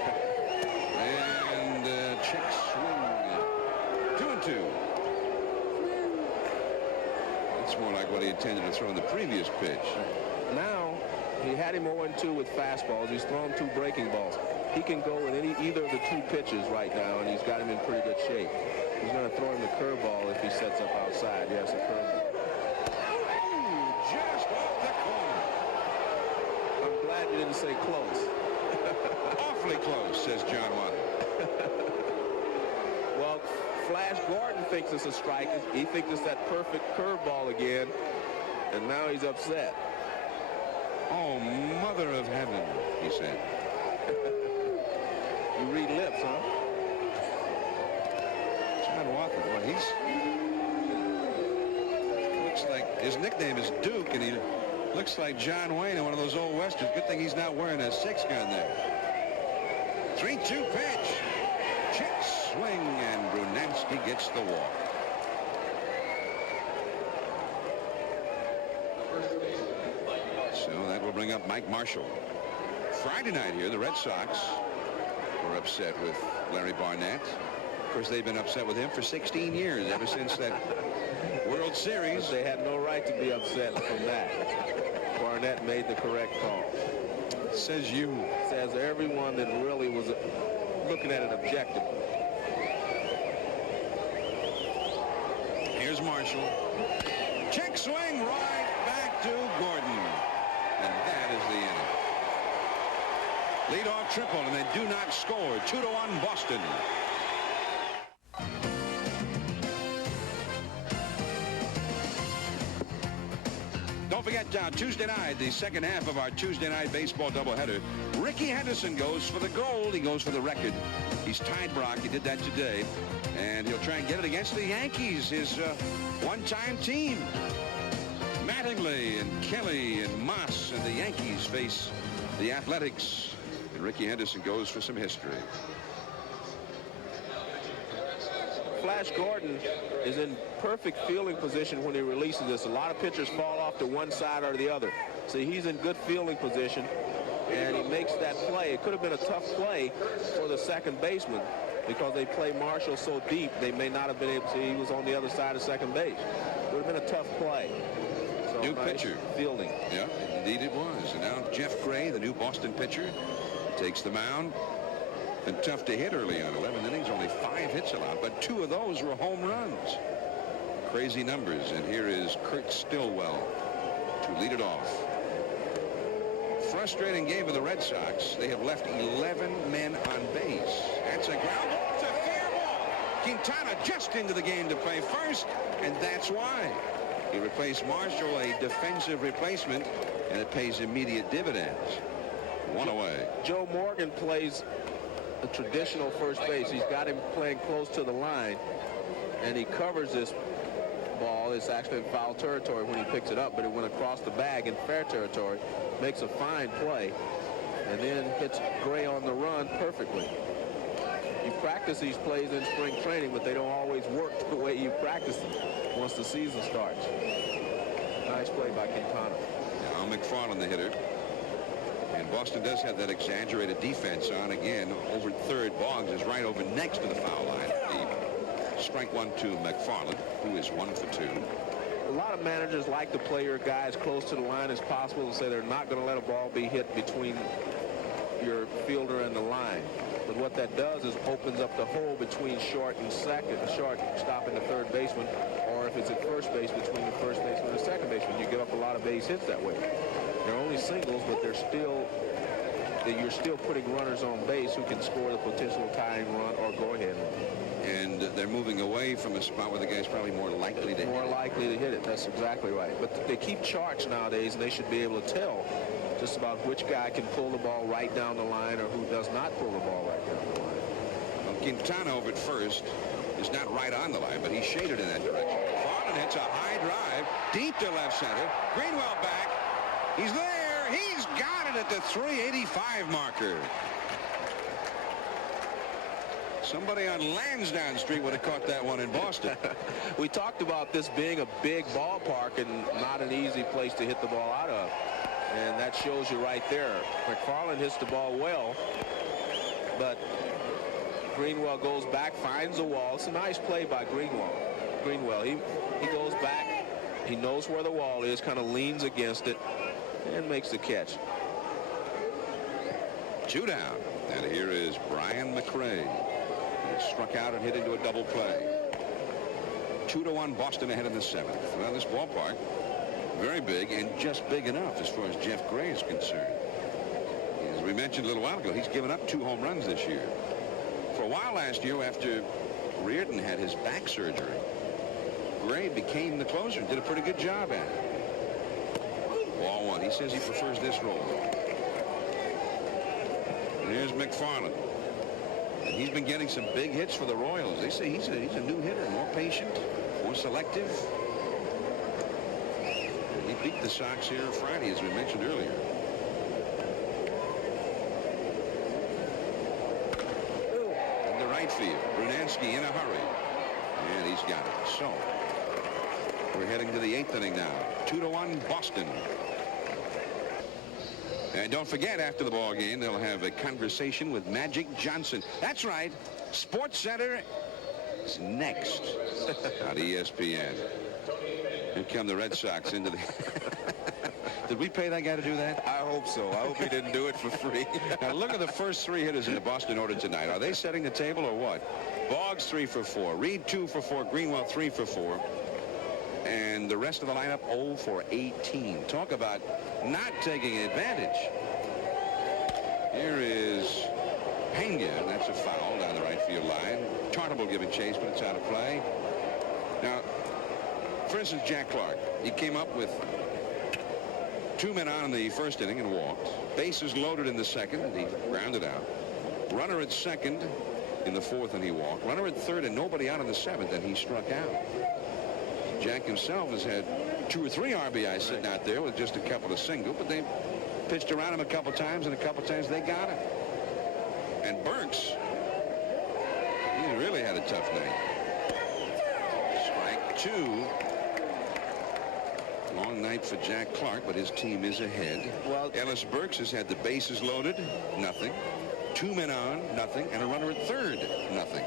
And check swing. 2-2. That's more like what he intended to throw in the previous pitch. Now, he had him 0-2 with fastballs. He's thrown 2 breaking balls. He can go with either of the 2 pitches right now, and he's got him in pretty good shape. He's going to throw him the curveball if he sets up outside. Yes, a curveball. Just off the corner. I'm glad you didn't say close. Awfully close, says John Watt. Well, Flash Gordon thinks it's a strike. He thinks it's that perfect curveball again, and now he's upset. Oh, mother of heaven, he said. You read lips, huh? John Watson, well, looks like his nickname is Duke, and he looks like John Wayne in one of those old westerns. Good thing he's not wearing a 6-gun there. 3-2 pitch. Check swing, and Brunansky gets the walk. So that will bring up Mike Marshall. Friday night here, the Red Sox were upset with Larry Barnett. Of course, they've been upset with him for 16 years, ever since that World Series. But they had no right to be upset from that. Barnett made the correct call. Says you. Says everyone that really was looking at it objectively. Here's Marshall. Check swing right back to Gordon. And that is the inning. Leadoff triple, and they do not score. 2-1 Boston. Don't forget out Tuesday night, the second half of our Tuesday night baseball doubleheader. Ricky Henderson goes for the gold. He goes for the record. He's tied Brock. He did that today. And he'll try and get it against the Yankees, his one-time team. Mattingly and Kelly and Moss and the Yankees face the Athletics. And Ricky Henderson goes for some history. Flash Gordon is in perfect fielding position when he releases this. A lot of pitchers fall off to one side or the other. See, he's in good fielding position, and he makes that play. It could have been a tough play for the second baseman because they play Marshall so deep, they may not have been able to see he was on the other side of second base. It would have been a tough play. So New nice pitcher. Fielding. Yeah, indeed it was. And now Jeff Gray, the new Boston pitcher, takes the mound. Been tough to hit early on. 11 innings, only 5 hits allowed, but 2 of those were home runs. Crazy numbers. And here is Kurt Stillwell to lead it off. Frustrating game for the Red Sox. They have left 11 men on base. That's a ground ball. It's a fair ball. Quintana just into the game to play first, and that's why. He replaced Marshall, a defensive replacement, and it pays immediate dividends. 1 away. Joe Morgan plays a traditional first base. He's got him playing close to the line, and he covers this ball. It's actually in foul territory when he picks it up, but it went across the bag in fair territory. Makes a fine play, and then hits Gray on the run perfectly. You practice these plays in spring training, but they don't always work the way you practice them once the season starts. Nice play by Quintana. Now McFarland, the hitter. And Boston does have that exaggerated defense on again. Over third, Boggs is right over next to the foul line. The strike 1 to McFarland, who is 1 for 2. A lot of managers like to play your guys close to the line as possible and say they're not going to let a ball be hit between your fielder and the line. But what that does is opens up the hole between short and second, short stopping the third baseman, or if it's at first base, between the first baseman and the second baseman. You give up a lot of base hits that way. They're only singles, but you're still putting runners on base who can score the potential tying run or go ahead run. And they're moving away from a spot where the guy's probably more likely to hit it. More likely to hit it. That's exactly right. But they keep charts nowadays, and they should be able to tell just about which guy can pull the ball right down the line or who does not pull the ball right down the line. Well, Quintana over at first is not right on the line, but he's shaded in that direction. Farland hits a high drive deep to left center. Greenwell back. He's there. He's got it at the 385 marker. Somebody on Lansdowne Street would have caught that one in Boston. We talked about this being a big ballpark and not an easy place to hit the ball out of. And that shows you right there. McFarland hits the ball well, but Greenwell goes back, finds the wall. It's a nice play by Greenwell. He goes back. He knows where the wall is, kind of leans against it, and makes the catch. 2 down. And here is Brian McRae. He struck out and hit into a double play. 2-1 Boston ahead in the 7th. Well, this ballpark, very big and just big enough as far as Jeff Gray is concerned. As we mentioned a little while ago, he's given up 2 home runs this year. For a while last year, after Reardon had his back surgery, Gray became the closer and did a pretty good job at it. Ball 1. He says he prefers this role. And here's McFarland. And he's been getting some big hits for the Royals. They say he's a new hitter, more patient, more selective. He beat the Sox here Friday, as we mentioned earlier. In the right field, Brunansky in a hurry. And he's got it. So, we're heading to the 8th inning now. 2-1 Boston. And don't forget, after the ball game, they'll have a conversation with Magic Johnson. That's right. Sports Center is next on ESPN. Here come the Red Sox into the... Did we pay that guy to do that? I hope so. I hope he didn't do it for free. Now look at the first 3 hitters in the Boston order tonight. Are they setting the table or what? Boggs 3 for 4. Reed 2 for 4. Greenwell 3 for 4. And the rest of the lineup 0 for 18. Talk about not taking advantage. Here is Pena. That's a foul down the right field line. Tartable giving chase, but it's out of play. Now, for instance, Jack Clark. He came up with 2 men on in the first inning and walked. Bases loaded in the second, and he grounded out. Runner at second in the fourth, and he walked. Runner at third and nobody out in the seventh, and he struck out. Jack himself has had 2 or 3 RBIs sitting out there with just a couple of singles, but they pitched around him a couple times, and a couple times they got him. And Burks, he really had a tough night. Strike 2. Long night for Jack Clark, but his team is ahead. Well, Ellis Burks has had the bases loaded, nothing. 2 men on, nothing, and a runner at third, nothing.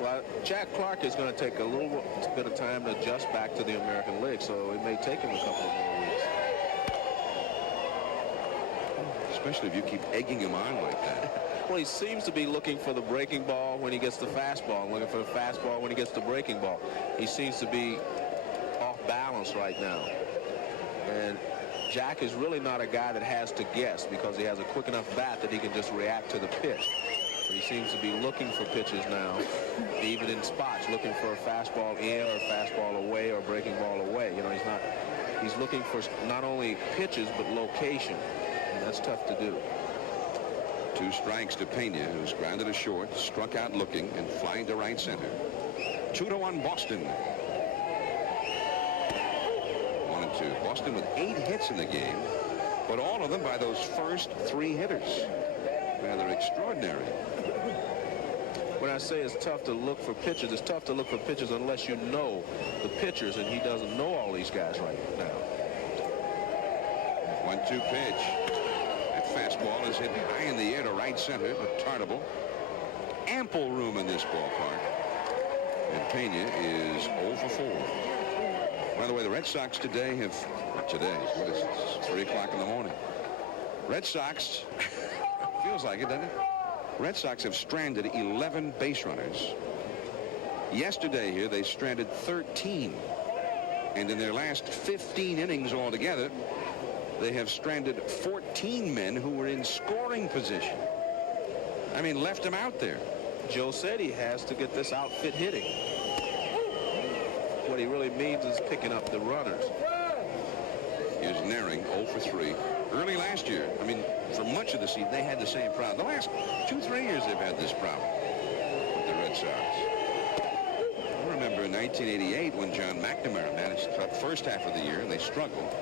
Well, Jack Clark is going to take a little bit of time to adjust back to the American League, so it may take him a couple of more weeks. Especially if you keep egging him on like that. Well, he seems to be looking for the breaking ball when he gets the fastball, and looking for the fastball when he gets the breaking ball. He seems to be off balance right now. And Jack is really not a guy that has to guess, because he has a quick enough bat that he can just react to the pitch. But he seems to be looking for pitches now, even in spots, looking for a fastball in or a fastball away or a breaking ball away. You know, he's looking for not only pitches but location, and that's tough to do. 2 strikes to Pena, who's grounded to short, struck out looking, and flying to right center. 2-1 Boston. 1-2. Boston with 8 hits in the game, but all of them by those first 3 hitters. Rather extraordinary. When I say it's tough to look for pitchers, it's tough to look for pitchers unless you know the pitchers, and he doesn't know all these guys right now. 1-2 pitch. That fastball is hit high in the air to right center, but targetable. Ample room in this ballpark. And Pena is 0 for 4. By the way, the Red Sox today have, what is it? It's 3 o'clock in the morning. Red Sox, feels like it, doesn't it? Red Sox have stranded 11 base runners. Yesterday here, they stranded 13. And in their last 15 innings altogether, they have stranded 14 men who were in scoring position. I mean, left them out there. Joe said he has to get this outfit hitting. What he really means is picking up the runners. Here's Naring, 0 for 3. Early last year, I mean, for much of the season, they had the same problem. The last 2-3 years, they've had this problem with the Red Sox. I remember in 1988 when John McNamara managed the first half of the year, and they struggled.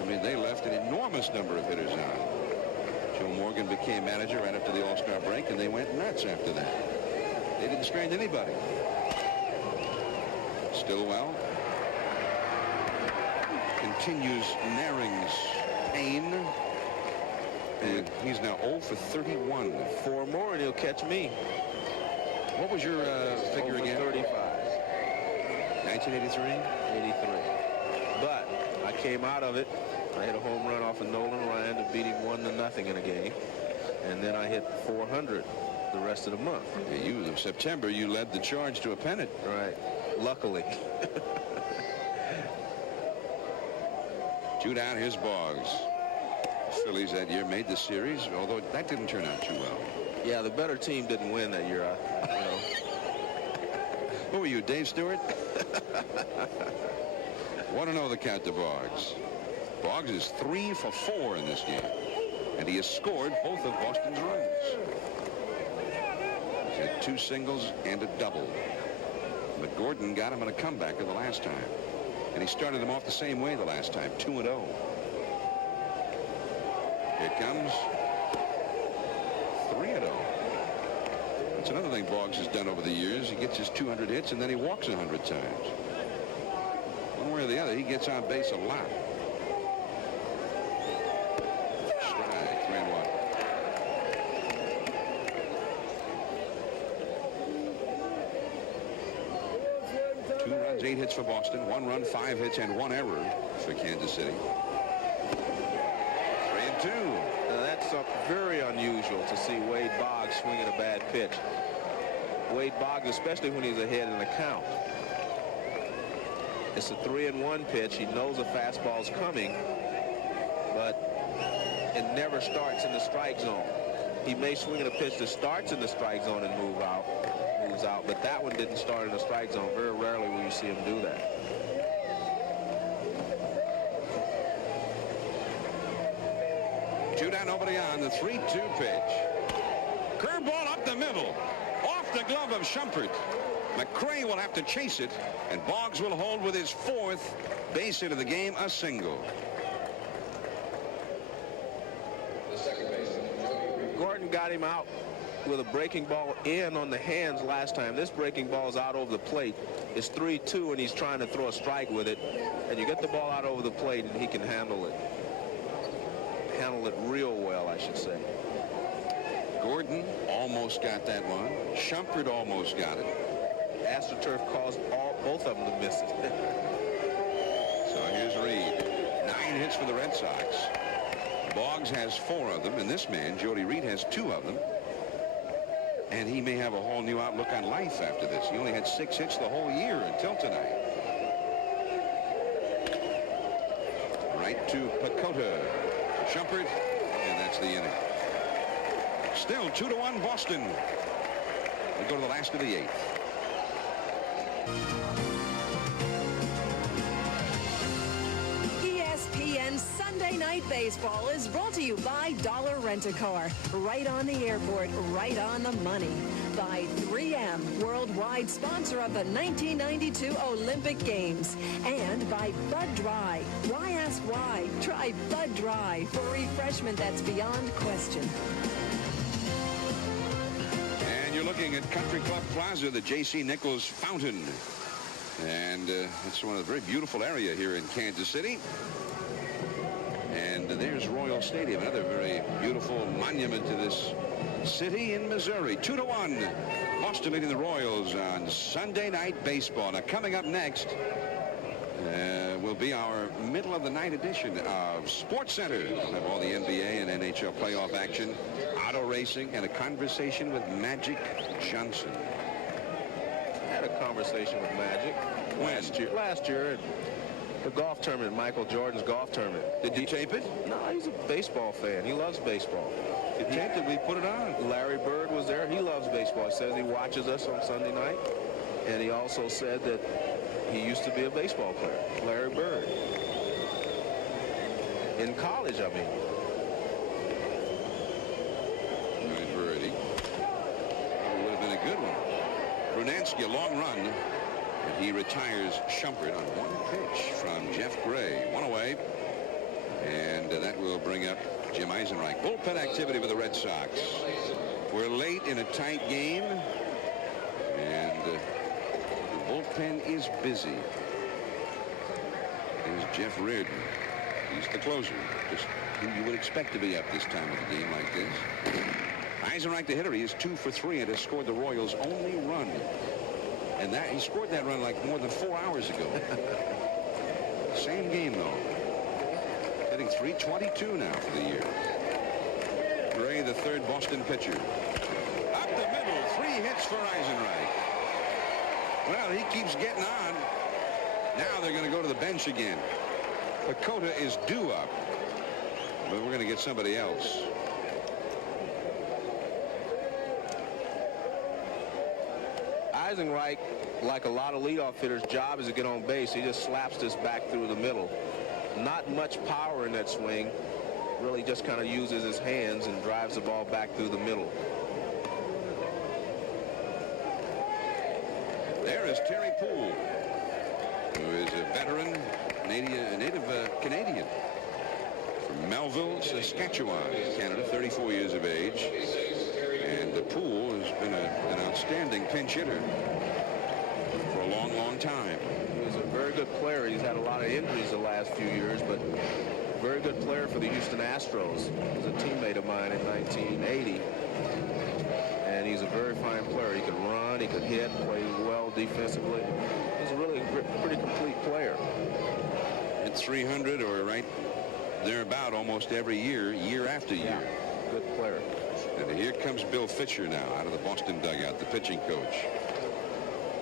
I mean, they left an enormous number of hitters on. Joe Morgan became manager right after the All-Star break, and they went nuts after that. They didn't strand anybody. Stillwell continues Naring's pain, and he's now 0 for 31. 4 more and he'll catch me. What was your figure again? 35. 1983? 83. But I came out of it. I hit a home run off of Nolan Ryan to beat him 1-0 in a game, and then I hit 400 the rest of the month. Yeah, in September, you led the charge to a pennant. Right. Luckily. 2 down, here's Boggs. The Phillies that year made the series, although that didn't turn out too well. Yeah, the better team didn't win that year. Who were you, Dave Stewart? 1-0 the count to Boggs. Boggs is 3 for 4 in this game, and he has scored both of Boston's runs. He's had 2 singles and a double. But Gordon got him on a comebacker the last time. And he started him off the same way the last time, 2-0. Here it comes. 3-0. That's another thing Boggs has done over the years. He gets his 200 hits, and then he walks 100 times. One way or the other, he gets on base a lot. Strike, 3-1. 2 runs, 8 hits for Boston. 1 run, 5 hits, and 1 error for Kansas City. 3-2. Now that's very unusual to see Wade Boggs swinging a bad pitch. Wade Boggs, especially when he's ahead in the count. It's a 3-1 pitch. He knows a fastball's coming, but it never starts in the strike zone. He may swing at a pitch that starts in the strike zone and moves out, but that one didn't start in the strike zone. Very rarely will you see him do that. early on. The 3-2 pitch. Curveball up the middle. Off the glove of Shumpert. McCray will have to chase it, and Boggs will hold with his 4th base hit of the game, a single. Gordon got him out with a breaking ball in on the hands last time. This breaking ball is out over the plate. It's 3-2, and he's trying to throw a strike with it. And you get the ball out over the plate, and he can handle it. Handle it real well, I should say. Gordon almost got that one. Shumpert almost got it. AstroTurf caused both of them to miss it. So here's Reed. 9 hits for the Red Sox. Boggs has 4 of them, and this man, Jody Reed, has 2 of them. And he may have a whole new outlook on life after this. He only had 6 hits the whole year until tonight. Right to Pecota. Shumpert, and that's the inning. Still 2-1 Boston. We go to the last of the 8th. ESPN Sunday Night Baseball is brought to you by Dollar Rent-A-Car. Right on the airport, right on the money. By 3M, worldwide sponsor of the 1992 Olympic Games. And by Bud Dry. Why ask why? Try Bud Dry for refreshment that's beyond question. And you're looking at Country Club Plaza, the J.C. Nichols Fountain. And it's one of the very beautiful area here in Kansas City. And there's Royal Stadium, another very beautiful monument to this city in Missouri. 2-1. Boston leading the Royals on Sunday Night Baseball. Now coming up next will be our middle of the night edition of Sports Center. We'll have all the NBA and NHL playoff action, auto racing, and a conversation with Magic Johnson. I had a conversation with Magic last year at the golf tournament, Michael Jordan's golf tournament. Did you tape it? No, he's a baseball fan. He loves baseball. You taped it, we put it on. Larry Bird was there. He loves baseball. He says he watches us on Sunday night. And he also said that he used to be a baseball player, Larry Bird. In college, I mean. Larry Bird, would have been a good one. Brunansky, a long run. And he retires Shumpert on 1 pitch from Jeff Gray. 1 away. And that will bring up Jim Eisenreich. Bullpen activity with the Red Sox. We're late in a tight game. And the bullpen is busy. There's Jeff Reardon. He's the closer. Just who you would expect to be up this time of the game like this. Eisenreich, the hitter, he is 2 for 3 and has scored the Royals' only run. And that he scored that run like more than 4 hours ago. Same game, though. Hitting .322 now for the year. Gray, the third Boston pitcher. Up the middle, 3 hits for Eisenreich. Well, he keeps getting on. Now they're going to go to the bench again. Pecota is due up. But we're going to get somebody else. Eisenreich, like a lot of leadoff hitters, job is to get on base. He just slaps this back through the middle. Not much power in that swing. Really just kind of uses his hands and drives the ball back through the middle. There is Terry Poole, who is a veteran, native Canadian from Melville, Saskatchewan, Canada, 34 years of age. And Poole has been an outstanding pinch hitter for a long, long time. He's a very good player. He's had a lot of injuries the last few years, but very good player for the Houston Astros. He was a teammate of mine in 1980. And he's a very fine player. He could run, he could hit, play well defensively. He's a really pretty complete player. At 300 or right thereabout almost every year, year after year. Yeah, good player. And here comes Bill Fisher now out of the Boston dugout, the pitching coach.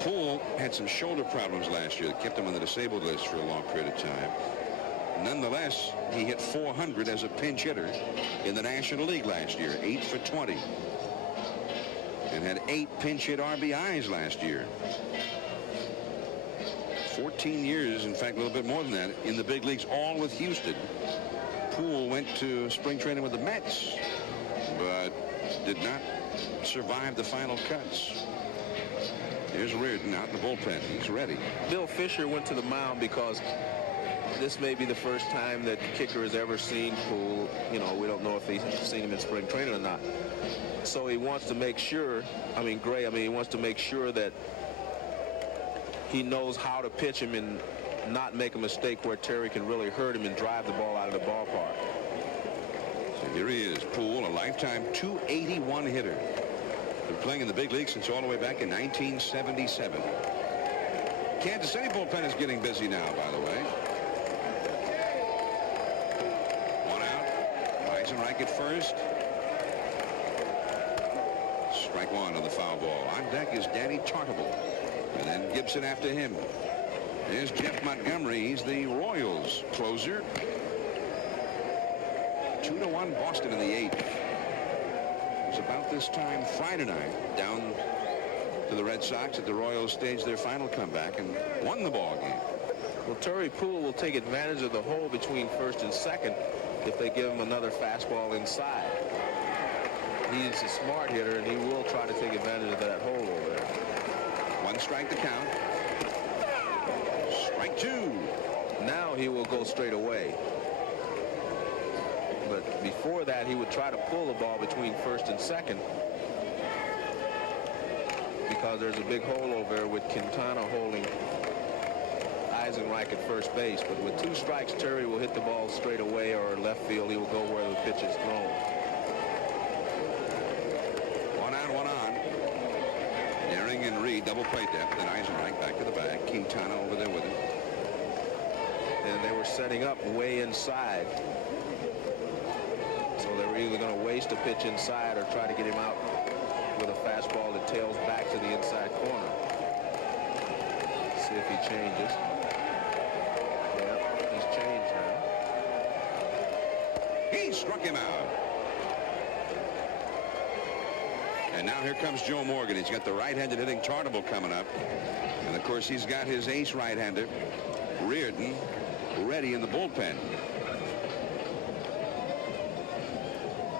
Poole had some shoulder problems last year that kept him on the disabled list for a long period of time. Nonetheless, he hit .400 as a pinch hitter in the National League last year, 8 for 20. And had 8 pinch hit RBIs last year. 14 years, in fact, a little bit more than that, in the big leagues, all with Houston. Poole went to spring training with the Mets, but did not survive the final cuts. Here's Reardon out in the bullpen. He's ready. Bill Fisher went to the mound because this may be the first time that Kiecker has ever seen Poole. You know, we don't know if he's seen him in spring training or not. So he wants to make sure, he wants to make sure that he knows how to pitch him and not make a mistake where Terry can really hurt him and drive the ball out of the ballpark. So here he is, Poole, a lifetime .281 hitter. Been playing in the big league since all the way back in 1977. Kansas City bullpen is getting busy now, by the way. One out. Eisenreich at first. Strike one on the foul ball. On deck is Danny Tartabull. And then Gibson after him. There's Jeff Montgomery. He's the Royals closer. 2-1 Boston in the 8th. It was about this time Friday night down to the Red Sox at the Royals staged their final comeback and won the ball game. Well, Terry Poole will take advantage of the hole between first and second if they give him another fastball inside. He's a smart hitter, and he will try to take advantage of that hole over there. One strike to count. Strike two. Now he will go straight away. But before that, he would try to pull the ball between first and second because there's a big hole over there with Quintana holding Eisenreich at first base. But with 2 strikes, Terry will hit the ball straight away, or left field. He will go where the pitch is thrown. One out, one on. Daring and Reed double play depth, and Eisenreich back to the bag. Quintana over there with him. And they were setting up way inside. So they were either going to waste a pitch inside or try to get him out with a fastball that tails back to the inside corner. See if he changes. Yeah, he's changed now. He struck him out. And now here comes Joe Morgan. He's got the right-handed hitting Tartabull coming up. And, of course, he's got his ace right-hander, Reardon, ready in the bullpen.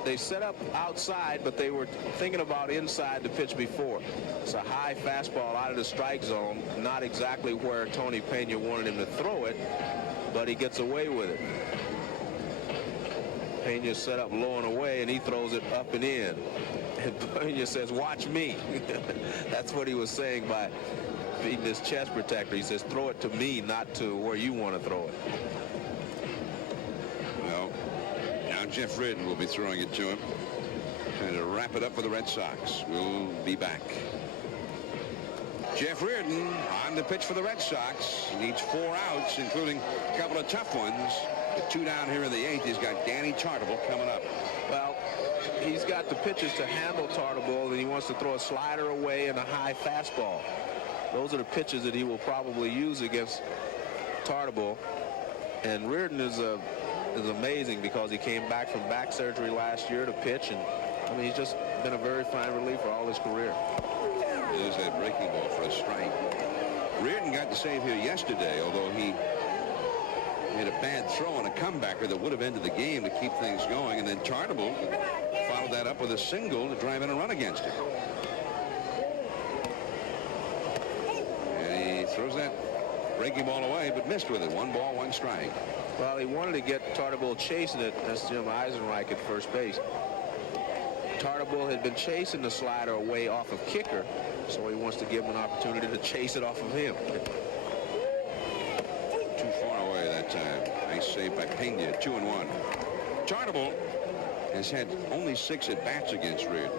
They set up outside, but they were thinking about inside the pitch before. It's a high fastball out of the strike zone, not exactly where Tony Pena wanted him to throw it, but he gets away with it. Pena set up low and away, and he throws it up and in. And Pena says, "Watch me." That's what he was saying by beating his chest protector. He says, "Throw it to me, not to where you want to throw it." Well, now Jeff Reardon will be throwing it to him. Trying to wrap it up for the Red Sox. We'll be back. Jeff Reardon on the pitch for the Red Sox. Needs 4 outs, including a couple of tough ones. With 2 down here in the 8th, he's got Danny Tartabull coming up. Well, he's got the pitches to handle Tartabull, and he wants to throw a slider away and a high fastball. Those are the pitches that he will probably use against Tartabull. And Reardon is amazing because he came back from back surgery last year to pitch, and I mean, he's just been a very fine reliever all his career. There's that breaking ball for a strike. Reardon got the save here yesterday, although he made a bad throw on a comebacker that would have ended the game to keep things going, and then Tartabull followed that up with a single to drive in a run against him. And he throws that breaking ball away, but missed with it. 1 ball, 1 strike. Well, he wanted to get Tartabull chasing it. That's Jim Eisenreich at first base. Tartabull had been chasing the slider away off of Kiecker, so he wants to give him an opportunity to chase it off of him. Too far away that time. Nice save by Pena. 2-1. Tartabull has had only 6 at-bats against Reardon.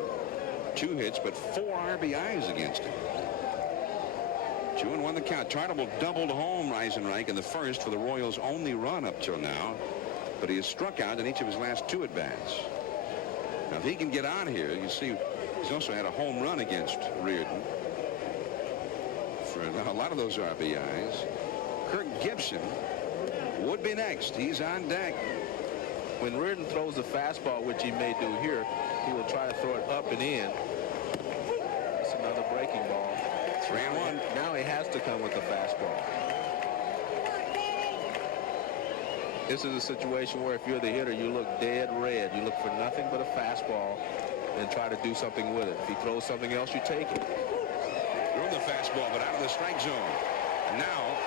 2 hits, but 4 RBIs against him. 2-1 the count. Tartabull doubled home Eisenreich in the first for the Royals' only run up till now, but he has struck out in each of his last 2 at-bats. Now, if he can get on here, you see he's also had a home run against Reardon for a lot of those RBIs. Kirk Gibson would be next. He's on deck. When Reardon throws the fastball, which he may do here, he will try to throw it up and in. It's another breaking ball. 3-1. Now he has to come with the fastball. This is a situation where if you're the hitter, you look dead red. You look for nothing but a fastball and try to do something with it. If he throws something else, you take it. Throw the fastball, but out of the strike zone. Now,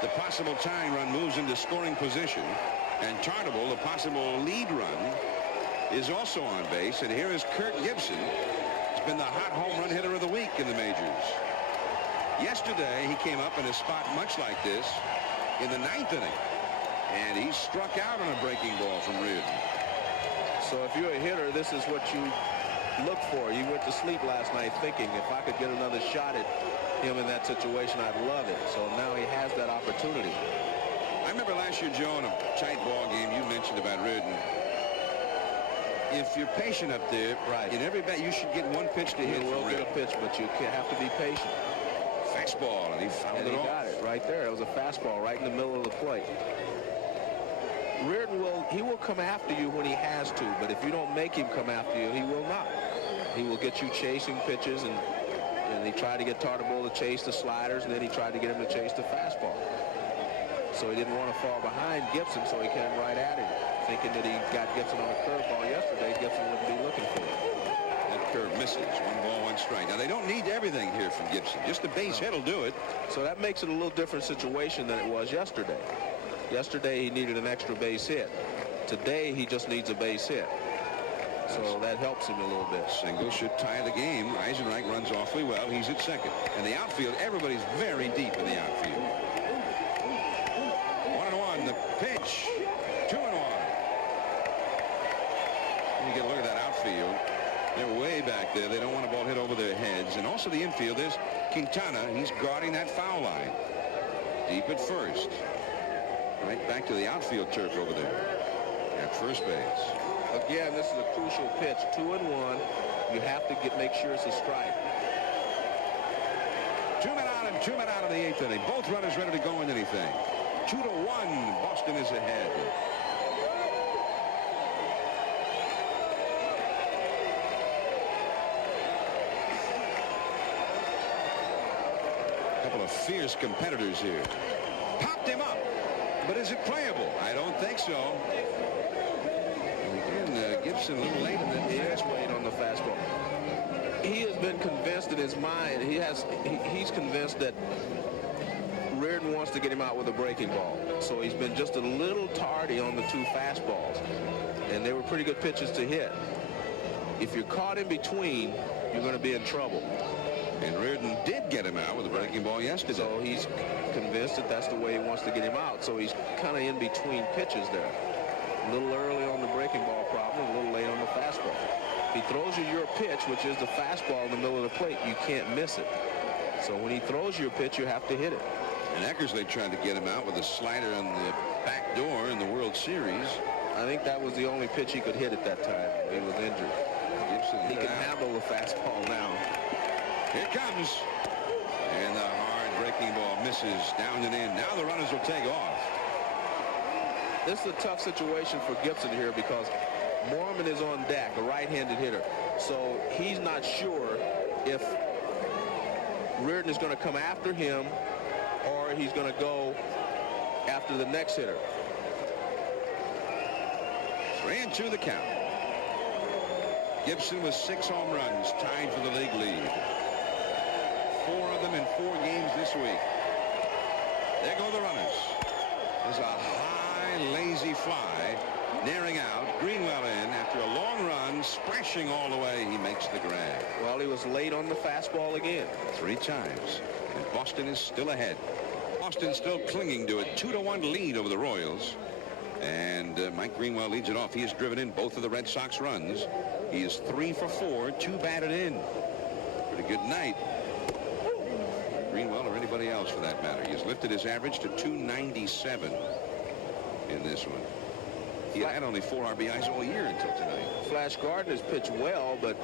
the possible tying run moves into scoring position. And Tarnable, the possible lead run, is also on base. And here is Kirk Gibson. He's been the hot home run hitter of the week in the majors. Yesterday, he came up in a spot much like this in the 9th inning. And he struck out on a breaking ball from Reardon. So if you're a hitter, this is what you look for. You went to sleep last night thinking, if I could get another shot at him in that situation, I'd love it. So now he has that opportunity. I remember last year, Joe, in a tight ball game, you mentioned about Reardon. If you're patient up there, right, in every bat, you should get one pitch to hit. You will get a pitch, but you have to be patient. Fastball, and he found it. He got it right there. It was a fastball right in the middle of the plate. Reardon will come after you when he has to, but if you don't make him come after you, he will not. He will get you chasing pitches, and he tried to get Tarnable to chase the sliders, and then he tried to get him to chase the fastball. So he didn't want to fall behind Gibson, so he came right at him, thinking that he got Gibson on a curveball yesterday. Gibson would be looking for it. That curve misses. 1 ball, 1 strike. Now, they don't need everything here from Gibson. Just the base hit will do it. So that makes it a little different situation than it was yesterday. Yesterday, he needed an extra base hit. Today, he just needs a base hit. So that helps him a little bit. Single should tie the game. Eisenreich runs awfully well. He's at second. And the outfield, everybody's very deep in the outfield. 1-1, the pitch. 2-1. You get a look at that outfield. They're way back there. They don't want a ball hit over their heads. And also the infield, there's Quintana. He's guarding that foul line. Deep at first. Right back to the outfield turf over there at first base. Again, this is a crucial pitch. 2-1. You have to make sure it's a strike. 2 men out and 2 men out of the 8th inning. Both runners ready to go in anything. 2-1. Boston is ahead. A couple of fierce competitors here. Popped him up. But is it playable? I don't think so. Again, Gibson a little late in the late on the fastball. He has been convinced in his mind. He's convinced that Reardon wants to get him out with a breaking ball. So he's been just a little tardy on the 2 fastballs. And they were pretty good pitches to hit. If you're caught in between, you're going to be in trouble. And Reardon did get him out with a breaking ball yesterday. So he's convinced that that's the way he wants to get him out. So he's kind of in between pitches there. A little early on the breaking ball problem, a little late on the fastball. If he throws you your pitch, which is the fastball in the middle of the plate, you can't miss it. So when he throws your pitch, you have to hit it. And Eckersley tried to get him out with a slider on the back door in the World Series. I think that was the only pitch he could hit at that time. He was injured. He can handle the fastball now. Here comes. And the hard breaking ball misses down and in. Now the runners will take off. This is a tough situation for Gibson here because Mormon is on deck, a right-handed hitter. So he's not sure if Reardon is going to come after him or he's going to go after the next hitter. 3-2 the count. Gibson with 6 home runs, tied for the league lead. 4 of them in 4 games this week. There go the runners. There's a high, lazy fly, nearing out. Greenwell in after a long run, splashing all the way. He makes the grab. Well, he was late on the fastball again. 3 times. And Boston is still ahead. Boston still clinging to a 2-1 lead over the Royals. And Mike Greenwell leads it off. He has driven in both of the Red Sox runs. He is 3 for 4, 2 batted in. Pretty good night. Greenwell or anybody else for that matter. He has lifted his average to 297 in this one. He had only 4 RBIs all year until tonight. Flash Gardner's pitched well, but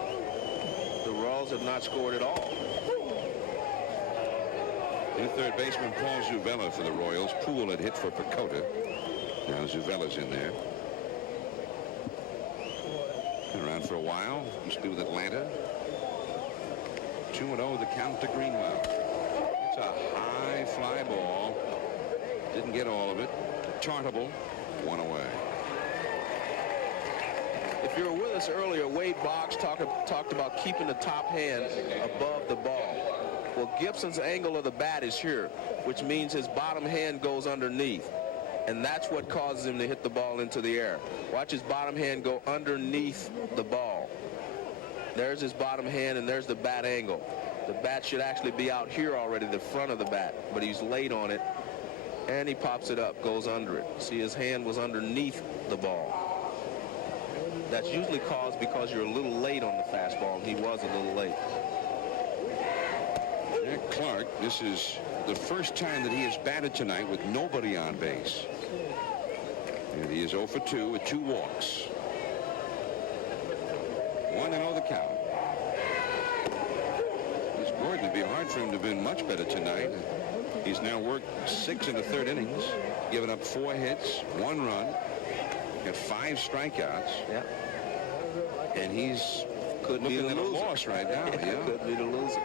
the Royals have not scored at all. New third baseman Paul Zuvella for the Royals. Poole had hit for Pecota. Now Zuvella's in there. Been around for a while. Used to be with Atlanta. 2-0 the count to Greenwell. It's a high fly ball. Didn't get all of it. Tartable. One away. If you were with us earlier, Wade Boggs talked about keeping the top hand above the ball. Well, Gibson's angle of the bat is here, which means his bottom hand goes underneath. And that's what causes him to hit the ball into the air. Watch his bottom hand go underneath the ball. There's his bottom hand, and there's the bat angle. The bat should actually be out here already, the front of the bat, but he's late on it, and he pops it up, goes under it. See, his hand was underneath the ball. That's usually caused because you're a little late on the fastball, and he was a little late. Jack Clark, this is the first time that he has batted tonight with nobody on base. And he is 0 for 2 with 2 walks. 1-0 the count. This Gordon, it'd be hard for him to have been much better tonight. He's now worked 6 in the 3rd innings, given up 4 hits, 1 run, got 5 strikeouts. Yeah. And he's could looking be at a loss right now. Yeah. Could be the loser.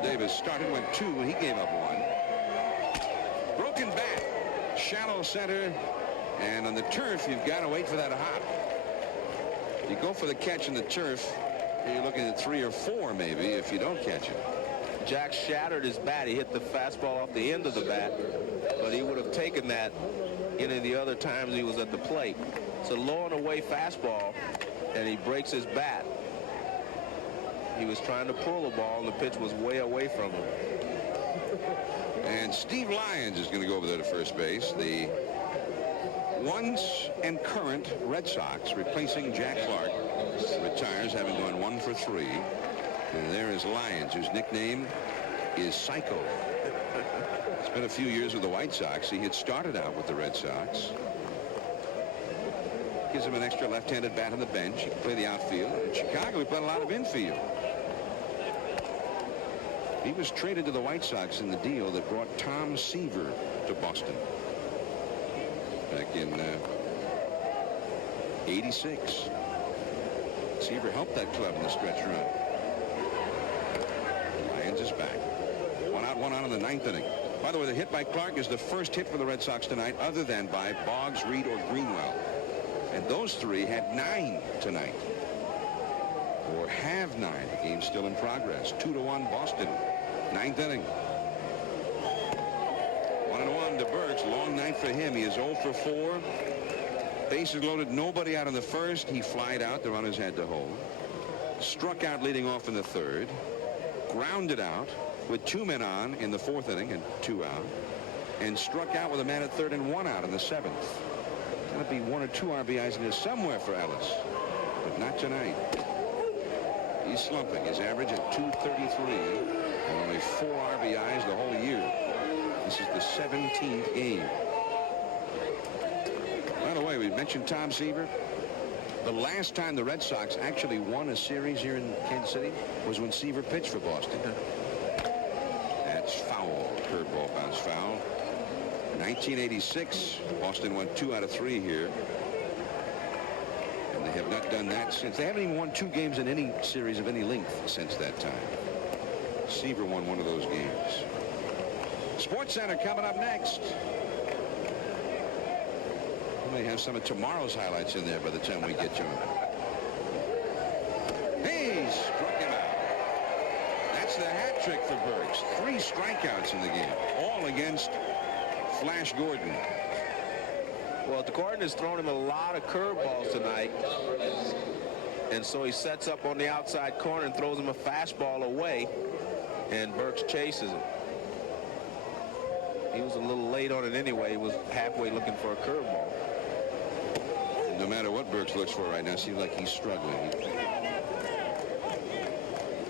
Davis started, went 2, and he gave up 1. Broken bat, shallow center, and on the turf, you've got to wait for that hop. You go for the catch in the turf, you're looking at 3 or 4 maybe if you don't catch it. Jack shattered his bat. He hit the fastball off the end of the bat, but he would have taken that any of the other times he was at the plate. It's a low and away fastball, and he breaks his bat. He was trying to pull the ball, and the pitch was way away from him. And Steve Lyons is going to go over there to first base. The once and current Red Sox, replacing Jack Clark, retires, having gone 1 for 3. And there is Lyons, whose nickname is Psycho. It's been a few years with the White Sox. He had started out with the Red Sox. Gives him an extra left-handed bat on the bench. He can play the outfield. In Chicago, he played a lot of infield. He was traded to the White Sox in the deal that brought Tom Seaver to Boston back in '86. Seaver helped that club in the stretch run. Lyons is back. 1 out, 1 on in the 9th inning. By the way, the hit by Clark is the first hit for the Red Sox tonight other than by Boggs, Reed, or Greenwell. And those 3 had 9 tonight. Or have 9. The game's still in progress. 2-1 Boston. 9th inning. 1-1 to Burks. Long night for him. He is 0 for 4. Bases loaded. Nobody out in the 1st. He flied out. The runners had to hold. Struck out leading off in the 3rd. Grounded out with 2 men on in the 4th inning and 2 out. And struck out with a man at 3rd and 1 out in the 7th. That'll be 1 or 2 RBIs in there somewhere for Ellis, but not tonight. He's slumping. His average at 233 and only 4 RBIs the whole year. This is the 17th game. By the way, we mentioned Tom Seaver. The last time the Red Sox actually won a series here in Kansas City was when Seaver pitched for Boston. That's foul. Curveball bounce foul. 1986, Boston won 2 out of 3 here. And they have not done that since. They haven't even won 2 games in any series of any length since that time. Seaver won 1 of those games. Sports Center coming up next. We may have some of tomorrow's highlights in there by the time we get to them. He struck him out. That's the hat trick for Burks. 3 strikeouts in the game, all against Flash Gordon. Well, Gordon has thrown him a lot of curveballs tonight. And so he sets up on the outside corner and throws him a fastball away. And Burks chases him. He was a little late on it anyway. He was halfway looking for a curveball. No matter what Burks looks for right now, it seems like he's struggling.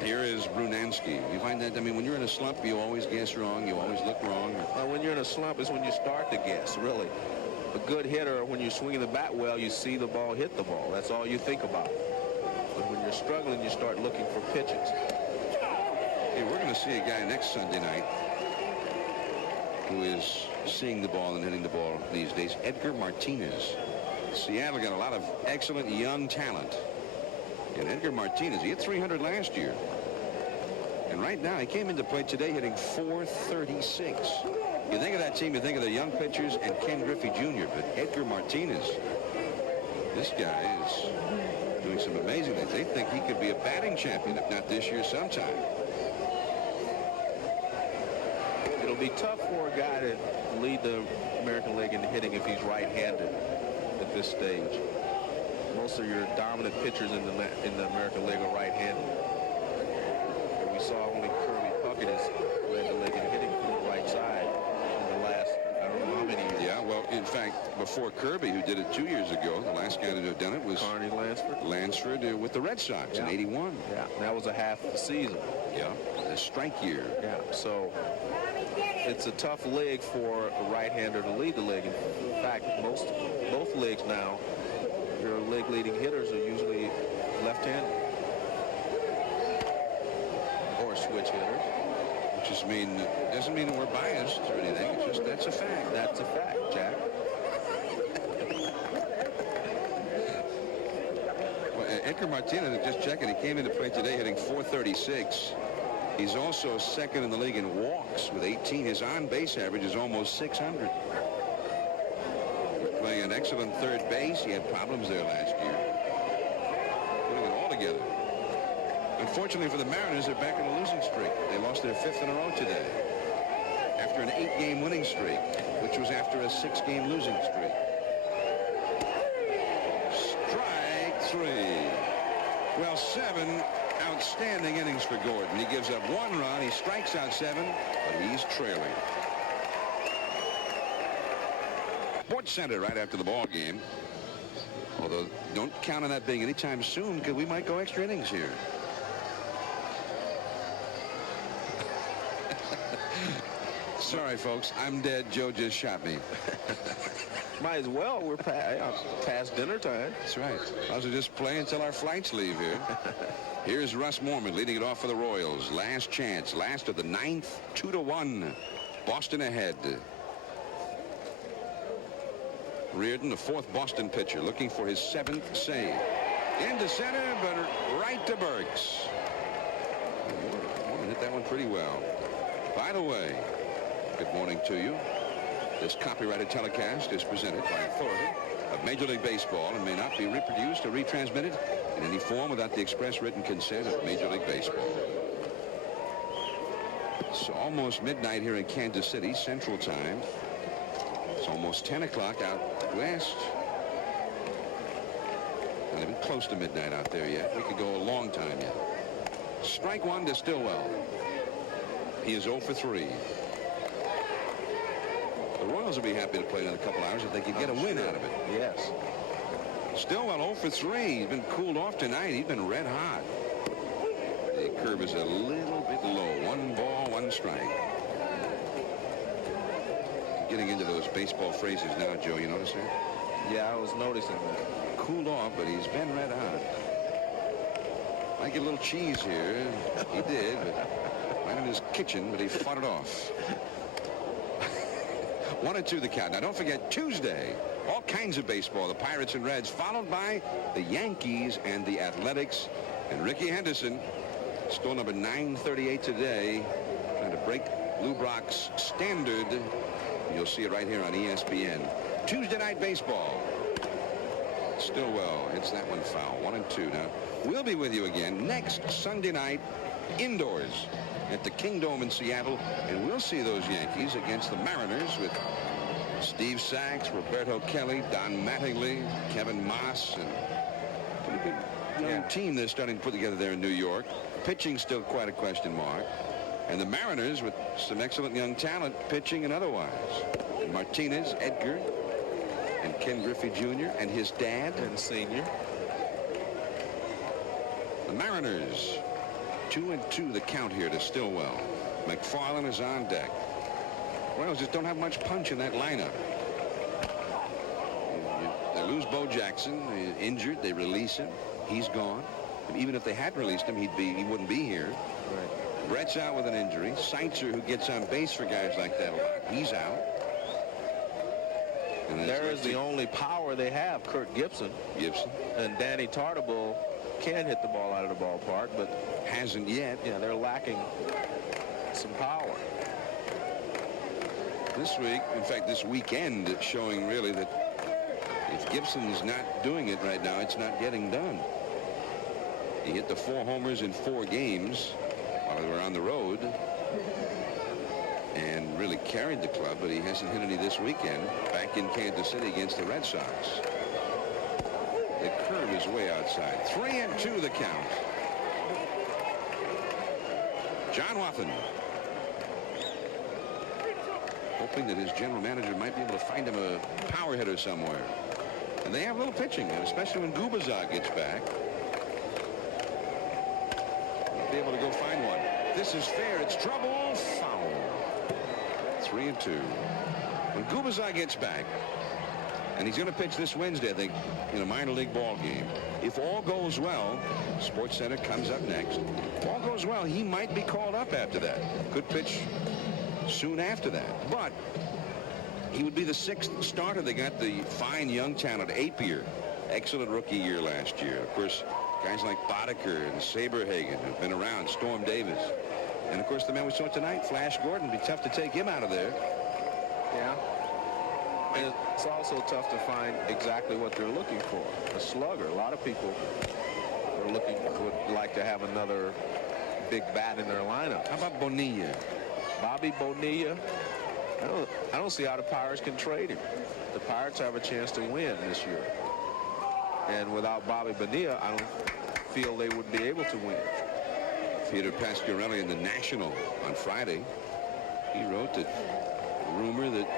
Here is Brunansky. You find that, I mean, when you're in a slump, you always guess wrong. You always look wrong. Well, when you're in a slump is when you start to guess, really. A good hitter, when you're swinging the bat well, you see the ball hit the ball. That's all you think about. But when you're struggling, you start looking for pitches. Hey, we're going to see a guy next Sunday night who is seeing the ball and hitting the ball these days. Edgar Martinez. Seattle got a lot of excellent young talent. And Edgar Martinez, he hit 300 last year. And right now, he came into play today hitting .436. You think of that team, you think of the young pitchers and Ken Griffey Jr., but Edgar Martinez, this guy is doing some amazing things. They think he could be a batting champion, if not this year, sometime. It'll be tough for a guy to lead the American League in hitting if he's right-handed at this stage. Most of your dominant pitchers in the American League are right-handed. We saw only Kirby Puckett has led the league in hitting from the right side in the last, I don't know how many years. Yeah, well, in fact, before Kirby, who did it 2 years ago, the last guy to have done it was Carney Lansford. Lansford with the Red Sox in '81. Yeah, that was a half of the season. Yeah, the strike year. Yeah, so it's a tough league for a right-hander to lead the league. In fact, both leagues now, your league-leading hitters are usually left-handed or switch hitters. Which doesn't mean that we're biased or anything. It's just that's a fact. That's a fact, Jack. Well, Edgar Martinez, just checking, he came into play today hitting .436. He's also second in the league in walks with 18. His on-base average is almost 600. Playing an excellent third base. He had problems there last year. Putting it all together. Unfortunately for the Mariners, they're back in a losing streak. They lost their 5th in a row today. After an 8-game winning streak, which was after a 6-game losing streak. Strike 3. Well, 7 outstanding innings for Gordon. He gives up 1 run. He strikes out 7, but he's trailing. Sports Center right after the ball game. Although don't count on that being anytime soon, because we might go extra innings here. Sorry, folks. I'm dead. Joe just shot me. Might as well. We're past dinner time. That's right. I was just playing until our flights leave here. Here's Russ Mormon leading it off for the Royals. Last chance. Last of the 9th. 2-1. Boston ahead. Reardon, the 4th Boston pitcher, looking for his 7th save. Into center, but right to Burks. Mormon hit that one pretty well. By the way, good morning to you. This copyrighted telecast is presented by authority of Major League Baseball and may not be reproduced or retransmitted in any form without the express written consent of Major League Baseball. It's almost midnight here in Kansas City, Central Time. It's almost 10 o'clock out west. Not even close to midnight out there yet. We could go a long time yet. Strike 1 to Stillwell. He is 0 for 3. The Royals will be happy to play another couple hours if they can get a win out of it. Yes. Stillwell 0 for 3. He's been cooled off tonight. He's been red hot. The curve is a little bit low. 1 ball, 1 strike. Getting into those baseball phrases now, Joe. You notice that? Yeah, I was noticing that. Cooled off, but he's been red hot. Might get a little cheese here. He did, but right in his kitchen, but he fought it off. 1-2 the count. Now, don't forget, Tuesday, all kinds of baseball. The Pirates and Reds, followed by the Yankees and the Athletics. And Ricky Henderson, stole number 938 today, trying to break Lou Brock's standard. You'll see it right here on ESPN. Tuesday night baseball. Stillwell hits that one foul. 1-2. Now, we'll be with you again next Sunday night indoors at the Kingdome in Seattle, and we'll see those Yankees against the Mariners with Steve Sachs, Roberto Kelly, Don Mattingly, Kevin Moss, and pretty good young team they're starting to put together there in New York. Pitching still quite a question mark. And the Mariners with some excellent young talent, pitching and otherwise. And Martinez, Edgar, and Ken Griffey Jr. and his dad and senior. The Mariners 2-2 the count here to Stillwell. McFarland is on deck. Royals just don't have much punch in that lineup. They lose Bo Jackson. He's injured. They release him. He's gone. And even if they had released him, he wouldn't be here. Right. Brett's out with an injury. Seitzer, who gets on base for guys like that a lot, he's out. And there is the only power they have, Kirk Gibson. And Danny Tartabull can hit the ball out of the ballpark, but hasn't yet. Yeah, they're lacking some power. this week, in fact, this weekend, showing really that if Gibson's not doing it right now, it's not getting done. He hit the 4 homers in 4 games while they were on the road and really carried the club, but he hasn't hit any this weekend back in Kansas City against the Red Sox. The curve is way outside. 3-2 the count. John Wathan hoping that his general manager might be able to find him a power hitter somewhere. And they have a little pitching, especially when Gubazar gets back. He'll be able to go find one. This is fair. It's trouble. Foul. 3-2. When Gubazar gets back, and he's going to pitch this Wednesday, I think, in a minor league ball game. If all goes well, Sports Center comes up next. If all goes well, he might be called up after that. Could pitch soon after that. But he would be the 6th starter. They got the fine young talent Apier. Excellent rookie year last year. Of course, guys like Boddicker and Saberhagen have been around. Storm Davis. And, of course, the man we saw tonight, Flash Gordon. It'd be tough to take him out of there. Yeah. And it's also tough to find exactly what they're looking for. A slugger. A lot of people would like to have another big bat in their lineup. How about Bonilla? Bobby Bonilla. I don't see how the Pirates can trade him. The Pirates have a chance to win this year. And without Bobby Bonilla, I don't feel they would be able to win. Peter Pasquarelli in the National on Friday. He wrote that rumor that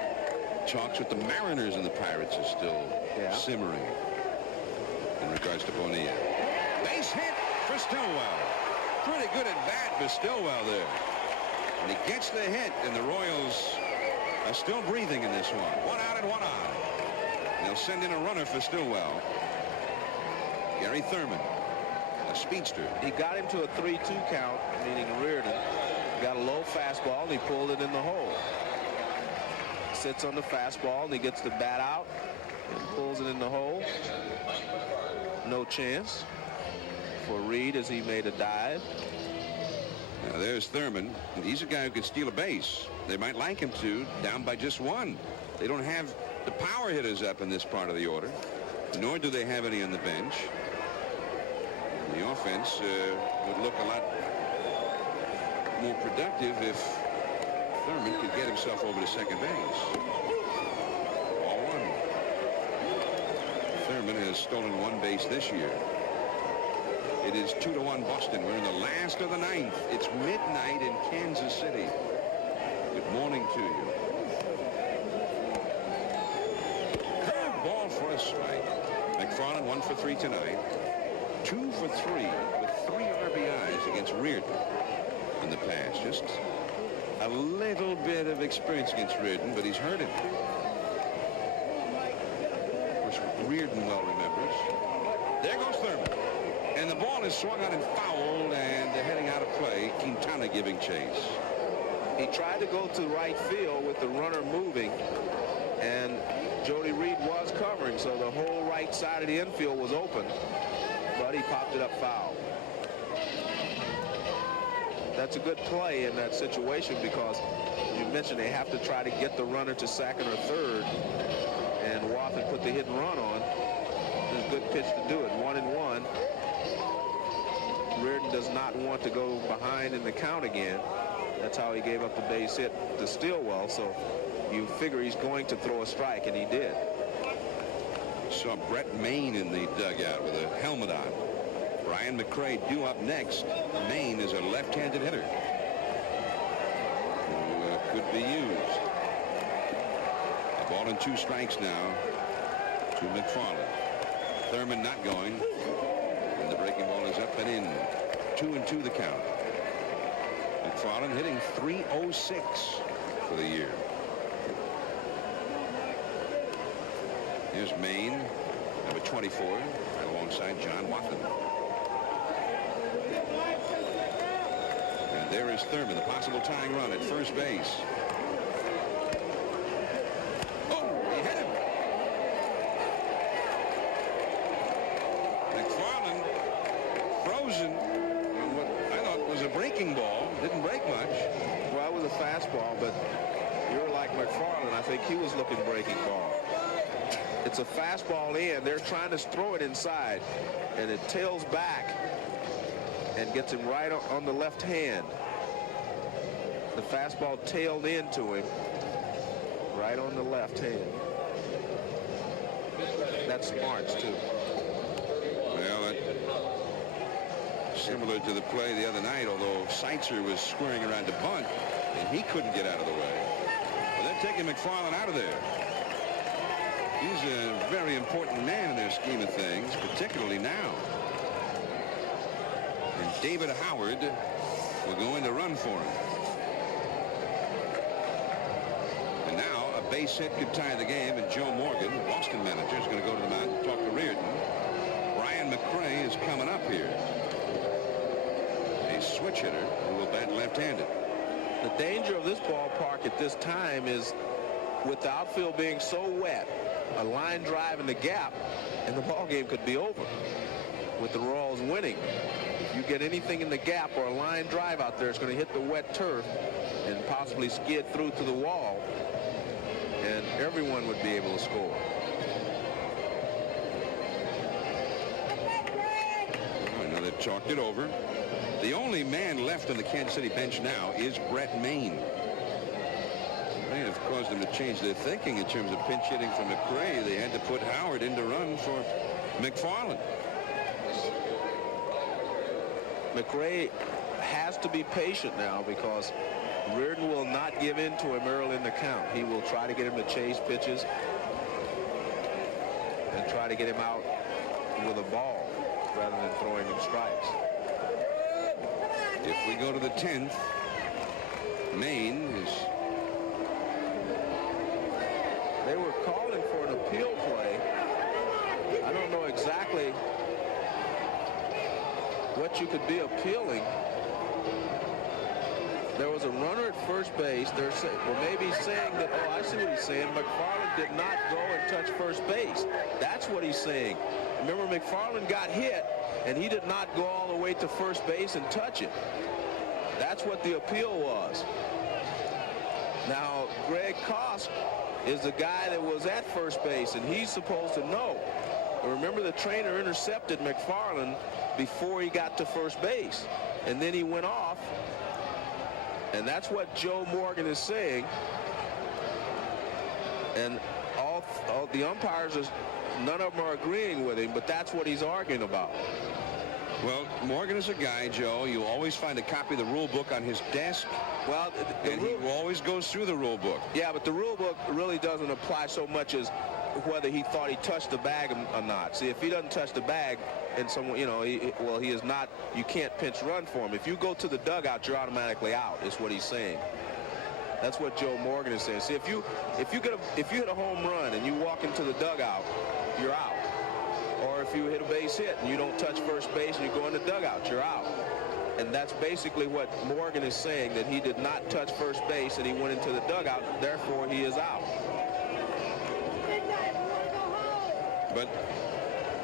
talks with the Mariners and the Pirates is still simmering in regards to Bonilla. Base hit for Stillwell. Pretty good at bat for Stillwell there. And he gets the hit, and the Royals are still breathing in this one. 1 out and 1 on. And they'll send in a runner for Stillwell. Gary Thurman, a speedster. He got him to a 3-2 count, meaning Reardon. Got a low fastball, and he pulled it in the hole. Sits on the fastball, and he gets the bat out and pulls it in the hole. No chance for Reed as he made a dive. Now there's Thurman, and he's a guy who can steal a base. They might like him to, down by just 1. They don't have the power hitters up in this part of the order, nor do they have any on the bench. The offense would look a lot more productive if Thurman could get himself over to second base. Ball 1. Thurman has stolen 1 base this year. It is 2-1 Boston. We're in the last of the 9th. It's midnight in Kansas City. Good morning to you. Curve ball for a strike. McFarland 1 for 3 tonight. 2 for 3 with 3 RBIs against Reardon in the past. Just a little bit of experience against Reardon, but he's hurt him. Of course, Reardon well remembers. There goes Thurman. And the ball is swung out and fouled, and heading out of play. Quintana giving chase. He tried to go to right field with the runner moving, and Jody Reed was covering, so the whole right side of the infield was open, but he popped it up foul. That's a good play in that situation because you mentioned they have to try to get the runner to second or third, and Wathan put the hit and run on. It's a good pitch to do it. 1-1. Reardon does not want to go behind in the count again. That's how he gave up the base hit to Stillwell, so you figure he's going to throw a strike, and he did. Saw Brett Maine in the dugout with a helmet on. Brian McCray due up next. Maine is a left-handed hitter who could be used. A ball and 2 strikes now to McFarland. Thurman not going. And the breaking ball is up and in. 2-2 the count. McFarland hitting .306 for the year. Here's Maine, number 24, right alongside John Wathan. And there is Thurman, the possible tying run at first base. Oh, he hit him. McFarland frozen on what I thought was a breaking ball. Didn't break much. Well, it was a fastball, but you're like McFarland. I think he was looking breaking ball. It's a fastball in. They're trying to throw it inside, and it tails back and gets him right on the left hand. The fastball tailed into him right on the left hand. That's Smarts, too. Well, similar to the play the other night, although Seitzer was squaring around to bunt, and he couldn't get out of the way. Well, they're taking McFarland out of there. He's a very important man in their scheme of things, particularly now. And David Howard will go in to run for him. And now a base hit could tie the game, and Joe Morgan, the Boston manager, is going to go to the mound and talk to Reardon. Brian McRae is coming up here. A switch hitter who will bat left-handed. The danger of this ballpark at this time is, with the outfield being so wet, a line drive in the gap, and the ball game could be over with the Royals winning. If you get anything in the gap or a line drive out there, it's going to hit the wet turf and possibly skid through to the wall, and everyone would be able to score. I know they've talked it over. The only man left on the Kansas City bench now is Brett Maine. May have caused them to change their thinking in terms of pinch hitting from McRae. They had to put Howard in to run for McFarland. McRae has to be patient now, because Reardon will not give in to him early in the count. He will try to get him to chase pitches and try to get him out with a ball rather than throwing him strikes. If we go to the 10th, Maine is... They were calling for an appeal play. I don't know exactly what you could be appealing. There was a runner at first base. They're saying, well, maybe saying that, oh, I see what he's saying. McFarland did not go and touch first base. That's what he's saying. Remember, McFarland got hit, and he did not go all the way to first base and touch it. That's what the appeal was. Now, Greg Kosk is the guy that was at first base, and he's supposed to know. Remember, the trainer intercepted McFarland before he got to first base, and then he went off, and that's what Joe Morgan is saying. And all the umpires, none of them are agreeing with him, but that's what he's arguing about. Well, Morgan is a guy, Joe, you always find a copy of the rule book on his desk. Well, and he always goes through the rule book. Yeah, but the rule book really doesn't apply so much as whether he thought he touched the bag or not. See, if he doesn't touch the bag, and someone, you know, he is not, you can't pinch run for him. If you go to the dugout, you're automatically out, is what he's saying. That's what Joe Morgan is saying. See, if you hit a home run and you walk into the dugout, you're out. Or if you hit a base hit and you don't touch first base and you go in the dugout, you're out. And that's basically what Morgan is saying, that he did not touch first base and he went into the dugout, therefore he is out. But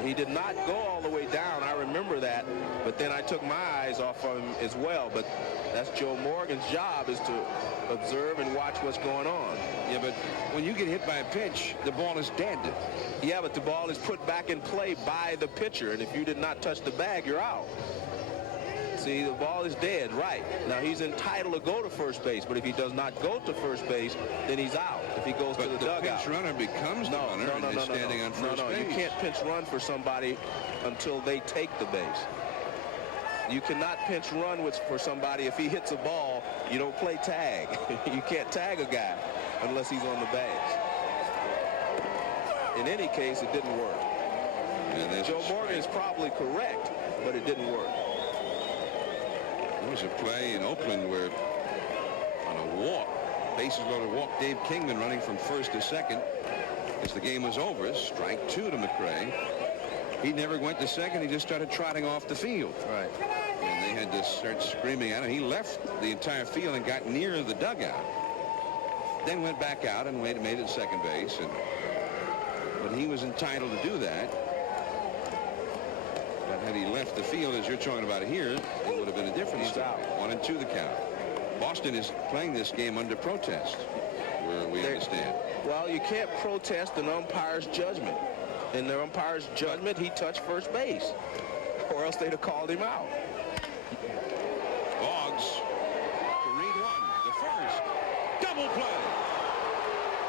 he did not go all the way down. I remember that, but then I took my eyes off of him as well. But that's Joe Morgan's job, is to observe and watch what's going on. Yeah, but when you get hit by a pitch, the ball is dead. Yeah, but the ball is put back in play by the pitcher, and if you did not touch the bag, you're out. See, the ball is dead, right. Now, he's entitled to go to first base, but if he does not go to first base, then he's out. If he goes to the dugout. The pinch runner becomes the runner and is standing on first base. You can't pinch run for somebody until they take the base. You cannot pinch run for somebody if he hits a ball. You don't play tag. You can't tag a guy unless he's on the base. In any case, it didn't work. Joe Morgan is probably correct, but it didn't work. There was a play in Oakland where, on a walk, bases loaded walk, Dave Kingman running from first to second as the game was over. Strike two to McRae. He never went to second. He just started trotting off the field. Right. And they had to start screaming at him. He left the entire field and got near the dugout. Then went back out and made it second base. But he was entitled to do that. But had he left the field, as you're talking about here, it would have been a different story. 1-2 the count. Boston is playing this game under protest. we understand. Well, you can't protest an umpire's judgment. In the umpire's judgment, he touched first base, or else they'd have called him out. Boggs to Reed one. The first. Double play.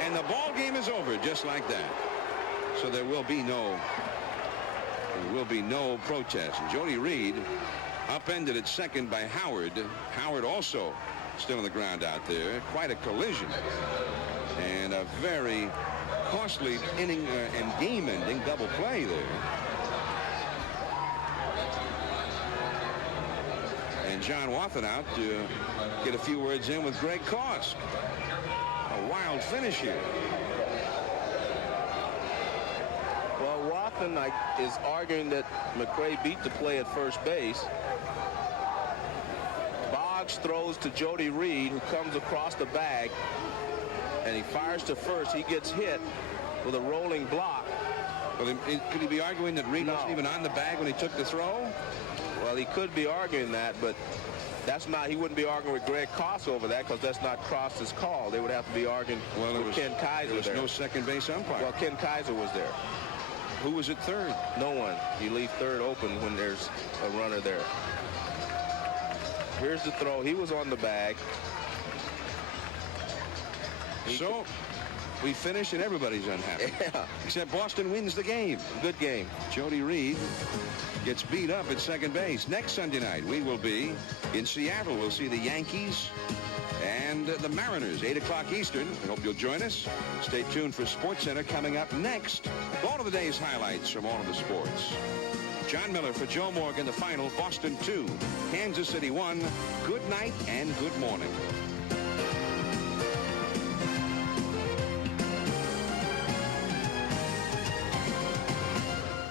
And the ball game is over just like that. So there will be no protest. Jody Reed upended at second by Howard. Howard also still on the ground out there. Quite a collision. And a very costly inning and game-ending double play there. And John Wathan out to get a few words in with Greg Kosk. A wild finish here. Well, Wathan is arguing that McRae beat the play at first base. Boggs throws to Jody Reed, who comes across the bag, and he fires to first. He gets hit with a rolling block. Well, could he be arguing that Reed wasn't even on the bag when he took the throw? Well, he could be arguing that, but that's not. He wouldn't be arguing with Greg Koss over that, because that's not Koss's call. They would have to be arguing with Ken Kaiser. There was no second base umpire. Well, Ken Kaiser was there. Who was at third? No one. You leave third open when there's a runner there. Here's the throw. He was on the bag. So we finish and everybody's unhappy. Yeah. Except Boston wins the game. Good game. Jody Reed gets beat up at second base. Next Sunday night, we will be in Seattle. We'll see the Yankees and the Mariners, 8 o'clock Eastern. I hope you'll join us. Stay tuned for SportsCenter coming up next. All of the day's highlights from all of the sports. John Miller for Joe Morgan, the final, Boston 2, Kansas City 1. Good night and good morning.